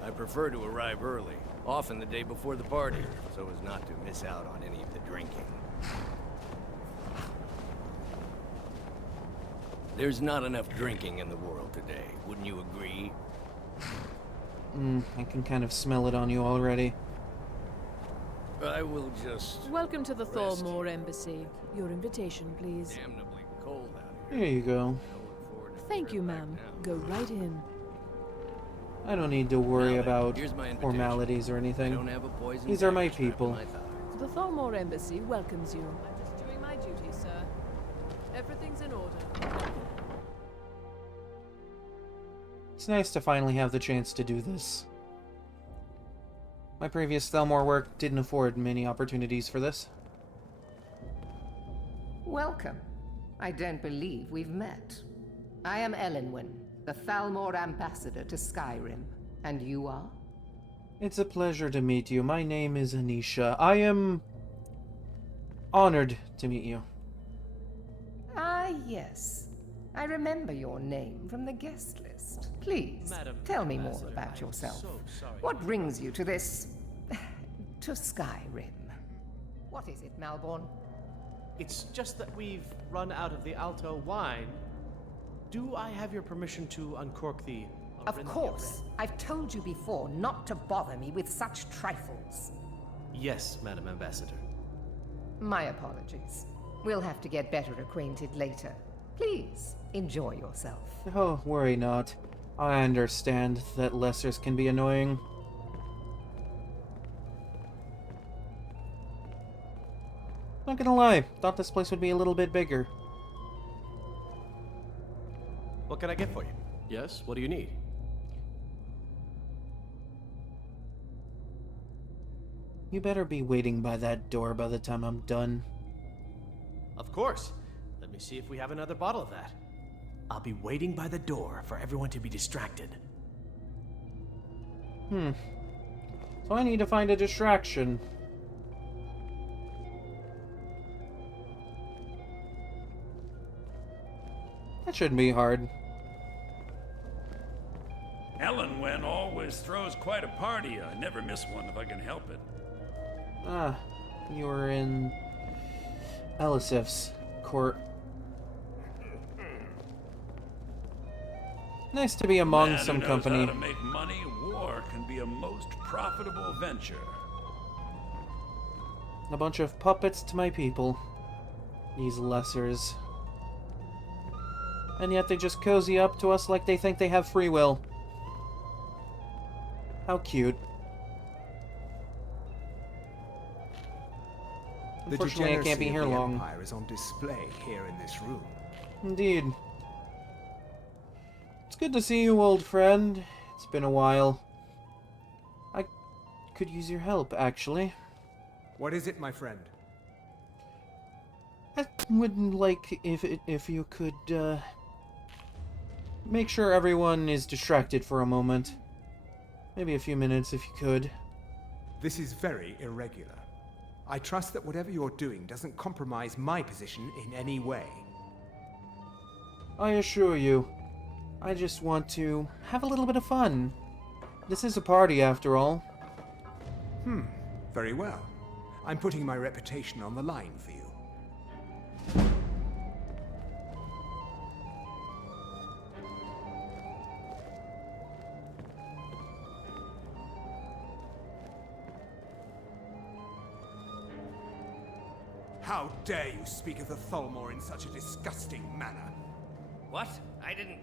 I prefer to arrive early, often the day before the party, so as not to miss out on any of the drinking. There's not enough drinking in the world today, wouldn't you agree? I can kind of smell it on you already. I will just... Welcome to the Thalmor Embassy. Your invitation, please. Damnably cold out here. There you go. Thank you, ma'am. Go right in. I don't need to worry about here's my invitation. formalities or I anything. don't have a poison These are my dagger strapped to people. my thigh. The Thalmor Embassy welcomes you. I'm just doing my duty, sir. Everything's in order. It's nice to finally have the chance to do this. My previous Thalmor work didn't afford many opportunities for this. Welcome. I don't believe we've met. I am Elenwyn, the Thalmor ambassador to Skyrim. And you are? It's a pleasure to meet you. My name is Anisha. I am honored to meet you. Ah, yes. I remember your name from the guest list. Please, Madam tell me more Ambassador, about I'm yourself. so sorry. What brings you to this... to Skyrim? What is it, Malborn? It's just that we've run out of the Alto wine. Do I have your permission to uncork the... Of course. I've told you before not to bother me with such trifles. Yes, Madam Ambassador. My apologies. We'll have to get better acquainted later. Please, enjoy yourself. Oh, worry not. I understand that lessers can be annoying. Not gonna lie, thought this place would be a little bit bigger. What can I get for you? Yes, what do you need? You better be waiting by that door by the time I'm done. Of course. Let me see if we have another bottle of that. I'll be waiting by the door for everyone to be distracted. So I need to find a distraction. That shouldn't be hard. Elenwen always throws quite a party. I never miss one if I can help it. Ah, you're in Elisif's court. Nice to be among Man some who knows company. How to make money, war can be a most profitable venture. A bunch of puppets to my people. These lessers. And yet they just cozy up to us like they think they have free will. How cute. Unfortunately, I can't be here The long. Empire is on display here in this room. Indeed. It's good to see you, old friend. It's been a while. I could use your help, actually. What is it, my friend? I would like if you could make sure everyone is distracted for a moment. Maybe a few minutes if you could. This is very irregular. I trust that whatever you're doing doesn't compromise my position in any way. I assure you, I just want to have a little bit of fun. This is a party after all. Very well. I'm putting my reputation on the line for you. How dare you speak of the Thalmor in such a disgusting manner? What? I didn't...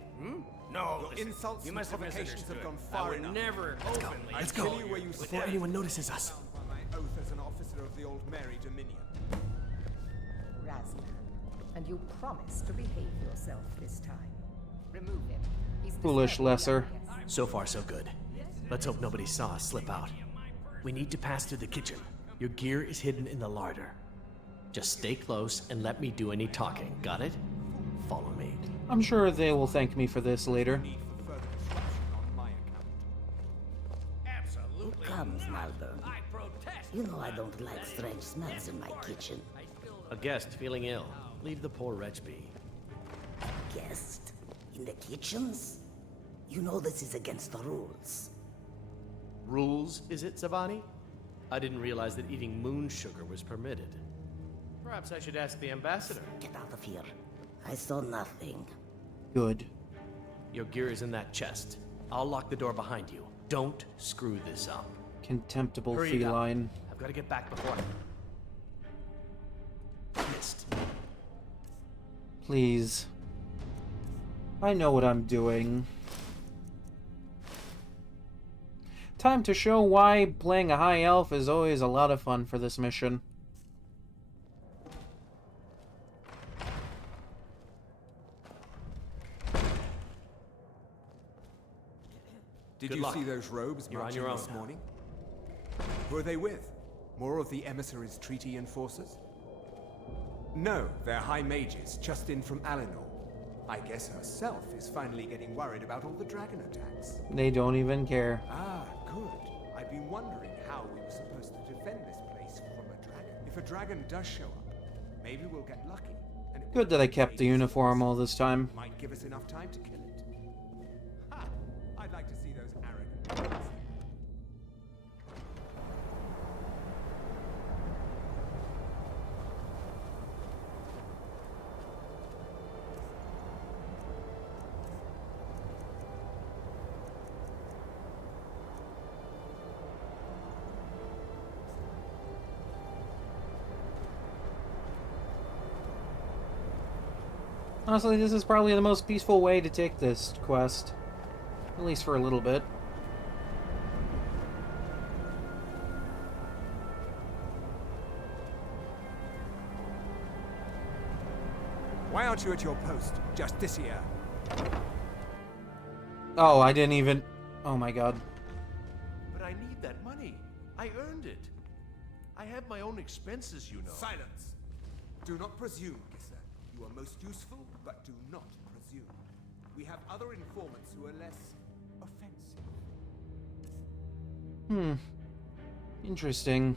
No, Your listen, insults you and must have provocations misunderstood. have gone I far would enough. never openly... Let's go. Where you Before stand. anyone notices us. By my oath as an officer of the Old Mary Dominion. Razlan, and you promise to behave yourself this time. Remove him. He's Foolish disturbing lesser. our guests. So far, so good. Let's hope nobody saw us slip out. We need to pass through the kitchen. Your gear is hidden in the larder. Just stay close and let me do any talking. Got it? Follow me. I'm sure they will thank me for this later. Need for further disruption on my account. Absolutely. Comes, Malborn. I protest. You know I don't like strange smells in my kitchen. A guest feeling ill. Leave the poor wretch be. Guest? In the kitchens? You know this is against the rules. Rules, is it, Savani? I didn't realize that eating moon sugar was permitted. Perhaps I should ask the ambassador. Get out of here. I saw nothing. Good. Your gear is in that chest. I'll lock the door behind you. Don't screw this up. Contemptible Hurry it up. feline. I've got to get back before missed. Please. I know what I'm doing. Time to show why playing a high elf is always a lot of fun for this mission. Did Good you luck. see those robes You're on marching your own this now. morning? Who are they with? More of the emissaries' treaty enforcers? No, they're high mages, just in from Alinor. I guess herself is finally getting worried about all the dragon attacks. They don't even care. Ah, good. I've been wondering how we were supposed to defend this place from a dragon. If a dragon does show up, maybe we'll get lucky. And Good that I kept the uniform all this time. might give us enough time to kill it. Ha! I'd like to see those arrogant guys. Honestly, this is probably the most peaceful way to take this quest. At least for a little bit. Why aren't you at your post, Justicia? Oh, I didn't even... Oh my god. But I need that money. I earned it. I have my own expenses, you know. Silence! Do not presume, Gisser. You are most useful, but do not presume. We have other informants who are less offensive. Interesting.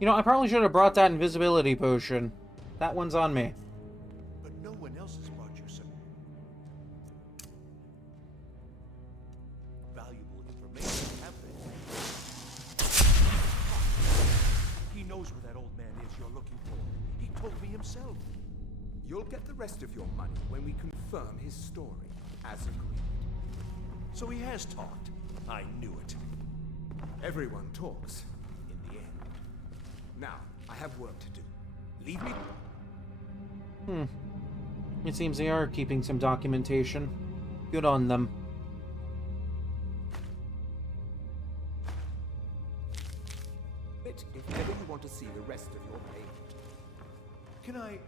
You know, I probably should have brought that invisibility potion. That one's on me. But no one else has brought you some valuable information, have they? He knows where that old man is you're looking for. He told me himself. You'll get the rest of your money when we confirm his story, as agreed. So he has talked. I knew it. Everyone talks, in the end. Now, I have work to do. Leave me... It seems they are keeping some documentation. Good on them. If ever you want to see the rest of your payment. Can I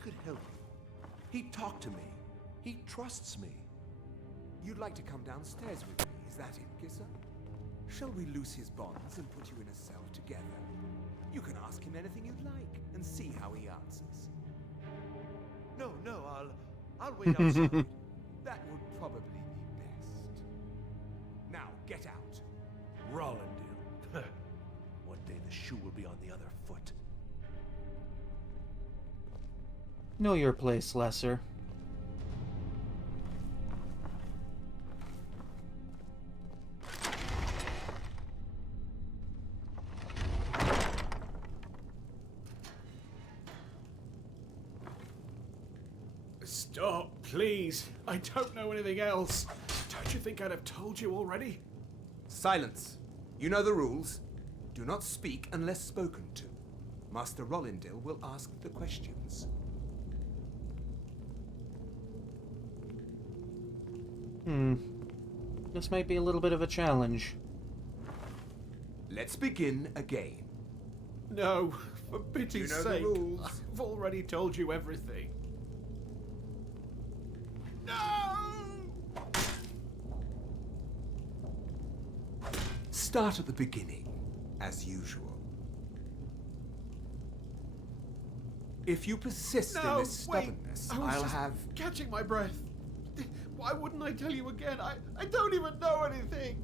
could help you. He talked to me. He trusts me. You'd like to come downstairs with me, is that it, Gisser? Shall we loose his bonds and put you in a cell together? You can ask him anything you'd like and see how he answers. No, I'll wait outside. That would probably be best. Now, get out. Rollindale. One day the shoe will be on the other foot. Know your place, Lesser. Stop, please. I don't know anything else. Don't you think I'd have told you already? Silence. You know the rules. Do not speak unless spoken to. Master Rollindale will ask the questions. This might be a little bit of a challenge. Let's begin again. No, for pity's You know the sake. rules. I've already told you everything. Start at the beginning, as usual. If you persist in this stubbornness, I was I'll just have... catching my breath. Why wouldn't I tell you again? I don't even know anything.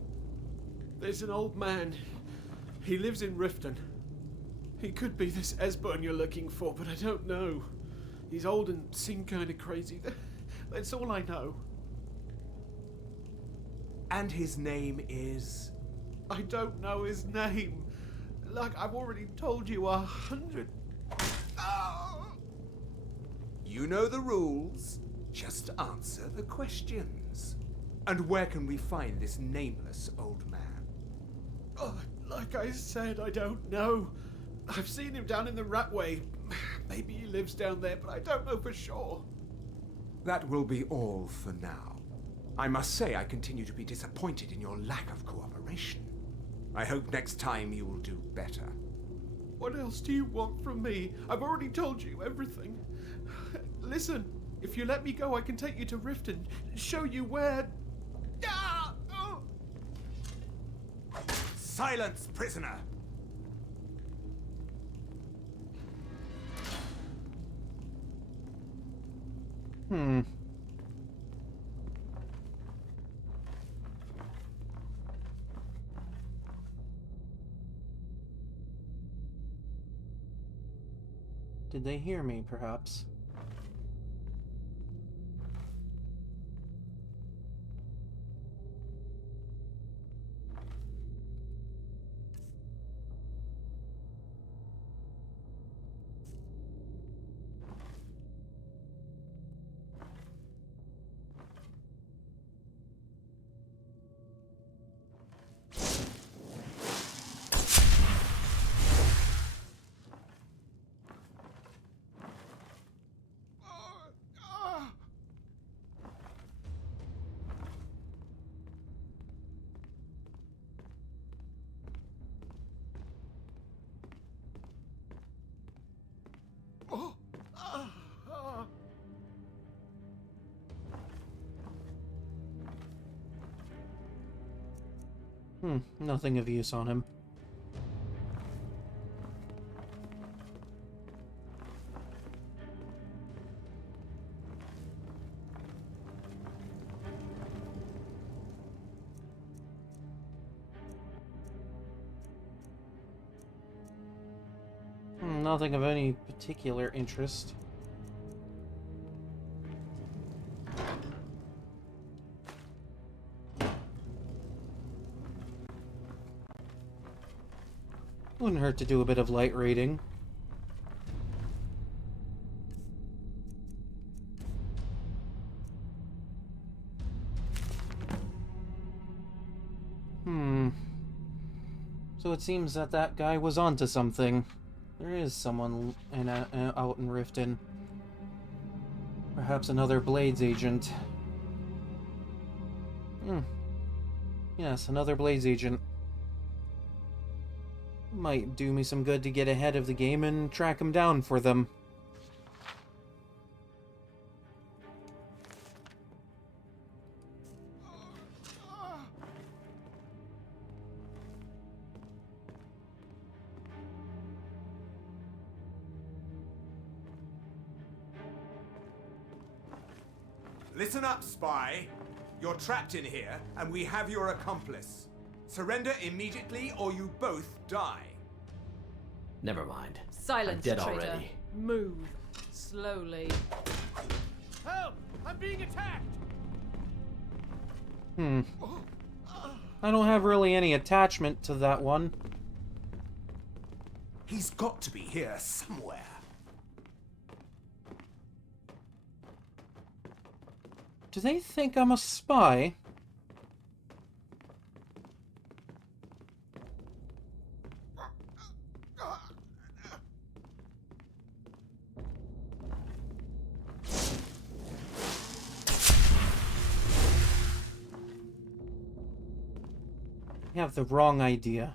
There's an old man. He lives in Riften. He could be this Esbern you're looking for, but I don't know. He's old and seemed kind of crazy. That's all I know. And his name is... I don't know his name. Like I've already told you 100. You know the rules. Just answer the questions. And where can we find this nameless old man? Oh, like I said, I don't know. I've seen him down in the Ratway. Maybe he lives down there, but I don't know for sure. That will be all for now. I must say I continue to be disappointed in your lack of cooperation. I hope next time you will do better. What else do you want from me? I've already told you everything. Listen, if you let me go, I can take you to Riften, show you where... Ah! Oh! Silence, prisoner! Did they hear me, perhaps? Nothing of use on him. Nothing of any particular interest. Wouldn't hurt to do a bit of light reading. So it seems that that guy was onto something. There is someone out in Riften. Perhaps another Blades agent. Yes, another Blades agent. Might do me some good to get ahead of the game and track him down for them. Listen up, spy. You're trapped in here, and we have your accomplice. Surrender immediately, or you both die. Never mind. Silence, I'm dead traitor. already. Move. Slowly. Help! I'm being attacked! I don't have really any attachment to that one. He's got to be here somewhere. Do they think I'm a spy? You have the wrong idea.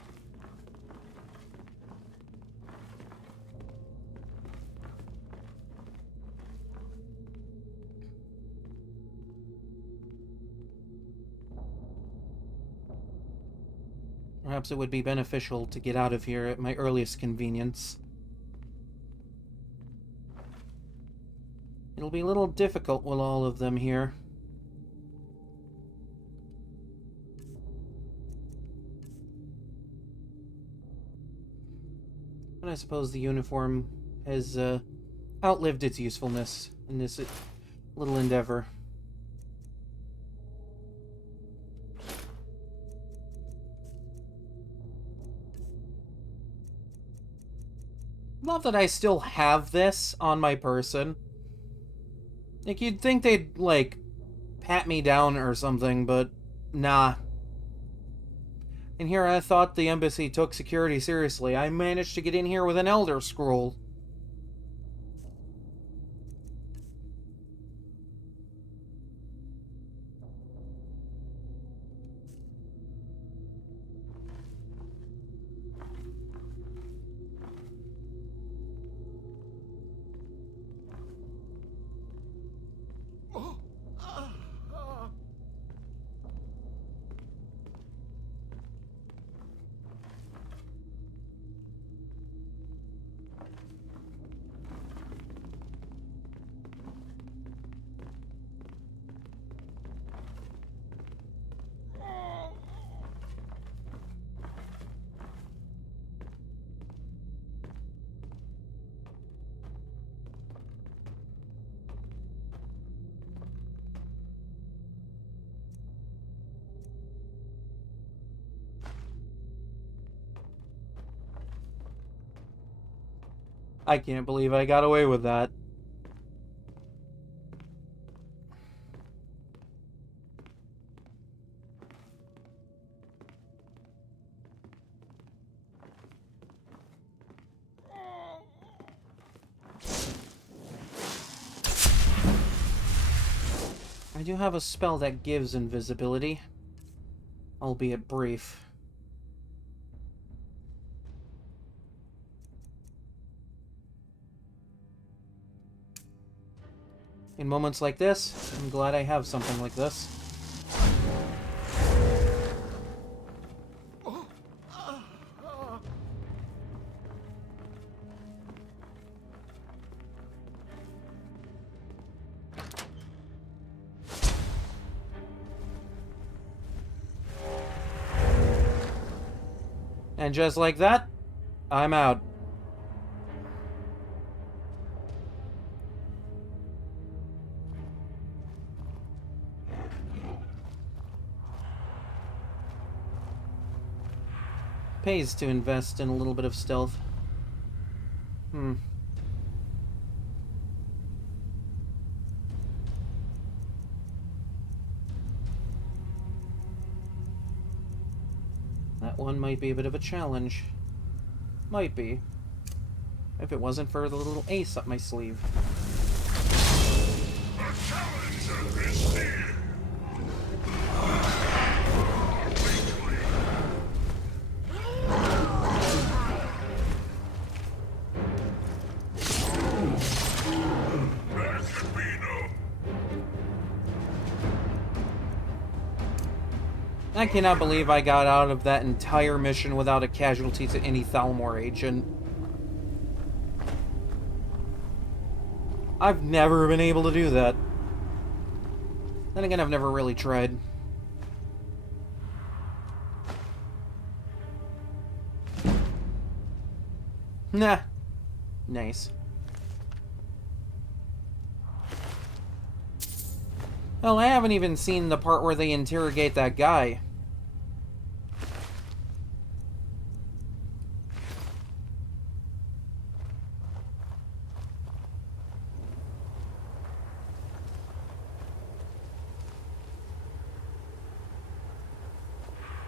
Perhaps it would be beneficial to get out of here at my earliest convenience. It'll be a little difficult with all of them here. But I suppose the uniform has outlived its usefulness in this little endeavor. Love that I still have this on my person. Like, you'd think they'd, like, pat me down or something, but nah. And here I thought the embassy took security seriously. I managed to get in here with an Elder Scroll. I can't believe I got away with that. I do have a spell that gives invisibility, albeit brief. In moments like this, I'm glad I have something like this. And just like that, I'm out. Pays to invest in a little bit of stealth. That one might be a bit of a challenge. Might be. If it wasn't for the little ace up my sleeve. I cannot believe I got out of that entire mission without a casualty to any Thalmor agent. I've never been able to do that. Then again, I've never really tried. Nah. Nice. Well, I haven't even seen the part where they interrogate that guy.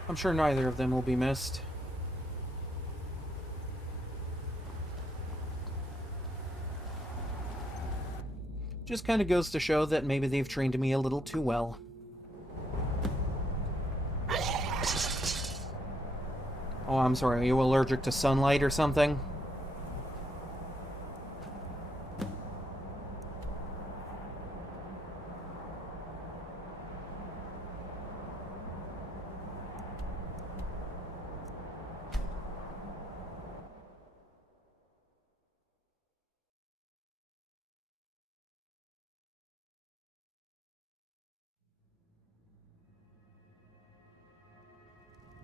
I'm sure neither of them will be missed. Just kind of goes to show that maybe they've trained me a little too well. Oh, I'm sorry, are you allergic to sunlight or something?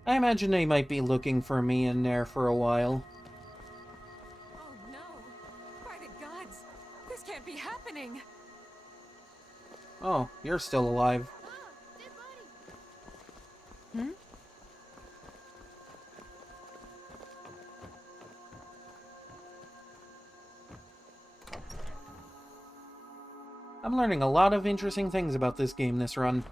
I imagine they might be looking for me in there for a while. Oh no! By the gods! This can't be happening! Oh, you're still alive. Hmm? I'm learning a lot of interesting things about this game this run.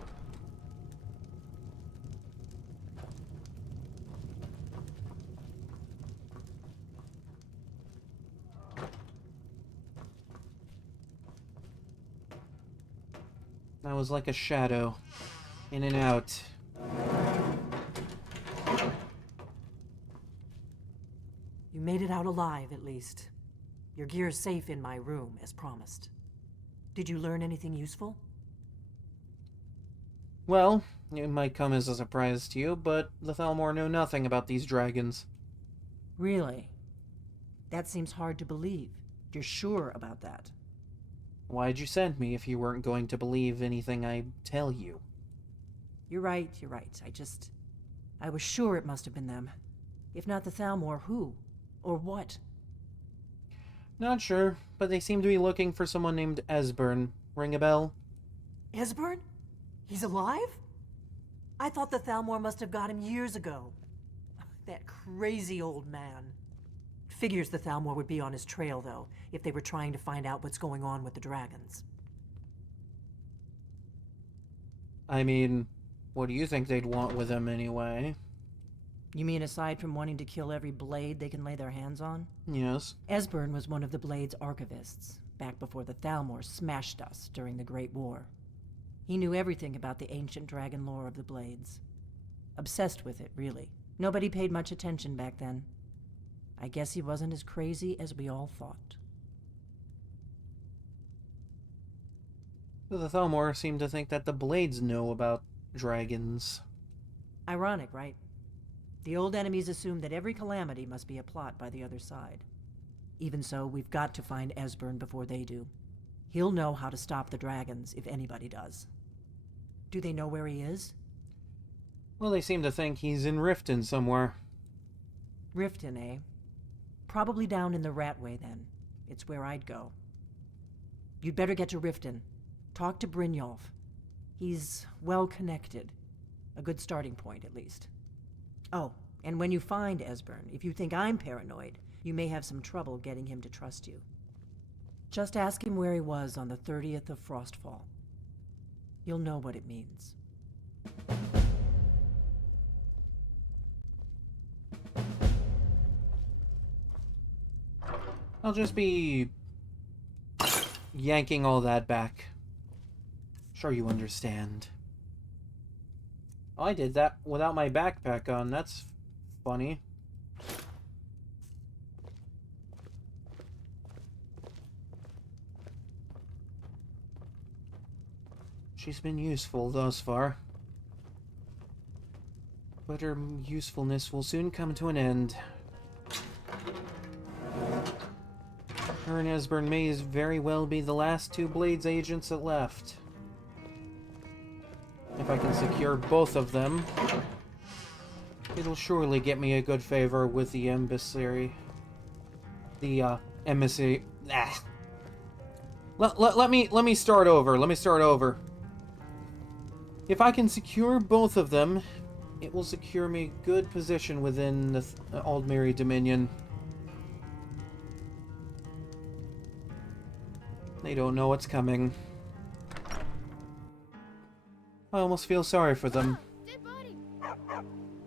That was like a shadow. In and out. You made it out alive, at least. Your gear's safe in my room, as promised. Did you learn anything useful? Well, it might come as a surprise to you, but the Thalmor know nothing about these dragons. Really? That seems hard to believe. You're sure about that? Why'd you send me if you weren't going to believe anything I tell you? You're right, you're right. I was sure it must have been them. If not the Thalmor, who? Or what? Not sure, but they seem to be looking for someone named Esbern. Ring a bell? Esbern? He's alive? I thought the Thalmor must have got him years ago. That crazy old man. Figures the Thalmor would be on his trail, though, if they were trying to find out what's going on with the dragons. I mean, what do you think they'd want with him anyway? You mean aside from wanting to kill every blade they can lay their hands on? Yes. Esbern was one of the Blade's archivists, back before the Thalmor smashed us during the Great War. He knew everything about the ancient dragon lore of the Blades. Obsessed with it, really. Nobody paid much attention back then. I guess he wasn't as crazy as we all thought. The Thalmor seem to think that the Blades know about dragons. Ironic, right? The old enemies assume that every calamity must be a plot by the other side. Even so, we've got to find Esbern before they do. He'll know how to stop the dragons, if anybody does. Do they know where he is? Well, they seem to think he's in Riften somewhere. Riften, eh? Probably down in the Ratway, then. It's where I'd go. You'd better get to Riften. Talk to Brynjolf. He's well-connected. A good starting point, at least. Oh, and when you find Esbern, if you think I'm paranoid, you may have some trouble getting him to trust you. Just ask him where he was on the 30th of Frostfall. You'll know what it means. I'll just be yanking all that back. Sure you understand. Oh, I did that without my backpack on. That's funny. She's been useful thus far. But her usefulness will soon come to an end. Her and Esbern may very well be the last two Blades agents that left. If I can secure both of them, it'll surely get me a good favor with the emissary. Emissary. Ah. Let me start over. If I can secure both of them, it will secure me a good position within the Aldmeri Dominion. They don't know what's coming. I almost feel sorry for them.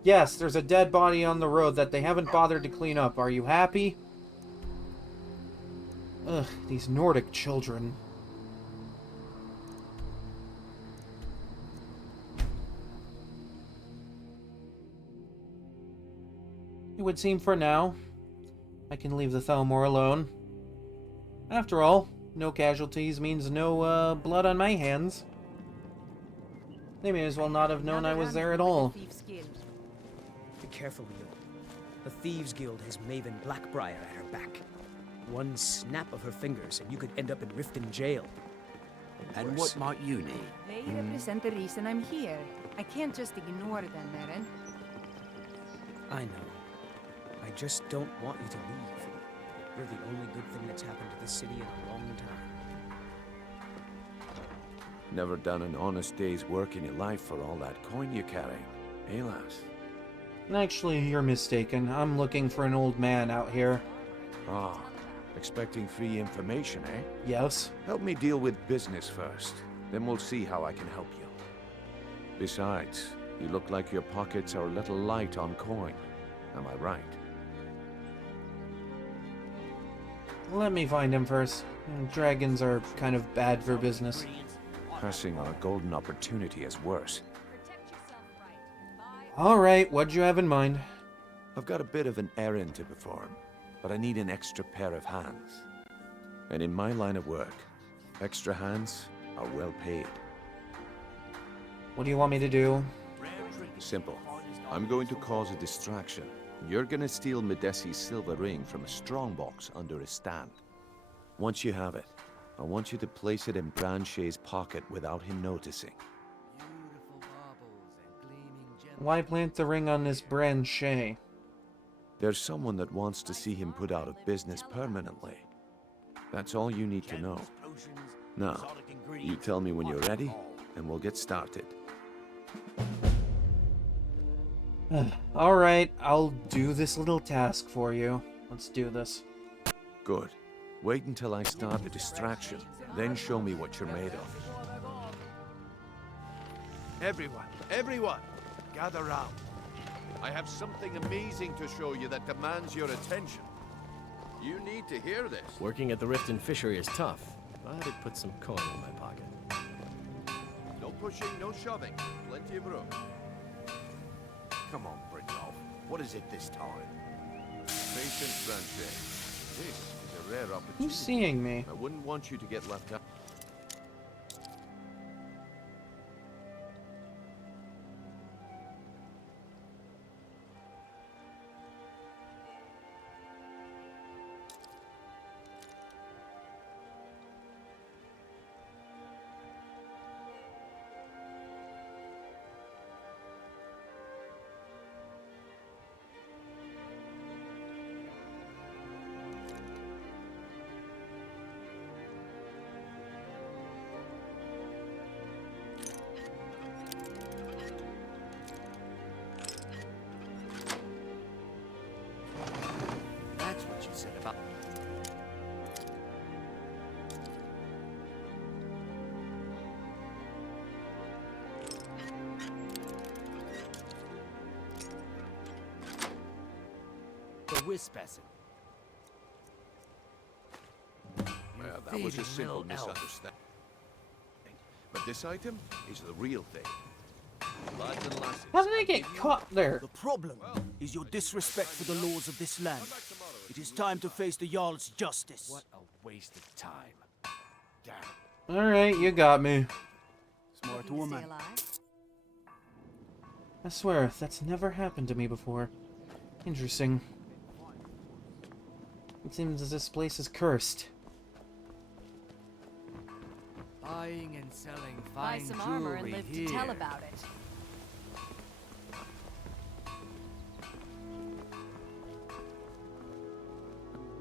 Yes, there's a dead body on the road that they haven't bothered to clean up. Are you happy? Ugh, these Nordic children. It would seem for now, I can leave the Thalmor alone. After all, no casualties means no, blood on my hands. They may as well not have known I was there at all. Be careful, Leo. The Thieves Guild has Maven Blackbriar at her back. One snap of her fingers and you could end up in Riften jail. And what might you need? They represent the reason I'm here. I can't just ignore them, Eren. I know. I just don't want you to leave. You're the only good thing that's happened to this city in a long time. Never done an honest day's work in your life for all that coin you carry, eh, lass? Actually, you're mistaken. I'm looking for an old man out here. Ah, expecting free information, eh? Yes. Help me deal with business first, then we'll see how I can help you. Besides, you look like your pockets are a little light on coin. Am I right? Let me find him first. Dragons are kind of bad for business. Passing on a golden opportunity is worse. Alright, what'd you have in mind? I've got a bit of an errand to perform, but I need an extra pair of hands. And in my line of work, extra hands are well paid. What do you want me to do? Simple. I'm going to cause a distraction. You're gonna steal Medesi's silver ring from a strongbox under his stand. Once you have it, I want you to place it in Branche's pocket without him noticing. Why plant the ring on this Branche? There's someone that wants to see him put out of business permanently. That's all you need to know. Now, you tell me when you're ready, and we'll get started. Alright, I'll do this little task for you. Let's do this. Good. Wait until I start the distraction, then show me what you're made of. Everyone, gather round. I have something amazing to show you that demands your attention. You need to hear this. Working at the Riften Fishery is tough, but it puts some coin in my pocket. No pushing, no shoving. Plenty of room. Come on, Brynjolf. What is it this time? Patience, Branche. This is a rare opportunity. Who's seeing me? I wouldn't want you to get left out. That's what you said about... The Wispesin. Well, that was a simple misunderstanding. But this item is the real thing. Lads and lasses, How did I get caught there? The problem is your disrespect for the laws of this land. It is time to face the Jarl's justice. What a waste of time. Damn. Alright, you got me. Smart woman. I swear, that's never happened to me before. Interesting. It seems as this place is cursed. Buying and selling Buy fine some armor and jewelry live here. to tell about it.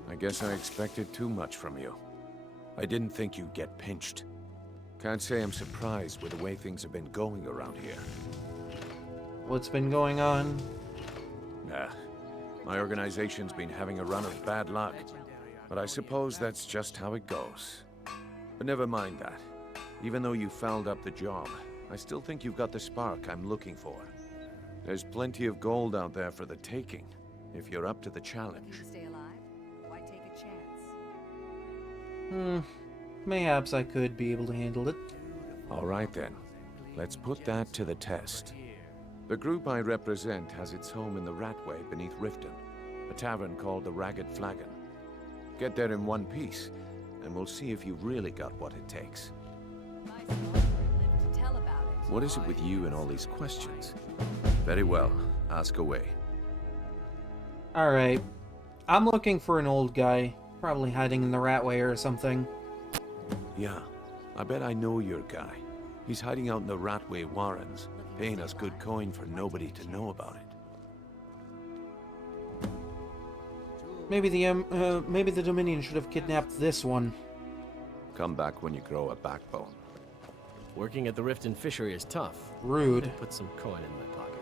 I guess I expected too much from you. I didn't think you'd get pinched. Can't say I'm surprised with the way things have been going around here. What's been going on? Nah, my organization's been having a run of bad luck. But I suppose that's just how it goes. But never mind that. Even though you fouled up the job, I still think you've got the spark I'm looking for. There's plenty of gold out there for the taking, if you're up to the challenge. Stay alive? Why take a chance? Mayhaps I could be able to handle it. All right then, let's put that to the test. The group I represent has its home in the Ratway beneath Riften, a tavern called the Ragged Flagon. Get there in one piece, and we'll see if you've really got what it takes. What is it with you and all these questions? Very well, ask away. Alright. I'm looking for an old guy, probably hiding in the Ratway or something. Yeah, I bet I know your guy. He's hiding out in the Ratway Warrens, paying us good coin for nobody to know about it. Maybe the Dominion should have kidnapped this one. Come back when you grow a backbone. Working at the Riften Fishery is tough. Rude. Put some coin in my pocket.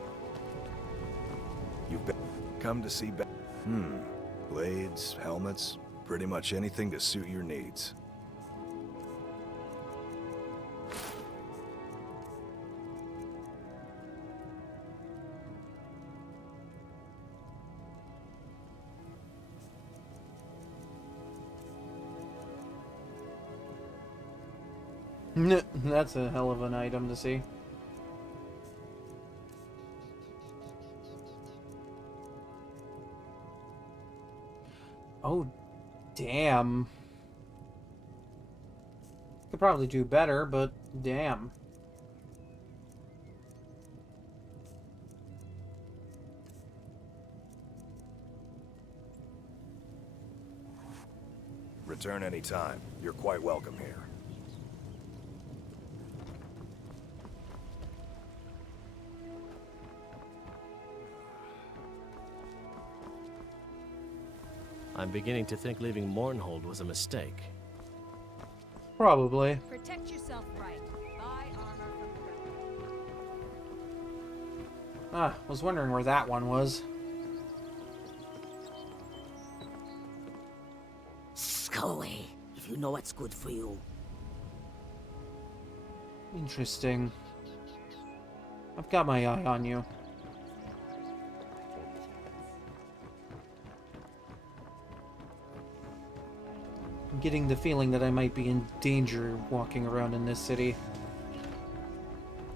You've come to see blades, helmets, pretty much anything to suit your needs. That's a hell of an item to see. Oh, damn. Could probably do better, but damn. Return anytime. You're quite welcome here. I'm beginning to think leaving Mournhold was a mistake. Probably. Protect yourself right. Buy armor from the Was wondering where that one was. You know what's good for you. Interesting. I've got my eye on you. I'm getting the feeling that I might be in danger walking around in this city.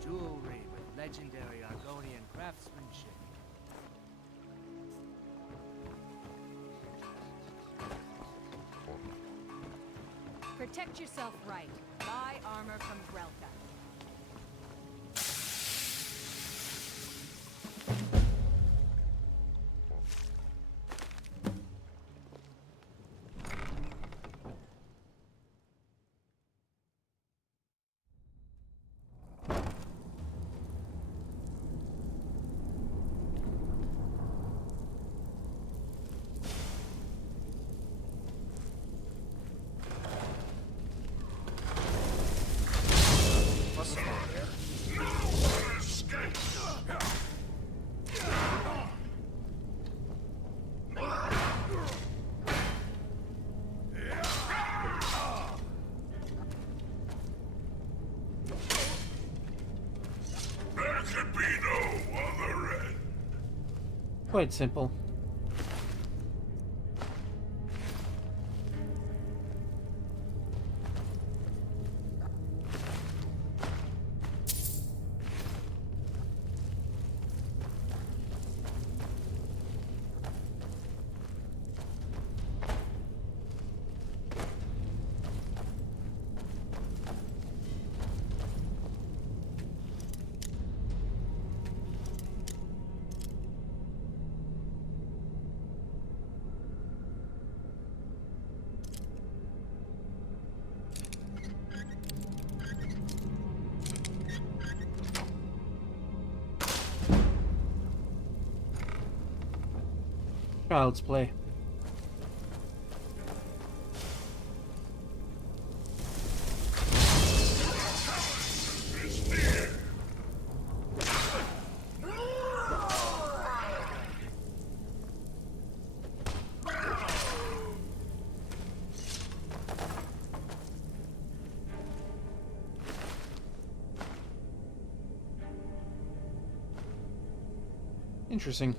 Jewelry with legendary Argonian craftsmanship. Protect yourself right. Buy armor from Grelka. Quite simple. Child's play. Interesting.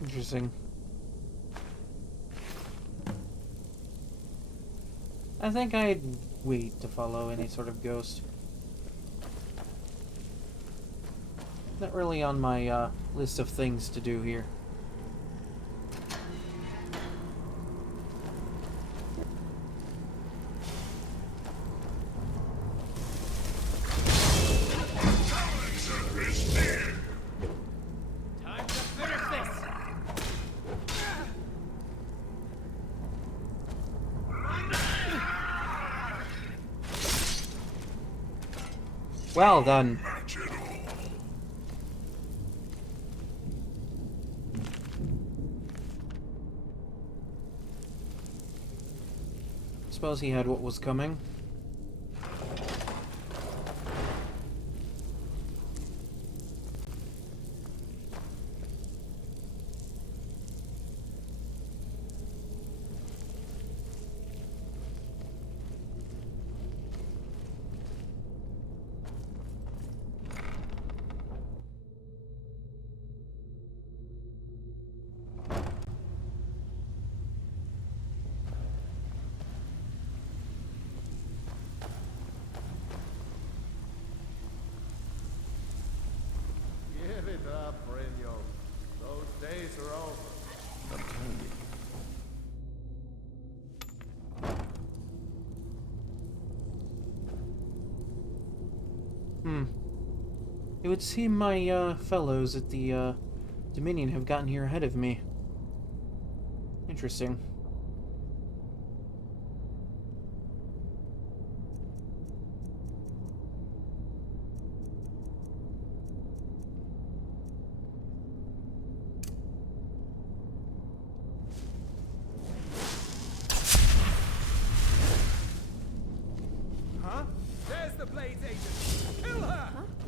Interesting. I think I'd wait to follow any sort of ghost. Not really on my list of things to do here. Well done. Suppose he had what was coming. Give it up, Brynjo. Those days are over. I'm telling you. It would seem my fellows at the Dominion have gotten here ahead of me. Interesting.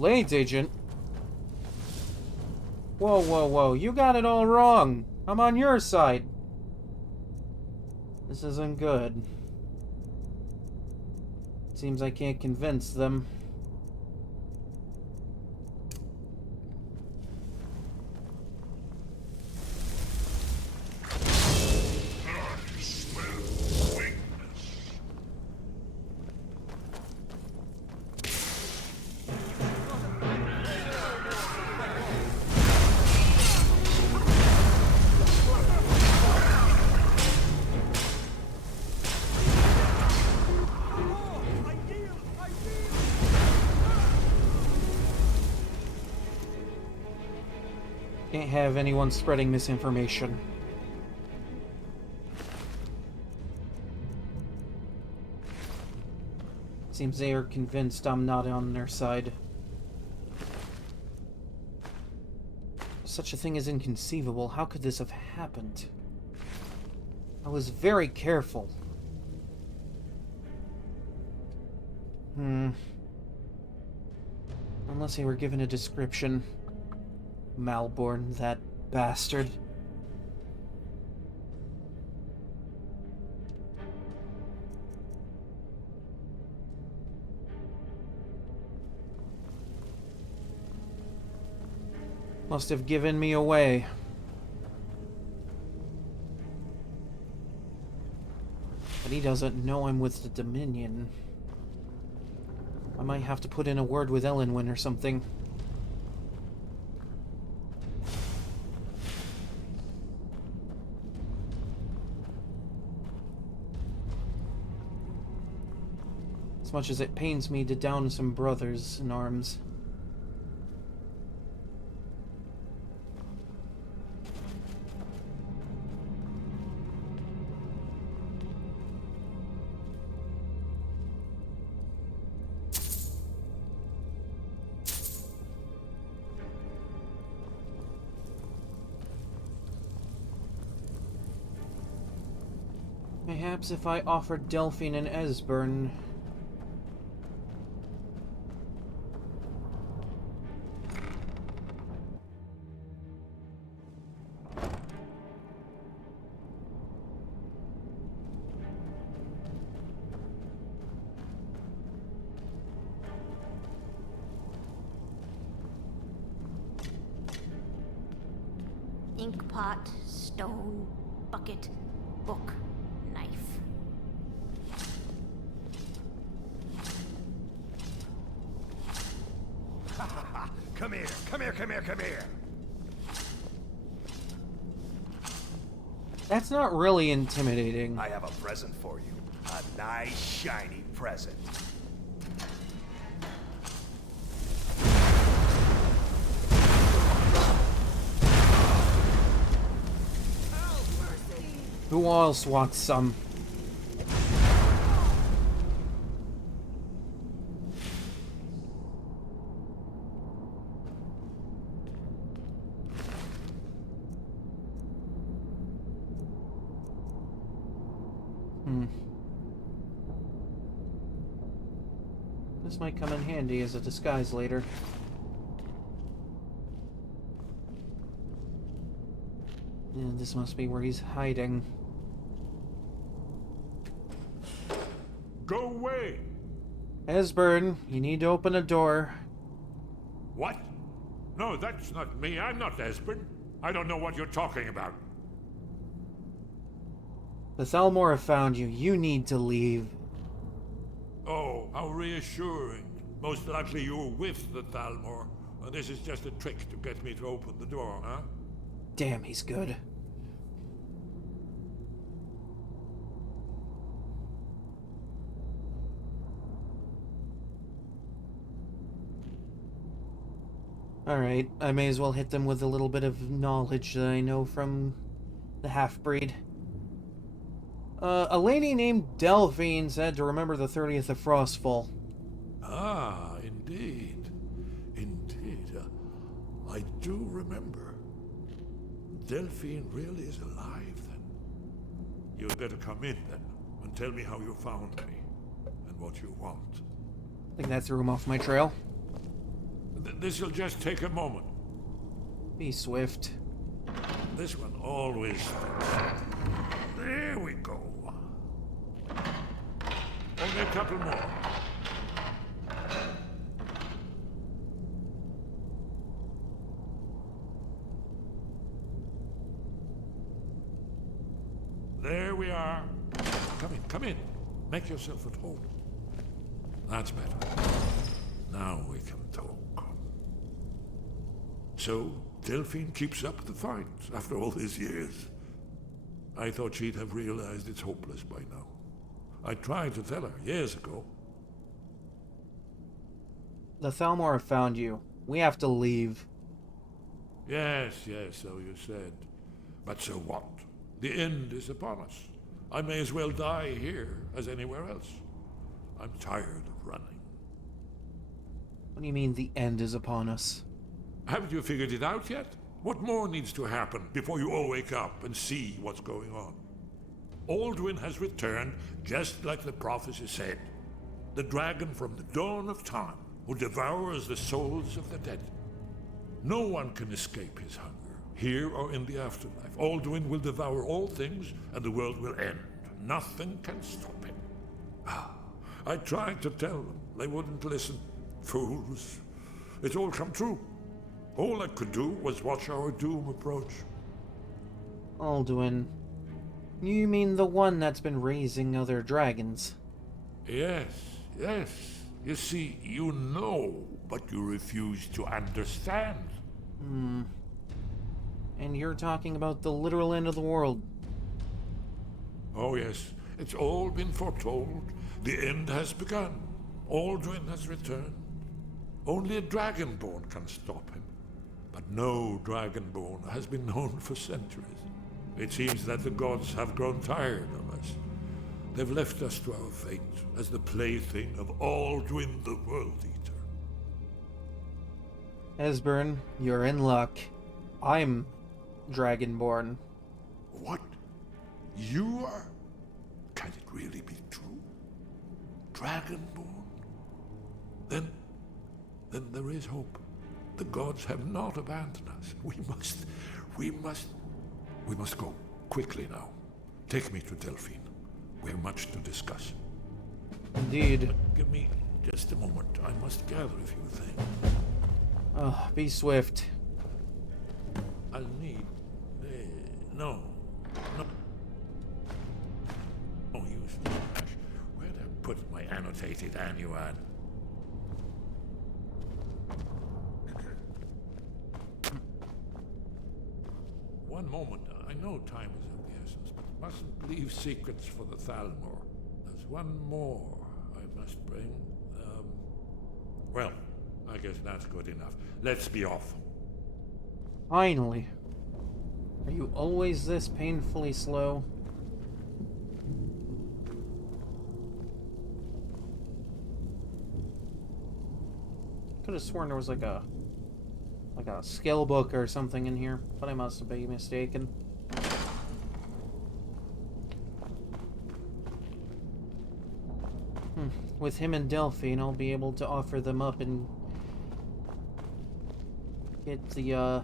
Blades agent? Whoa, whoa, whoa. You got it all wrong. I'm on your side. This isn't good. Seems I can't convince them. Can't have anyone spreading misinformation. Seems they are convinced I'm not on their side. Such a thing is inconceivable. How could this have happened? I was very careful. Unless they were given a description. Malborn, that bastard. Must have given me away. But he doesn't know I'm with the Dominion. I might have to put in a word with Elenwen or something. As much as it pains me to down some brothers in arms. Perhaps if I offered Delphine and Esbern. Ink pot, stone, bucket, book, knife. Come here, come here, come here, come here. That's not really intimidating. I have a present for you. A nice, shiny present. Who else wants some? This might come in handy as a disguise later. Yeah, this must be where he's hiding. Go away! Esbern, you need to open a door. What? No, that's not me. I'm not Esbern. I don't know what you're talking about. The Thalmor have found you. You need to leave. Oh, how reassuring. Most likely you're with the Thalmor, and this is just a trick to get me to open the door, huh? Damn, he's good. Alright, I may as well hit them with a little bit of knowledge that I know from the half-breed. A lady named Delphine said to remember the 30th of Frostfall. Ah, indeed. Indeed. I do remember. Delphine really is alive, then. You'd better come in, then, and tell me how you found me, and what you want. I think that threw him off my trail. This'll just take a moment. Be swift. This one always sticks. There we go. Only a couple more. There we are. Come in, come in. Make yourself at home. That's better. Now we can talk. So, Delphine keeps up the fight after all these years. I thought she'd have realized it's hopeless by now. I tried to tell her years ago. The Thalmor have found you. We have to leave. Yes, so you said. But so what? The end is upon us. I may as well die here as anywhere else. I'm tired of running. What do you mean the end is upon us? Haven't you figured it out yet? What more needs to happen before you all wake up and see what's going on? Alduin has returned just like the prophecy said. The dragon from the dawn of time who devours the souls of the dead. No one can escape his hunger, here or in the afterlife. Alduin will devour all things and the world will end. Nothing can stop him. I tried to tell them. They wouldn't listen. Fools. It's all come true. All I could do was watch our doom approach. Alduin. You mean the one that's been raising other dragons? Yes. You see, you know, but you refuse to understand. And you're talking about the literal end of the world. Oh yes, it's all been foretold. The end has begun. Alduin has returned. Only a Dragonborn can stop him. But no Dragonborn has been known for centuries. It seems that the gods have grown tired of us. They've left us to our fate as the plaything of Alduin the World Eater. Esbern, you're in luck. I'm Dragonborn. What? You are? Can it really be true? Dragonborn? Then there is hope. The gods have not abandoned us. We must go. Quickly now. Take me to Delphine. We have much to discuss. Indeed. But give me just a moment. I must gather a few things. Oh, be swift. I'll need... No. Oh, use flash. Where'd I put my annotated annuad? One moment. I know time is of the essence, but mustn't leave secrets for the Thalmor. There's one more I must bring. Well, I guess that's good enough. Let's be off. Finally. Are you always this painfully slow? Could have sworn there was like a skill book or something in here, but I must have been mistaken. With him and Delphine, I'll be able to offer them up and get the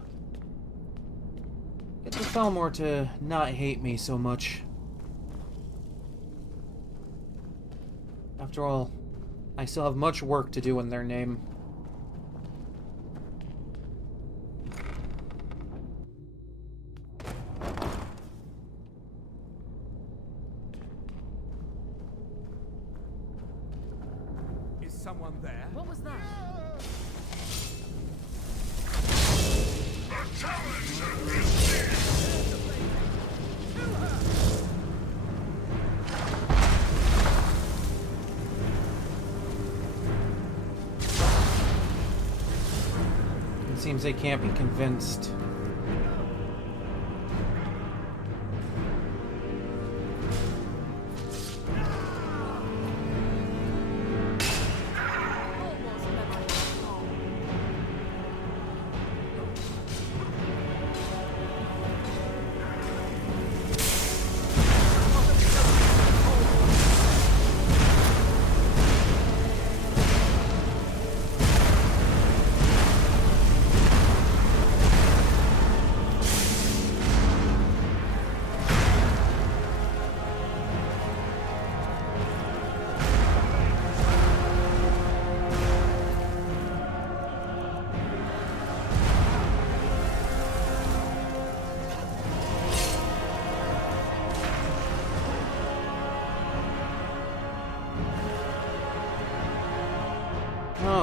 Thalmor to not hate me so much. After all, I still have much work to do in their name. Is someone there? What was that? It seems they can't be convinced.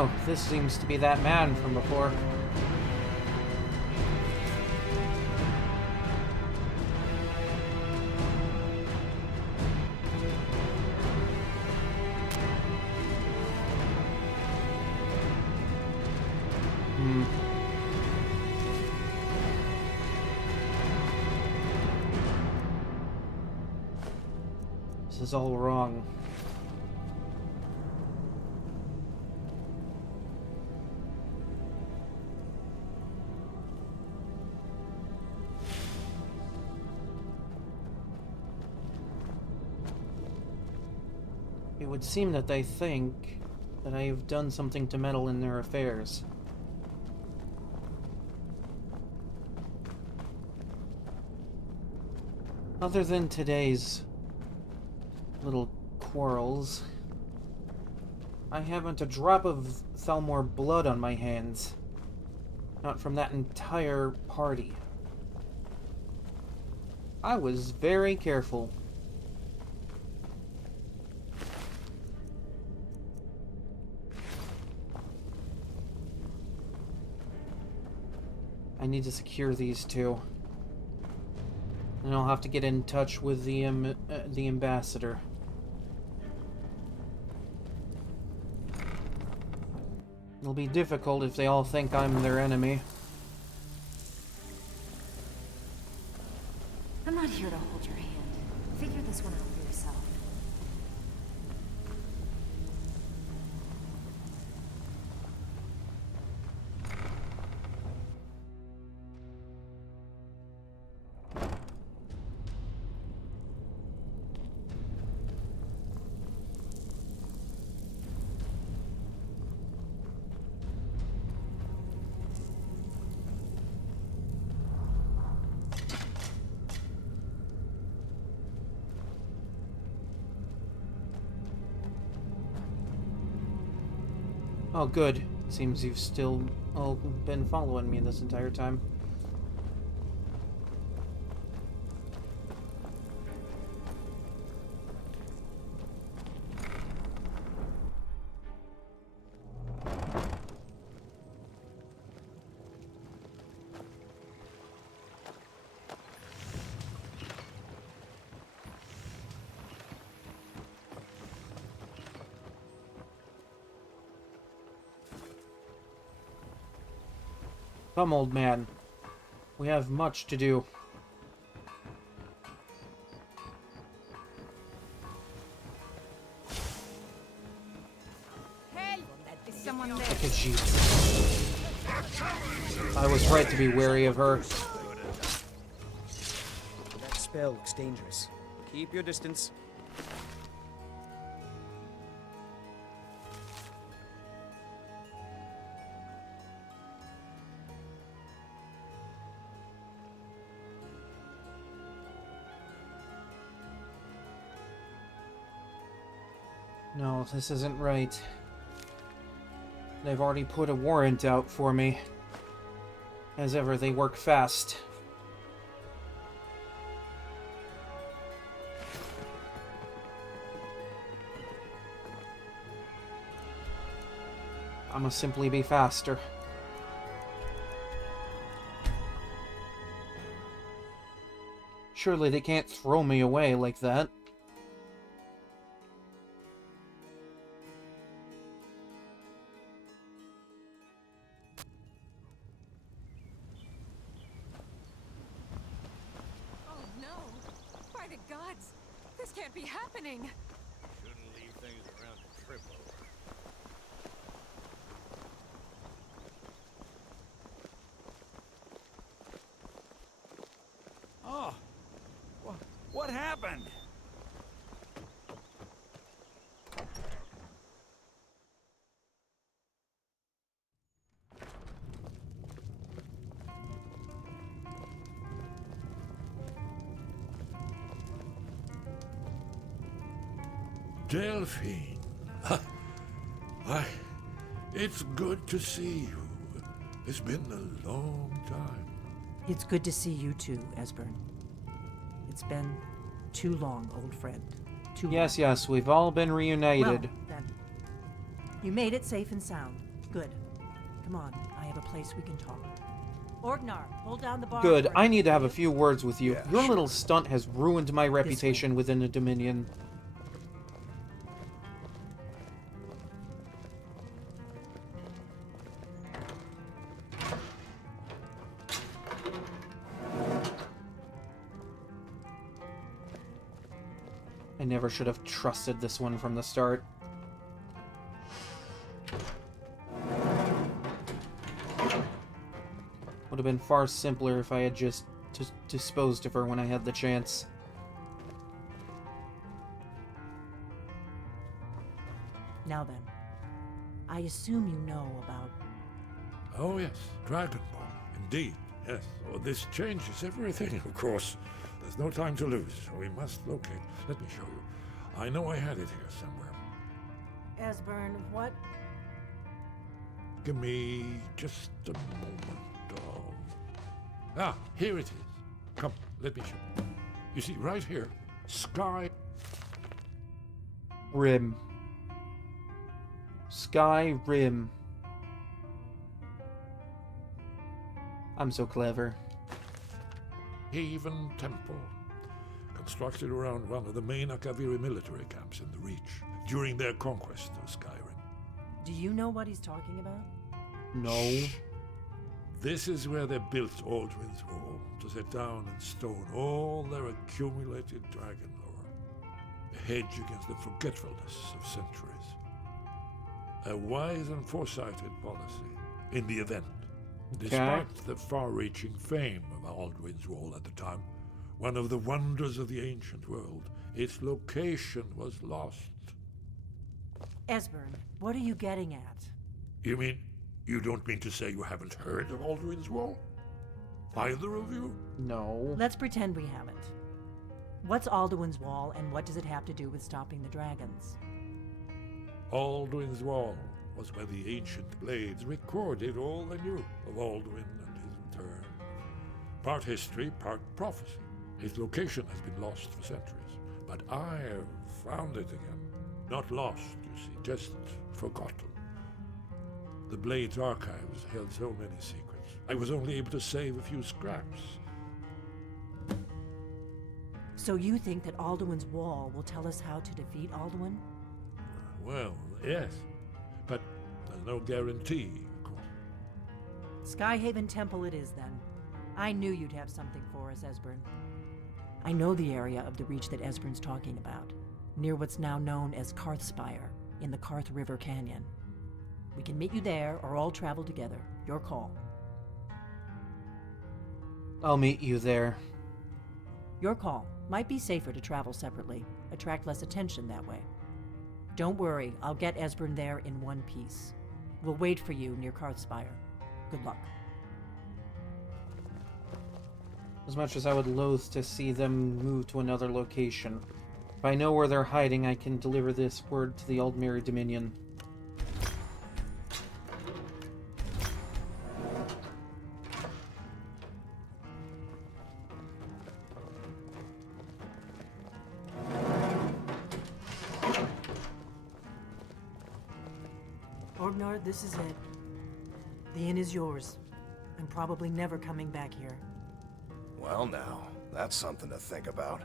Oh, this seems to be that man from before. This is all wrong. It would seem that they think that I have done something to meddle in their affairs. Other than today's little quarrels, I haven't a drop of Thalmor blood on my hands. Not from that entire party. I was very careful. I need to secure these two. And I'll have to get in touch with the ambassador. It'll be difficult if they all think I'm their enemy. I'm not here to hold your hand. Figure this one out for yourself. Oh, good. Seems you've still all been following me this entire time. Come, old man. We have much to do. Someone there. Look at you. I was right to be wary of her. That spell looks dangerous. Keep your distance. No, this isn't right. They've already put a warrant out for me. As ever, they work fast. I must simply be faster. Surely they can't throw me away like that. Can't be happening. Shouldn't leave things around to trip over. Oh, what happened? Delphine. It's good to see you. It's been a long time. It's good to see you too, Esbern. It's been too long, old friend. Too long. Yes, we've all been reunited. Well, then. You made it safe and sound. Good. Come on, I have a place we can talk. Orgnar, hold down the bar. Good. for I us. need to have a few words with you. Yeah, Your sure. little stunt has ruined my reputation within the Dominion. I never should have trusted this one from the start. Would have been far simpler if I had just disposed of her when I had the chance. Now then, I assume you know about... Oh yes, Dragonborn. Indeed, yes. Oh, this changes everything, of course. There's no time to lose. We must locate. Let me show you. I know I had it here somewhere. Esbern, what? Give me just a moment. Ah, here it is. Come, let me show you. You see, right here, Skyrim. Skyrim. I'm so clever. Haven Temple, constructed around one of the main Akaviri military camps in the Reach during their conquest of Skyrim. Do you know what he's talking about? No. Shh. This is where they built Aldrin's Wall, to set down in stone all their accumulated dragon lore. A hedge against the forgetfulness of centuries. A wise and foresighted policy in the event. Despite the far-reaching fame of Aldrin's Wall at the time, one of the wonders of the ancient world, its location was lost. Esbern, what are you getting at? You mean, you don't mean to say you haven't heard of Aldrin's Wall? Either of you? No. Let's pretend we haven't. What's Alduin's Wall, and what does it have to do with stopping the dragons? Aldrin's Wall was where the ancient blades recorded all they knew of Aldwin and his return. Part history, part prophecy. His location has been lost for centuries, but I have found it again. Not lost, you see, just forgotten. The Blade's archives held so many secrets. I was only able to save a few scraps. So you think that Alduin's Wall will tell us how to defeat Alduin? Well, yes, but there's no guarantee, of course. Skyhaven Temple it is, then. I knew you'd have something for us, Esbern. I know the area of the Reach that Esbern's talking about, near what's now known as Karthspire, in the Karth River Canyon. We can meet you there, or all travel together. Your call. I'll meet you there. Your call. Might be safer to travel separately. Attract less attention that way. Don't worry, I'll get Esbern there in one piece. We'll wait for you near Karthspire. Good luck. As much as I would loathe to see them move to another location, if I know where they're hiding, I can deliver this word to the Aldmeri Dominion. Orgnar, this is it. The inn is yours. I'm probably never coming back here. Well now, that's something to think about.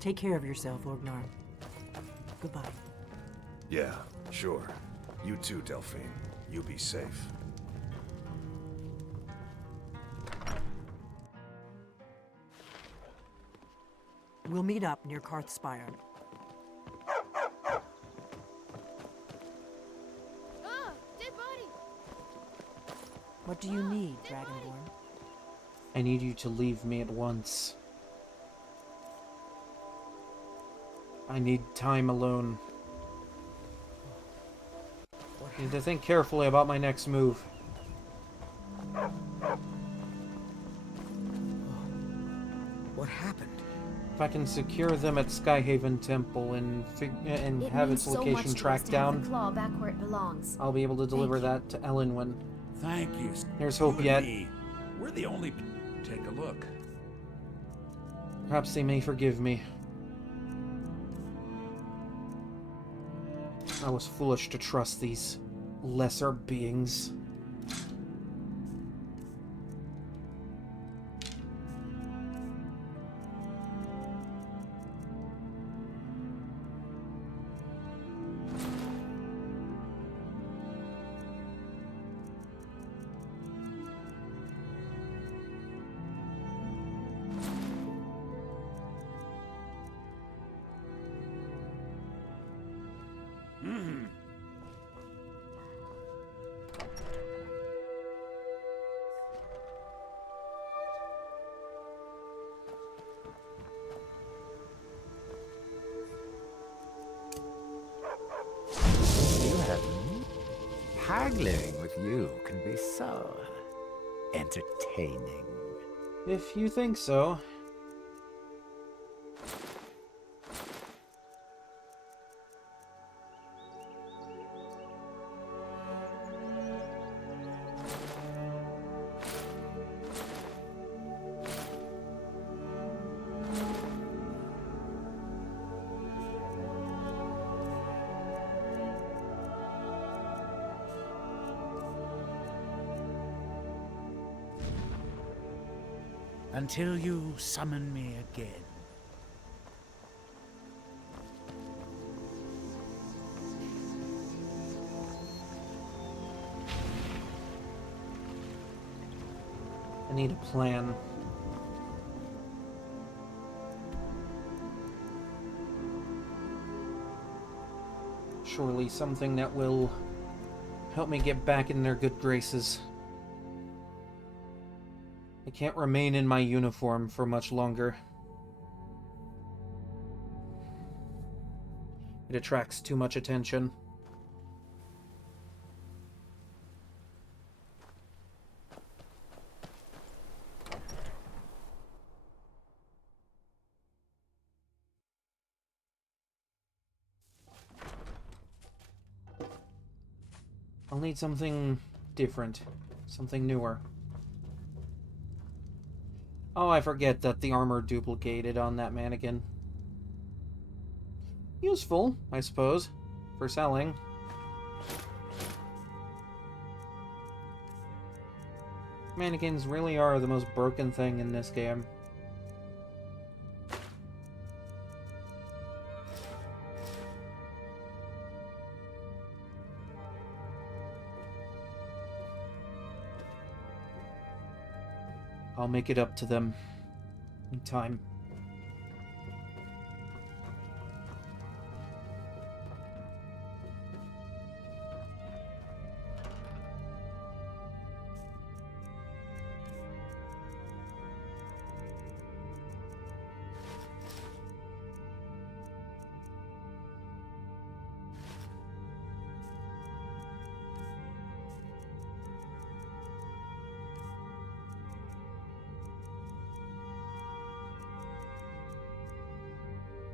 Take care of yourself, Orgnar. Goodbye. Yeah, sure. You too, Delphine. You be safe. We'll meet up near Karthspire. Ah, dead body. What do you need, Dragonborn? I need you to leave me at once. I need time alone. I need to think carefully about my next move. What happened? If I can secure them at Skyhaven Temple and have its location tracked down, the claw back where it belongs. I'll be able to deliver that to Elenwen. Thank you. There's hope You yet. and me, we're the only... Take a look. Perhaps they may forgive me. I was foolish to trust these lesser beings. Haggling with you can be so entertaining. If you think so. Until you summon me again. I need a plan. Surely something that will help me get back in their good graces. I can't remain in my uniform for much longer. It attracts too much attention. I'll need something different, something newer. Oh, I forget that the armor duplicated on that mannequin. Useful, I suppose, for selling. Mannequins really are the most broken thing in this game. I'll make it up to them in time.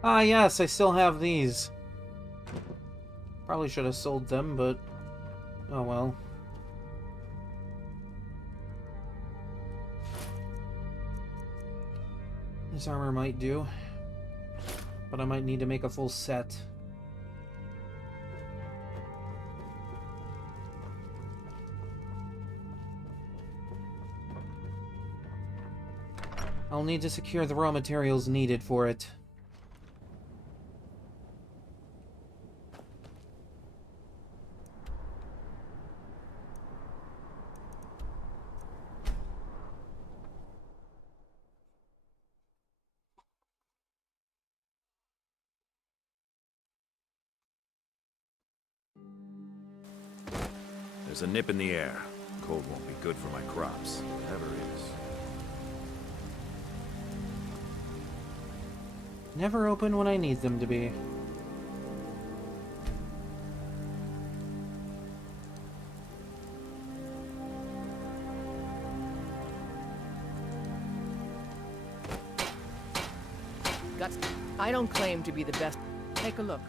Ah, yes, I still have these. Probably should have sold them, but oh well. This armor might do, but I might need to make a full set. I'll need to secure the raw materials needed for it. There's a nip in the air. Cold won't be good for my crops. Never is. Never open when I need them to be. Guts. I don't claim to be the best. Take a look.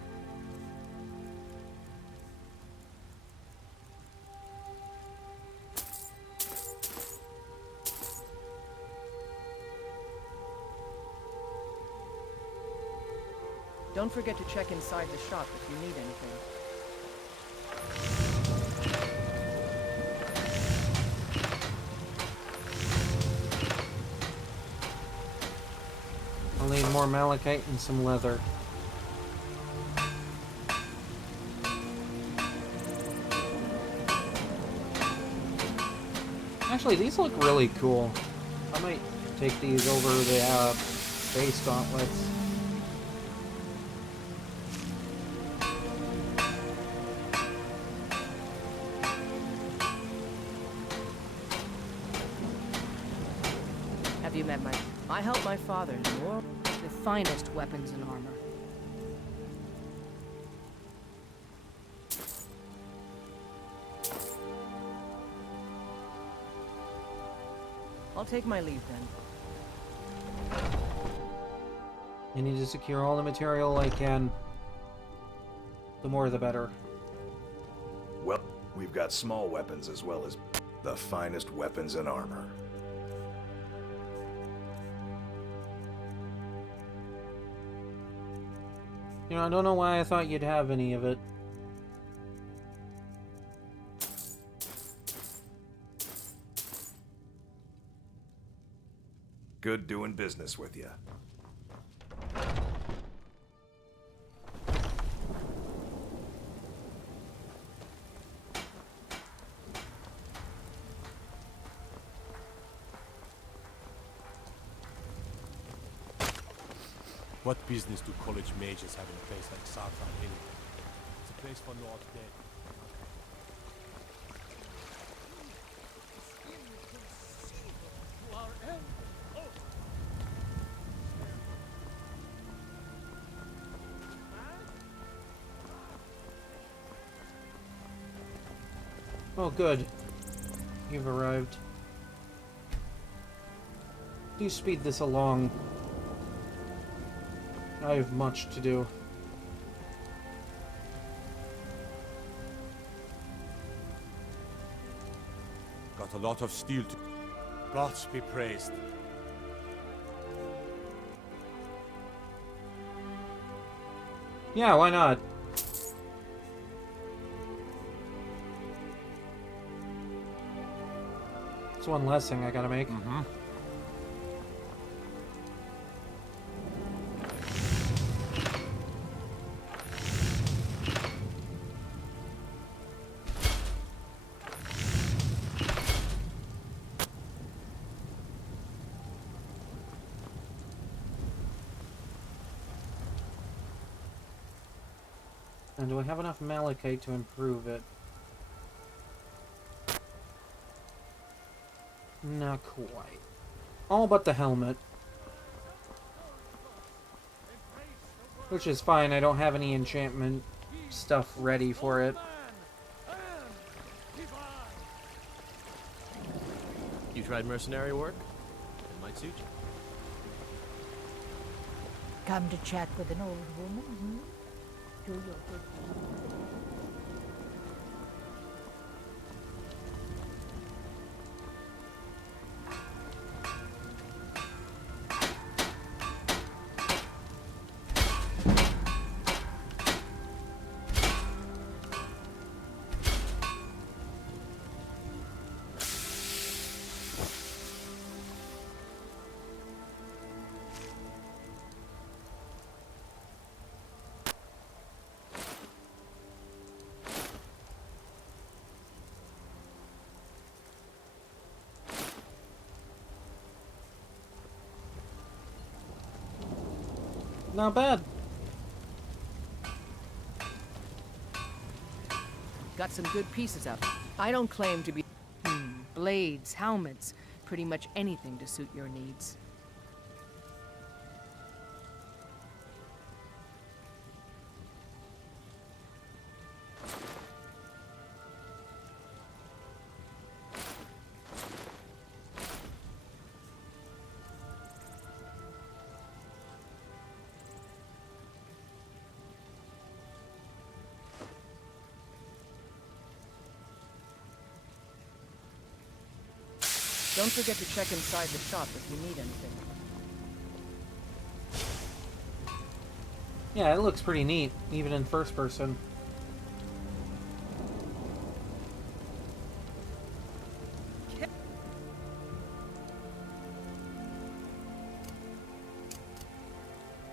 Don't forget to check inside the shop if you need anything. I'll need more malachite and some leather. Actually, these look really cool. I might take these over the base gauntlets. Have you met my... I helped my father in war. The finest weapons and armor. I'll take my leave then. I need to secure all the material I can. The more the better. Well, we've got small weapons as well as the finest weapons and armor. You know, I don't know why I thought you'd have any of it. Good doing business with you. What business do college mages have in a place like Saffron anyway? It's a place for North Dead. Oh, good. You've arrived. Do speed this along. I have much to do. Got a lot of steel to... Gods be praised. Yeah, why not? It's one less thing I gotta make. Mm-hmm. And do I have enough malachite to improve it? Not quite. All but the helmet. Which is fine, I don't have any enchantment stuff ready for it. You tried mercenary work? It might suit you. Come to chat with an old woman, hmm? Do your good. Not bad. Got some good pieces out. I don't claim to be... blades, helmets, pretty much anything to suit your needs. Don't forget to check inside the shop if you need anything. Yeah, it looks pretty neat, even in first person.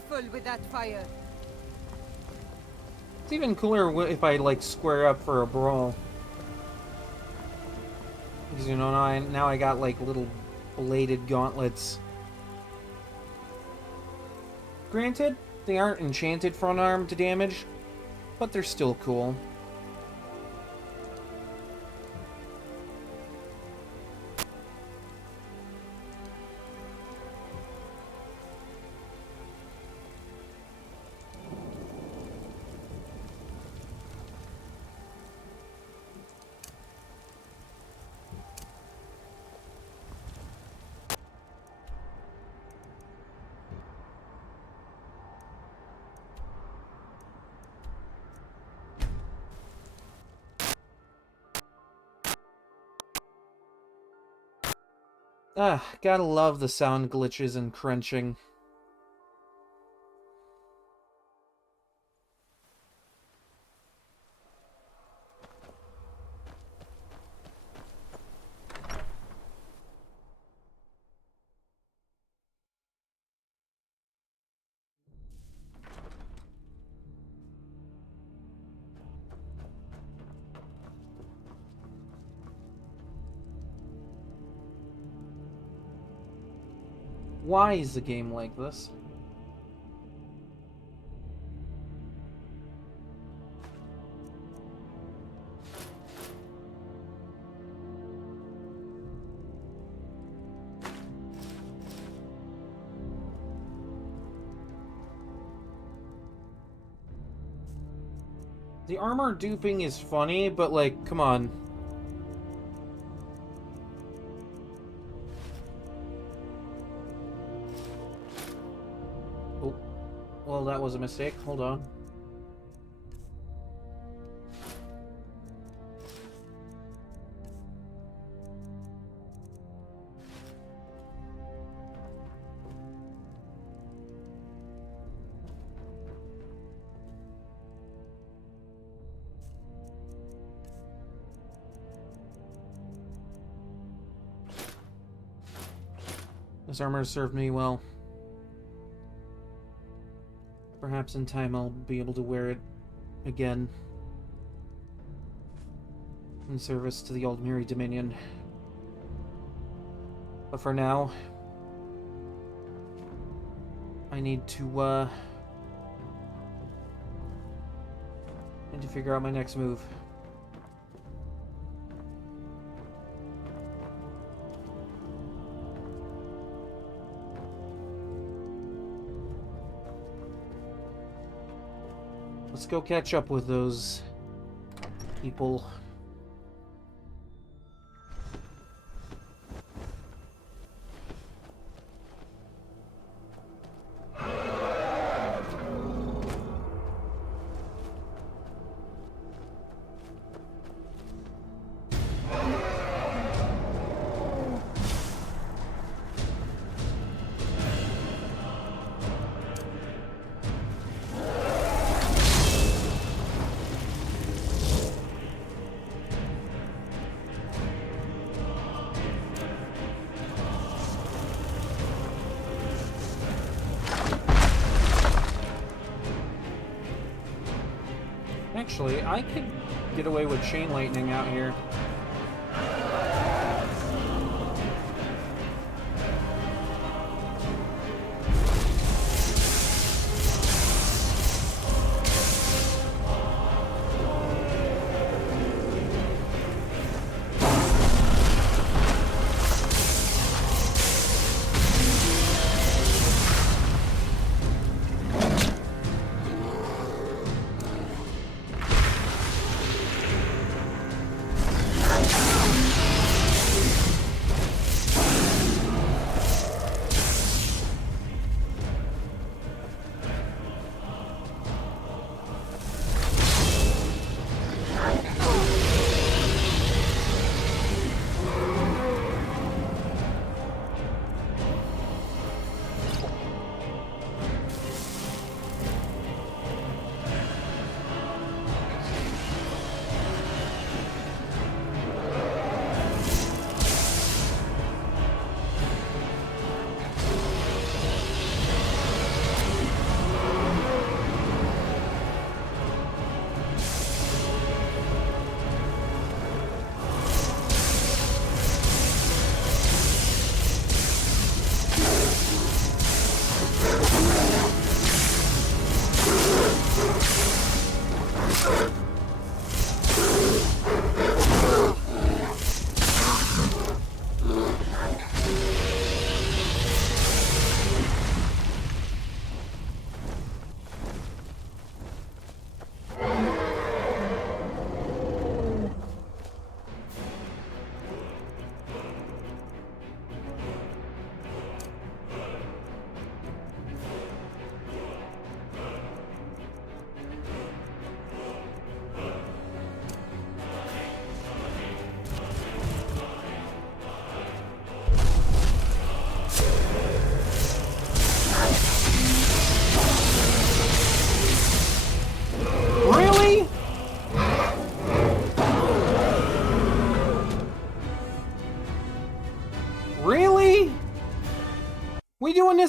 careful with that fire. It's even cooler if I, like, square up for a brawl. Because, you know, now I got, like, little bladed gauntlets. Granted, they aren't enchanted front arm to damage, but they're still cool. Ah, gotta love the sound glitches and crunching. Why is the game like this? The armor duping is funny, but like, come on. Oh, well, that was a mistake. Hold on. This armor served me well. Perhaps in time I'll be able to wear it again. In service to the Aldmeri Dominion. But for now, I need to figure out my next move. Let's go catch up with those people. Actually, I could get away with chain lightning out here.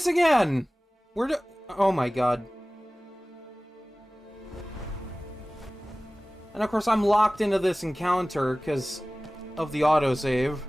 again! Oh my god. And of course I'm locked into this encounter because of the autosave.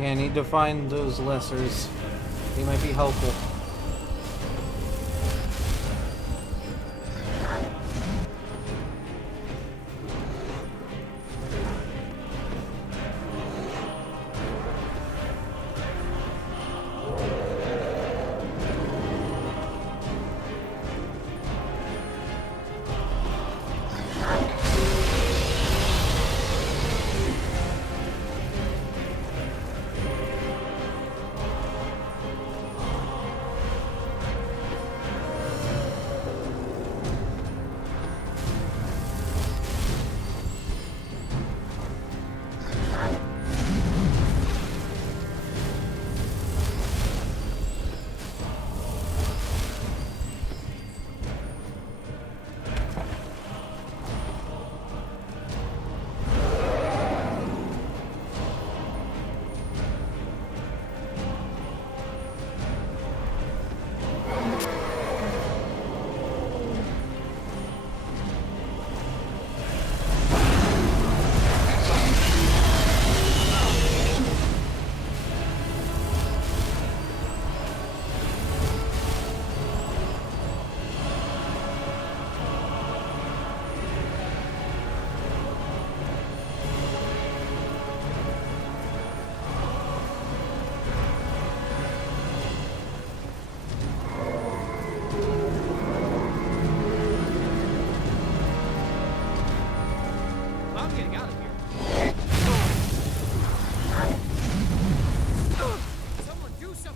Okay, I need to find those lessers. They might be helpful.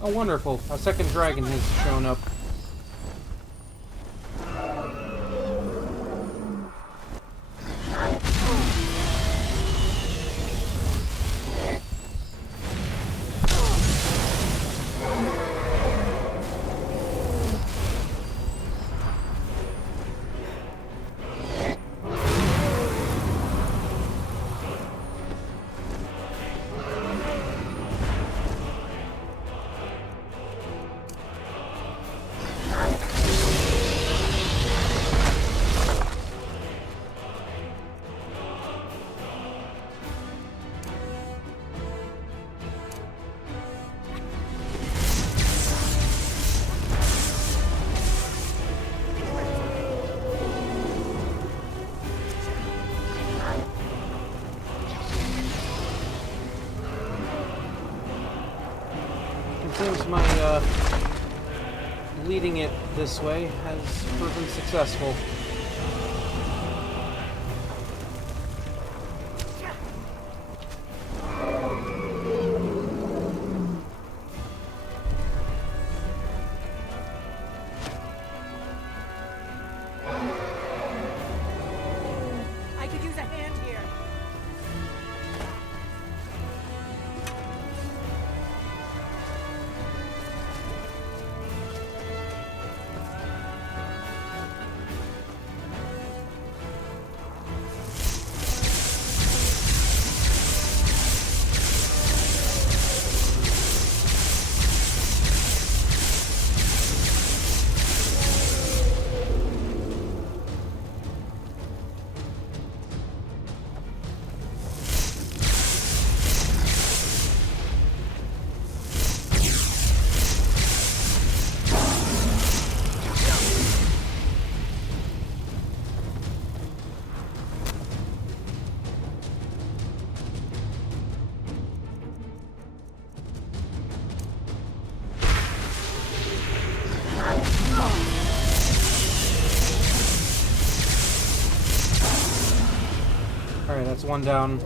Oh, wonderful. A second dragon has shown up. seems my, leading it this way has proven successful. I could use a hand here. Alright, that's one down.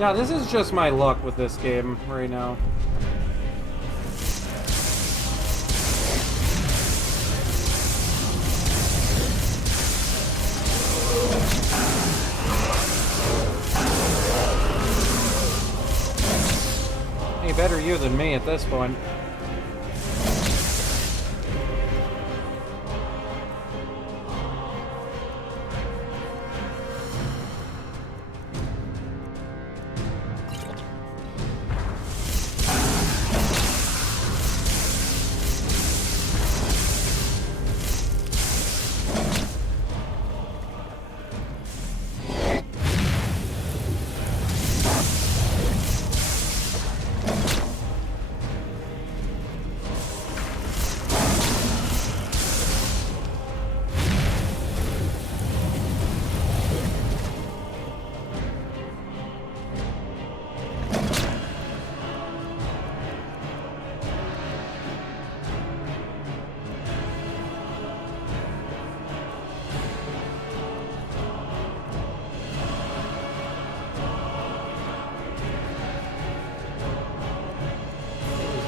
Yeah, this is just my luck with this game right now. Hey, better you than me at this point.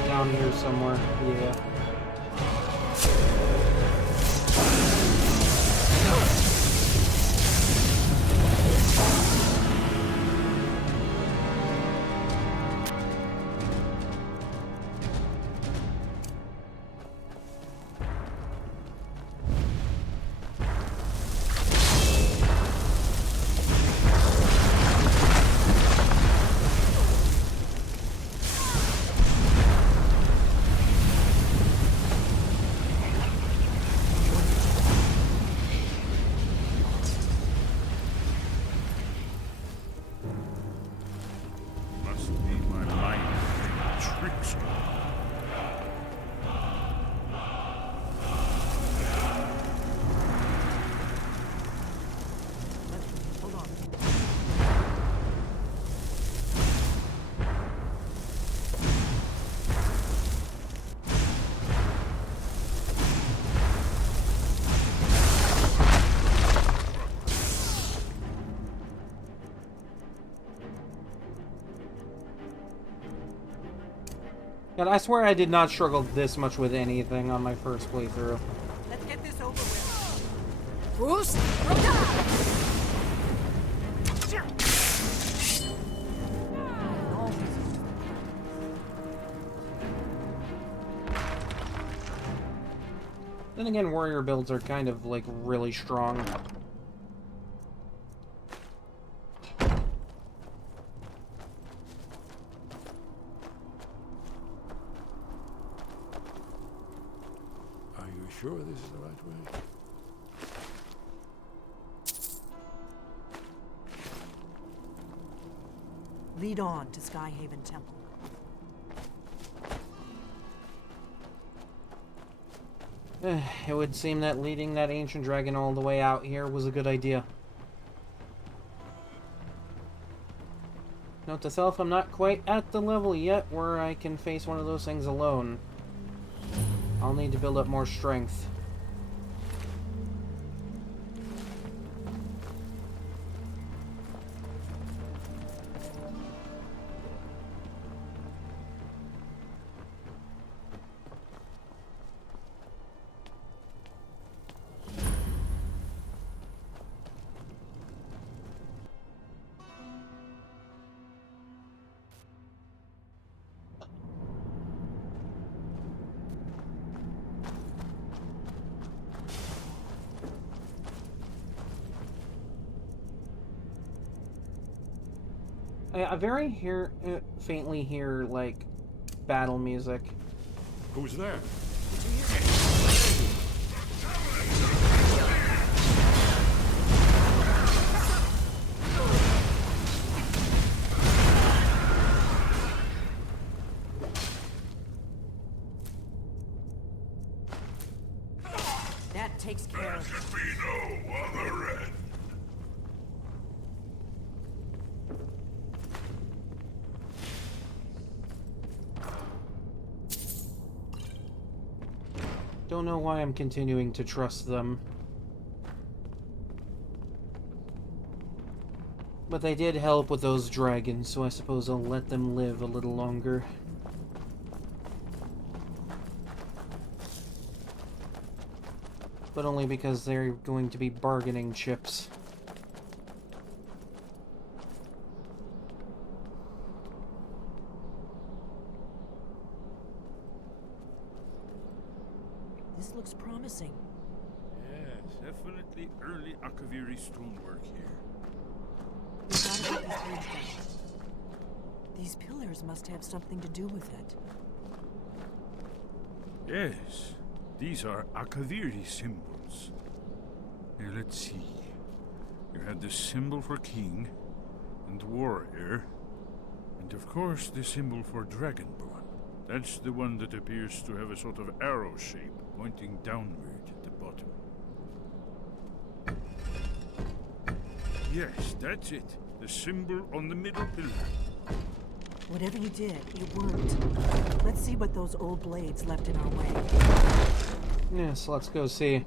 Down here somewhere, yeah. God, I swear I did not struggle this much with anything on my first playthrough. Let's get this over with. Boost! Then again, warrior builds are kind of, like, really strong. Are you sure this is the right way? Lead on to Skyhaven Temple. It would seem that leading that ancient dragon all the way out here was a good idea. Note to self, I'm not quite at the level yet where I can face one of those things alone. I'll need to build up more strength. I very faintly hear, like, battle music. Who's there? That takes care of it. Be no other end. Don't know why I'm continuing to trust them. But they did help with those dragons, so I suppose I'll let them live a little longer. But only because they're going to be bargaining chips. This looks promising. Yes, definitely early Akaviri stonework here. We gotta get these bridge down. These pillars must have something to do with it. Yes, these are Akaviri symbols. Here, let's see. You had the symbol for king and warrior, and of course the symbol for Dragonborn. That's the one that appears to have a sort of arrow shape pointing downward at the bottom. Yes, that's it. The symbol on the middle pillar. Whatever you did, it worked. Let's see what those old blades left in our way. Yes, let's go see.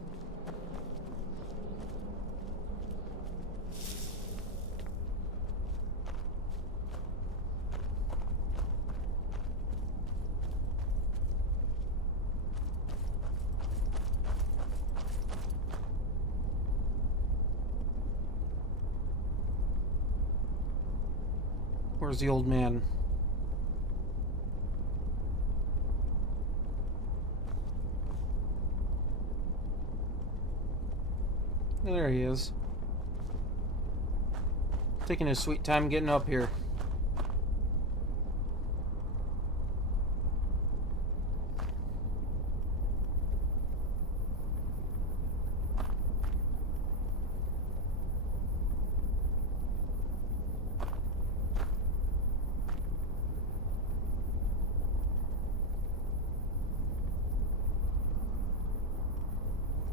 Where's the old man? There he is. Taking his sweet time getting up here.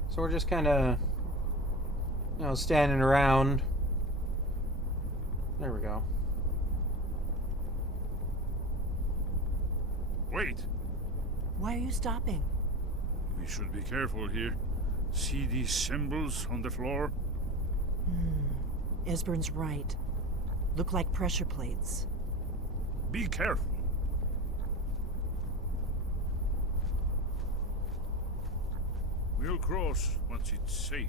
So we're just kind of, you know, standing around. There we go. Wait! Why are you stopping? We should be careful here. See these symbols on the floor? Esbern's right. Look like pressure plates. Be careful. We'll cross once it's safe.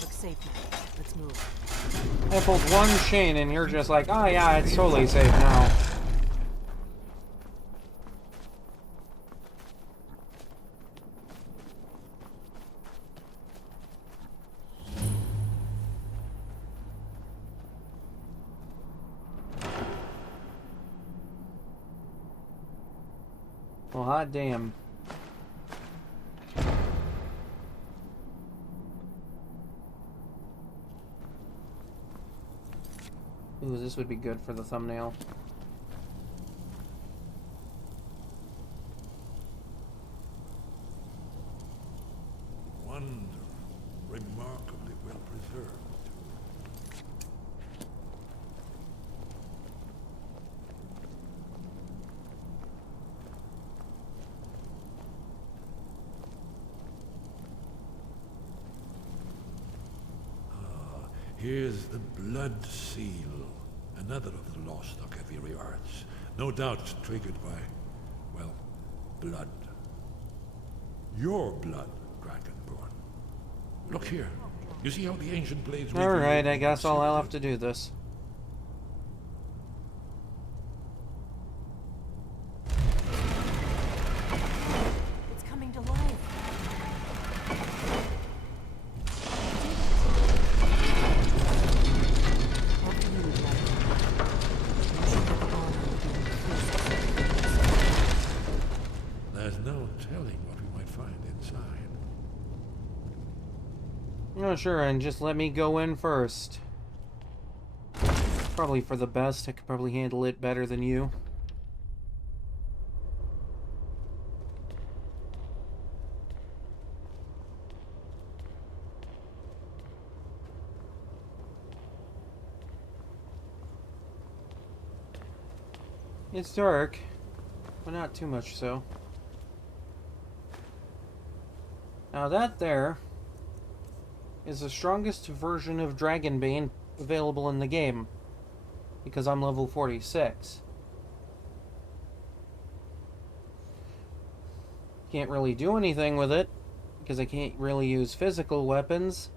Looks safe now. Let's move. I pulled one chain and you're just like, oh yeah, it's totally safe now. Well, hot damn. Ooh, this would be good for the thumbnail. Wonder, remarkably well preserved. Here's the blood seal, another of the lost Akaviri arts, no doubt triggered by, well, blood. Your blood, Dragonborn. Look here. You see how the ancient blades... Alright, I guess I'll have to do this. It's coming to life. There's no telling what we might find inside. Oh, sure, and just let me go in first. Probably for the best. I could probably handle it better than you. It's dark, but not too much so. Now that there is the strongest version of Dragonbane available in the game, because I'm level 46. Can't really do anything with it, because I can't really use physical weapons,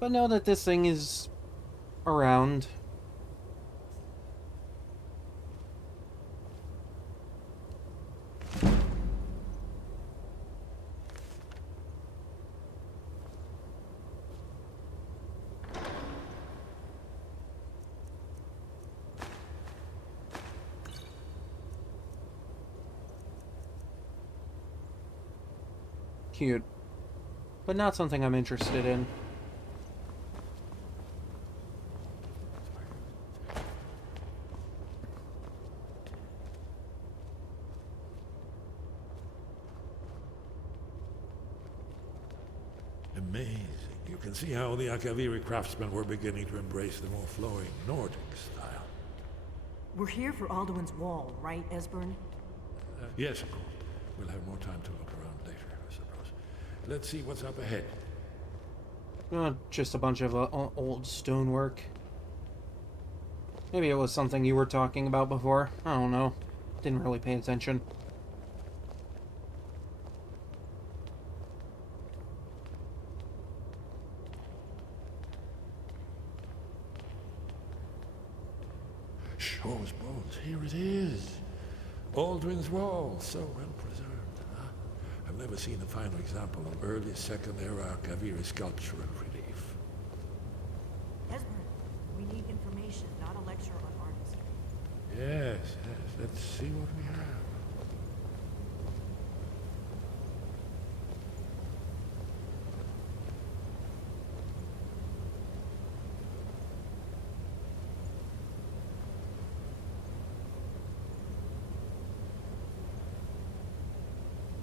but know that this thing is around. Cute, but not something I'm interested in. Amazing. You can see how the Akaviri craftsmen were beginning to embrace the more flowing Nordic style. We're here for Alduin's Wall, right, Esbern? Yes, of course. We'll have more time to look around later, I suppose. Let's see what's up ahead. Just a bunch of old stonework. Maybe it was something you were talking about before. I don't know. Didn't really pay attention. Shaw's bones, here it is. Alduin's Wall, so well preserved. Huh? I've never seen a finer example of early Second Era Akaviri sculpture and relief. Esbern, we need information, not a lecture on artistry. Yes, yes, let's see what we have.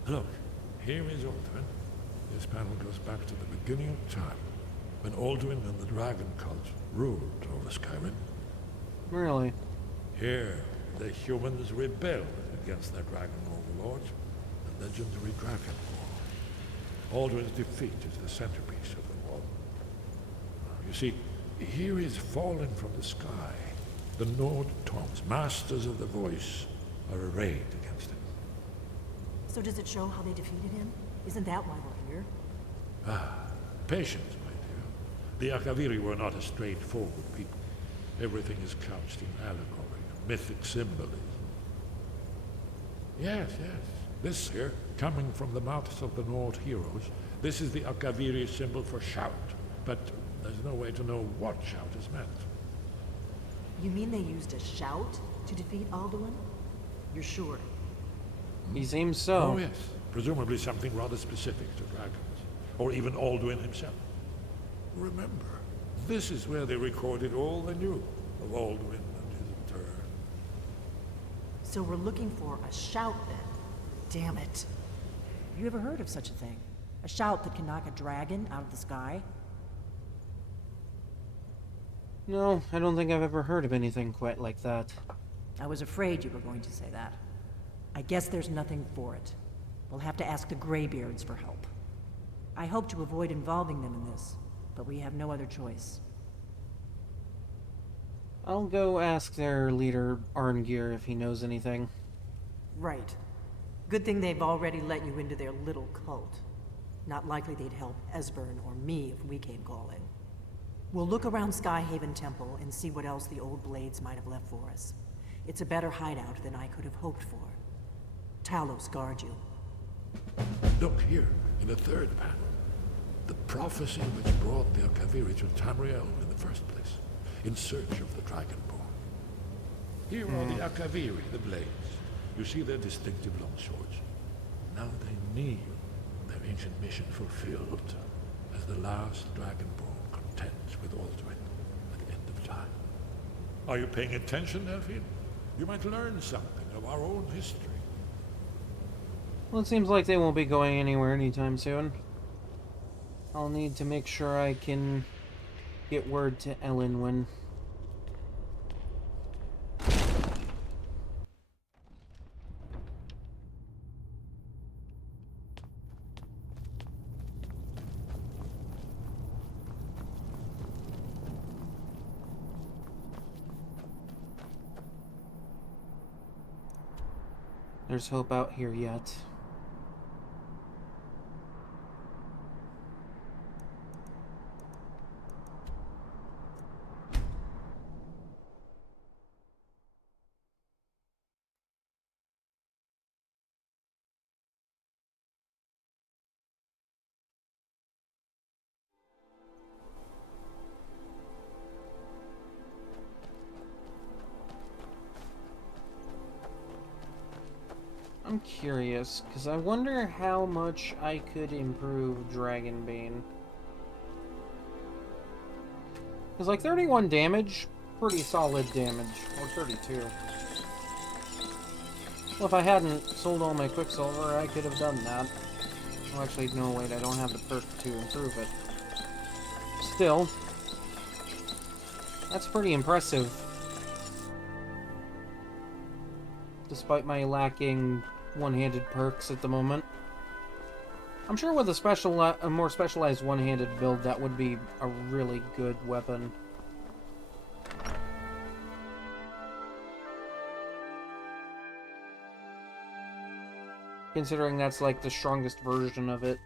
Look, here is Alduin. This panel goes back to the beginning of time, when Alduin and the dragon cult ruled over Skyrim. Really? Here, the humans rebelled against their dragon overlords, the legendary Dragonborn. Alduin's defeat is the centerpiece of the wall. You see, here is fallen from the sky, The Nord Tongs, masters of the voice, are arrayed against him. So does it show how they defeated him? Isn't that why we're here? Ah, patience, my dear. The Akaviri were not a straightforward people. Everything is couched in allegory, mythic symbolism. Yes, yes. This here, coming from the mouths of the Nord heroes, this is the Akaviri symbol for shout. But there's no way to know what shout is meant. You mean they used a shout to defeat Alduin? You're sure? He seems so. Oh, yes. Presumably something rather specific to dragons. Or even Alduin himself. Remember, this is where they recorded all they knew of Alduin and his return. So we're looking for a shout then? Damn it. Have you ever heard of such a thing? A shout that can knock a dragon out of the sky? No, I don't think I've ever heard of anything quite like that. I was afraid you were going to say that. I guess there's nothing for it. We'll have to ask the Greybeards for help. I hope to avoid involving them in this, but we have no other choice. I'll go ask their leader, Arngir, if he knows anything. Right. Good thing they've already let you into their little cult. Not likely they'd help Esbern or me if we came calling. We'll look around Skyhaven Temple and see what else the old Blades might have left for us. It's a better hideout than I could have hoped for. Talos guard you. Look here, in the third panel. The prophecy which brought the Akaviri to Tamriel in the first place, in search of the Dragonborn. Here are the Akaviri, the Blades. You see their distinctive long swords. Now they need their ancient mission fulfilled as the last Dragonborn contends with Alduin at the end of time. Are you paying attention, Delphine? You might learn something of our own history. Well, it seems like they won't be going anywhere anytime soon. I'll need to make sure I can get word to Ellen when... There's hope out here yet. I'm curious, because I wonder how much I could improve Dragonbane. Because, like, 31 damage, pretty solid damage. Or 32. Well, if I hadn't sold all my Quicksilver, I could have done that. Well, actually, no, wait, I don't have the perk to improve it. Still, that's pretty impressive. Despite my lacking one-handed perks at the moment. I'm sure with a more specialized one-handed build, that would be a really good weapon. Considering that's like the strongest version of it.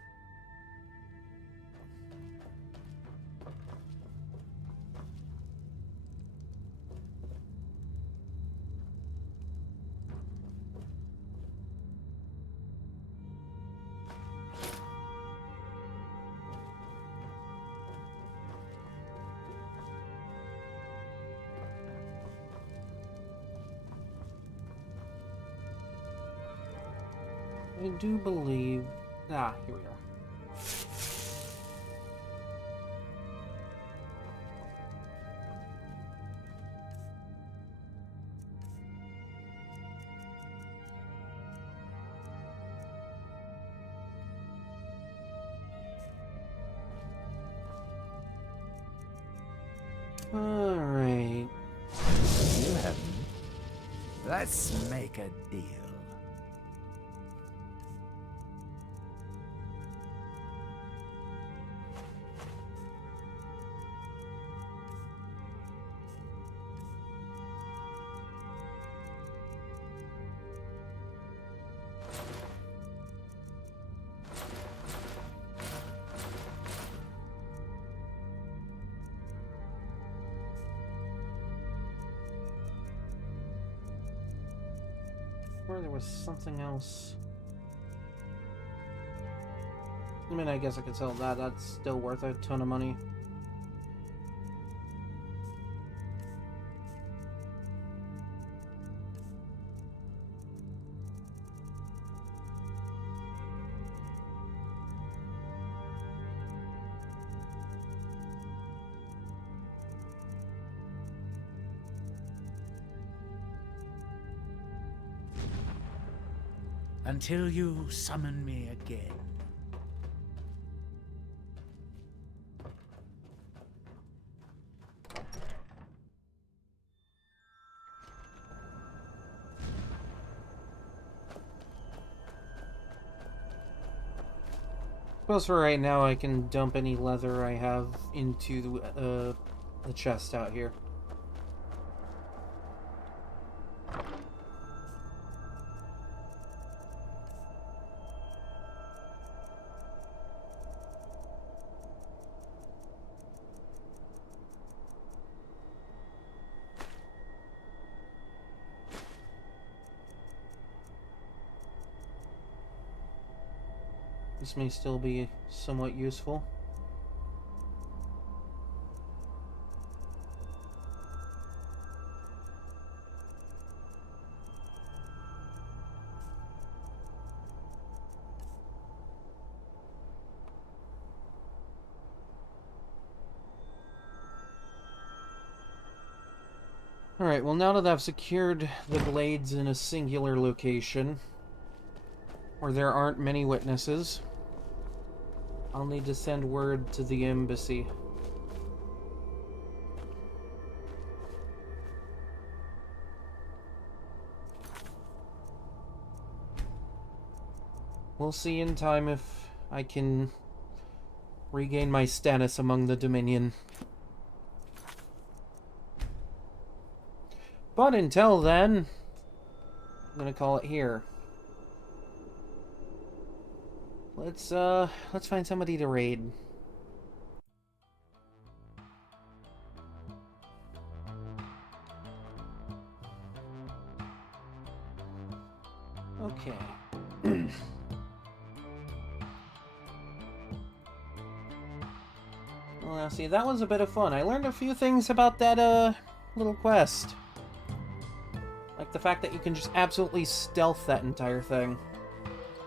I do believe... Ah, here we are. Alright. You haven't. Let's make a deal. swore there was something else. I mean, I guess I could sell that. That's still worth a ton of money. Until you summon me again. Suppose for right now I can dump any leather I have into the chest out here. This may still be somewhat useful. Alright, well now that I've secured the blades in a singular location, where there aren't many witnesses, I'll need to send word to the embassy. We'll see in time if I can regain my status among the Dominion. But until then, I'm gonna call it here. Let's find somebody to raid. Okay. Well, now see, that was a bit of fun. I learned a few things about that, little quest. Like the fact that you can just absolutely stealth that entire thing.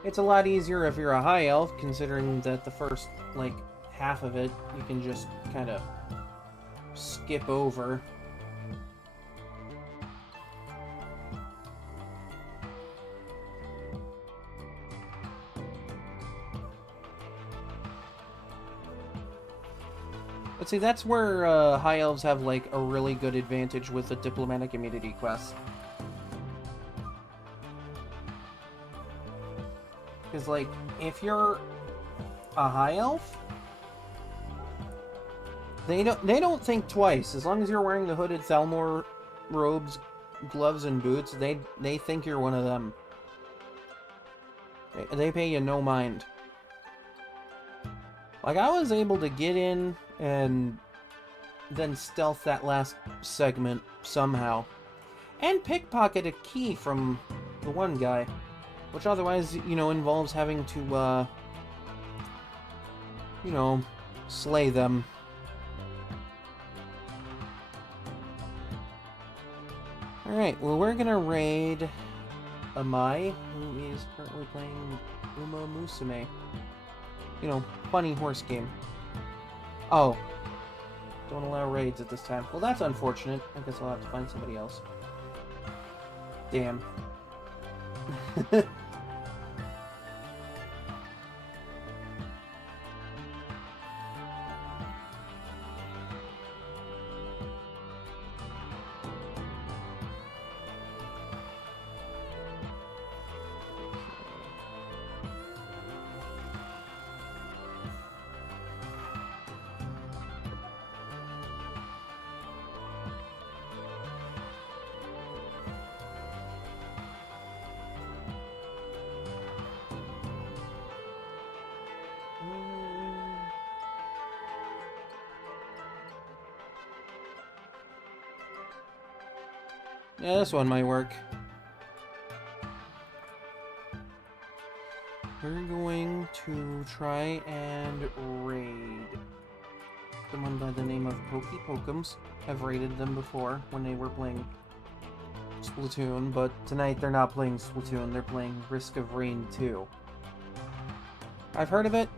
It's a lot easier if you're a high elf, considering that the first, like, half of it you can just kind of skip over. But see, that's where high elves have, like, a really good advantage with the diplomatic immunity quest. Because, like, if you're a high elf, they don't think twice. As long as you're wearing the hooded Thalmor robes, gloves, and boots, they think you're one of them. They pay you no mind. Like, I was able to get in and then stealth that last segment somehow. And pickpocket a key from the one guy. Which otherwise, you know, involves having to, you know, slay them. Alright, well, we're gonna raid Amai, who is currently playing Uma Musume. You know, funny horse game. Oh. Don't allow raids at this time. Well, that's unfortunate. I guess I'll have to find somebody else. Damn. Yeah, this one might work. we're going to try and raid someone by the name of Pokey Pokums. I've raided them before when they were playing Splatoon, but tonight they're not playing Splatoon, they're playing Risk of Rain 2. I've heard of it,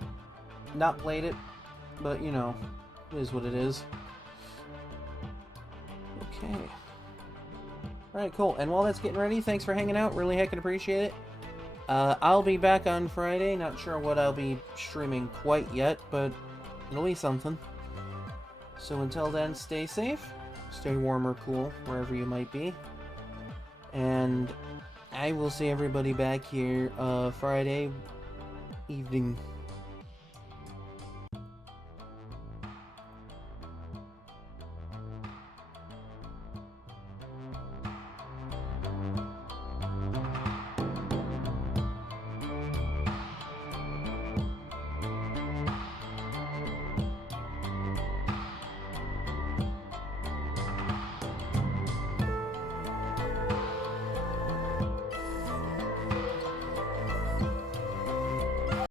not played it, but you know, it is what it is. Okay. Alright, cool. And while that's getting ready, thanks for hanging out. Really heckin' appreciate it. I'll be back on Friday. Not sure what I'll be streaming quite yet, but it'll be something. So until then, stay safe. Stay warm or cool, wherever you might be. And I will see everybody back here Friday evening.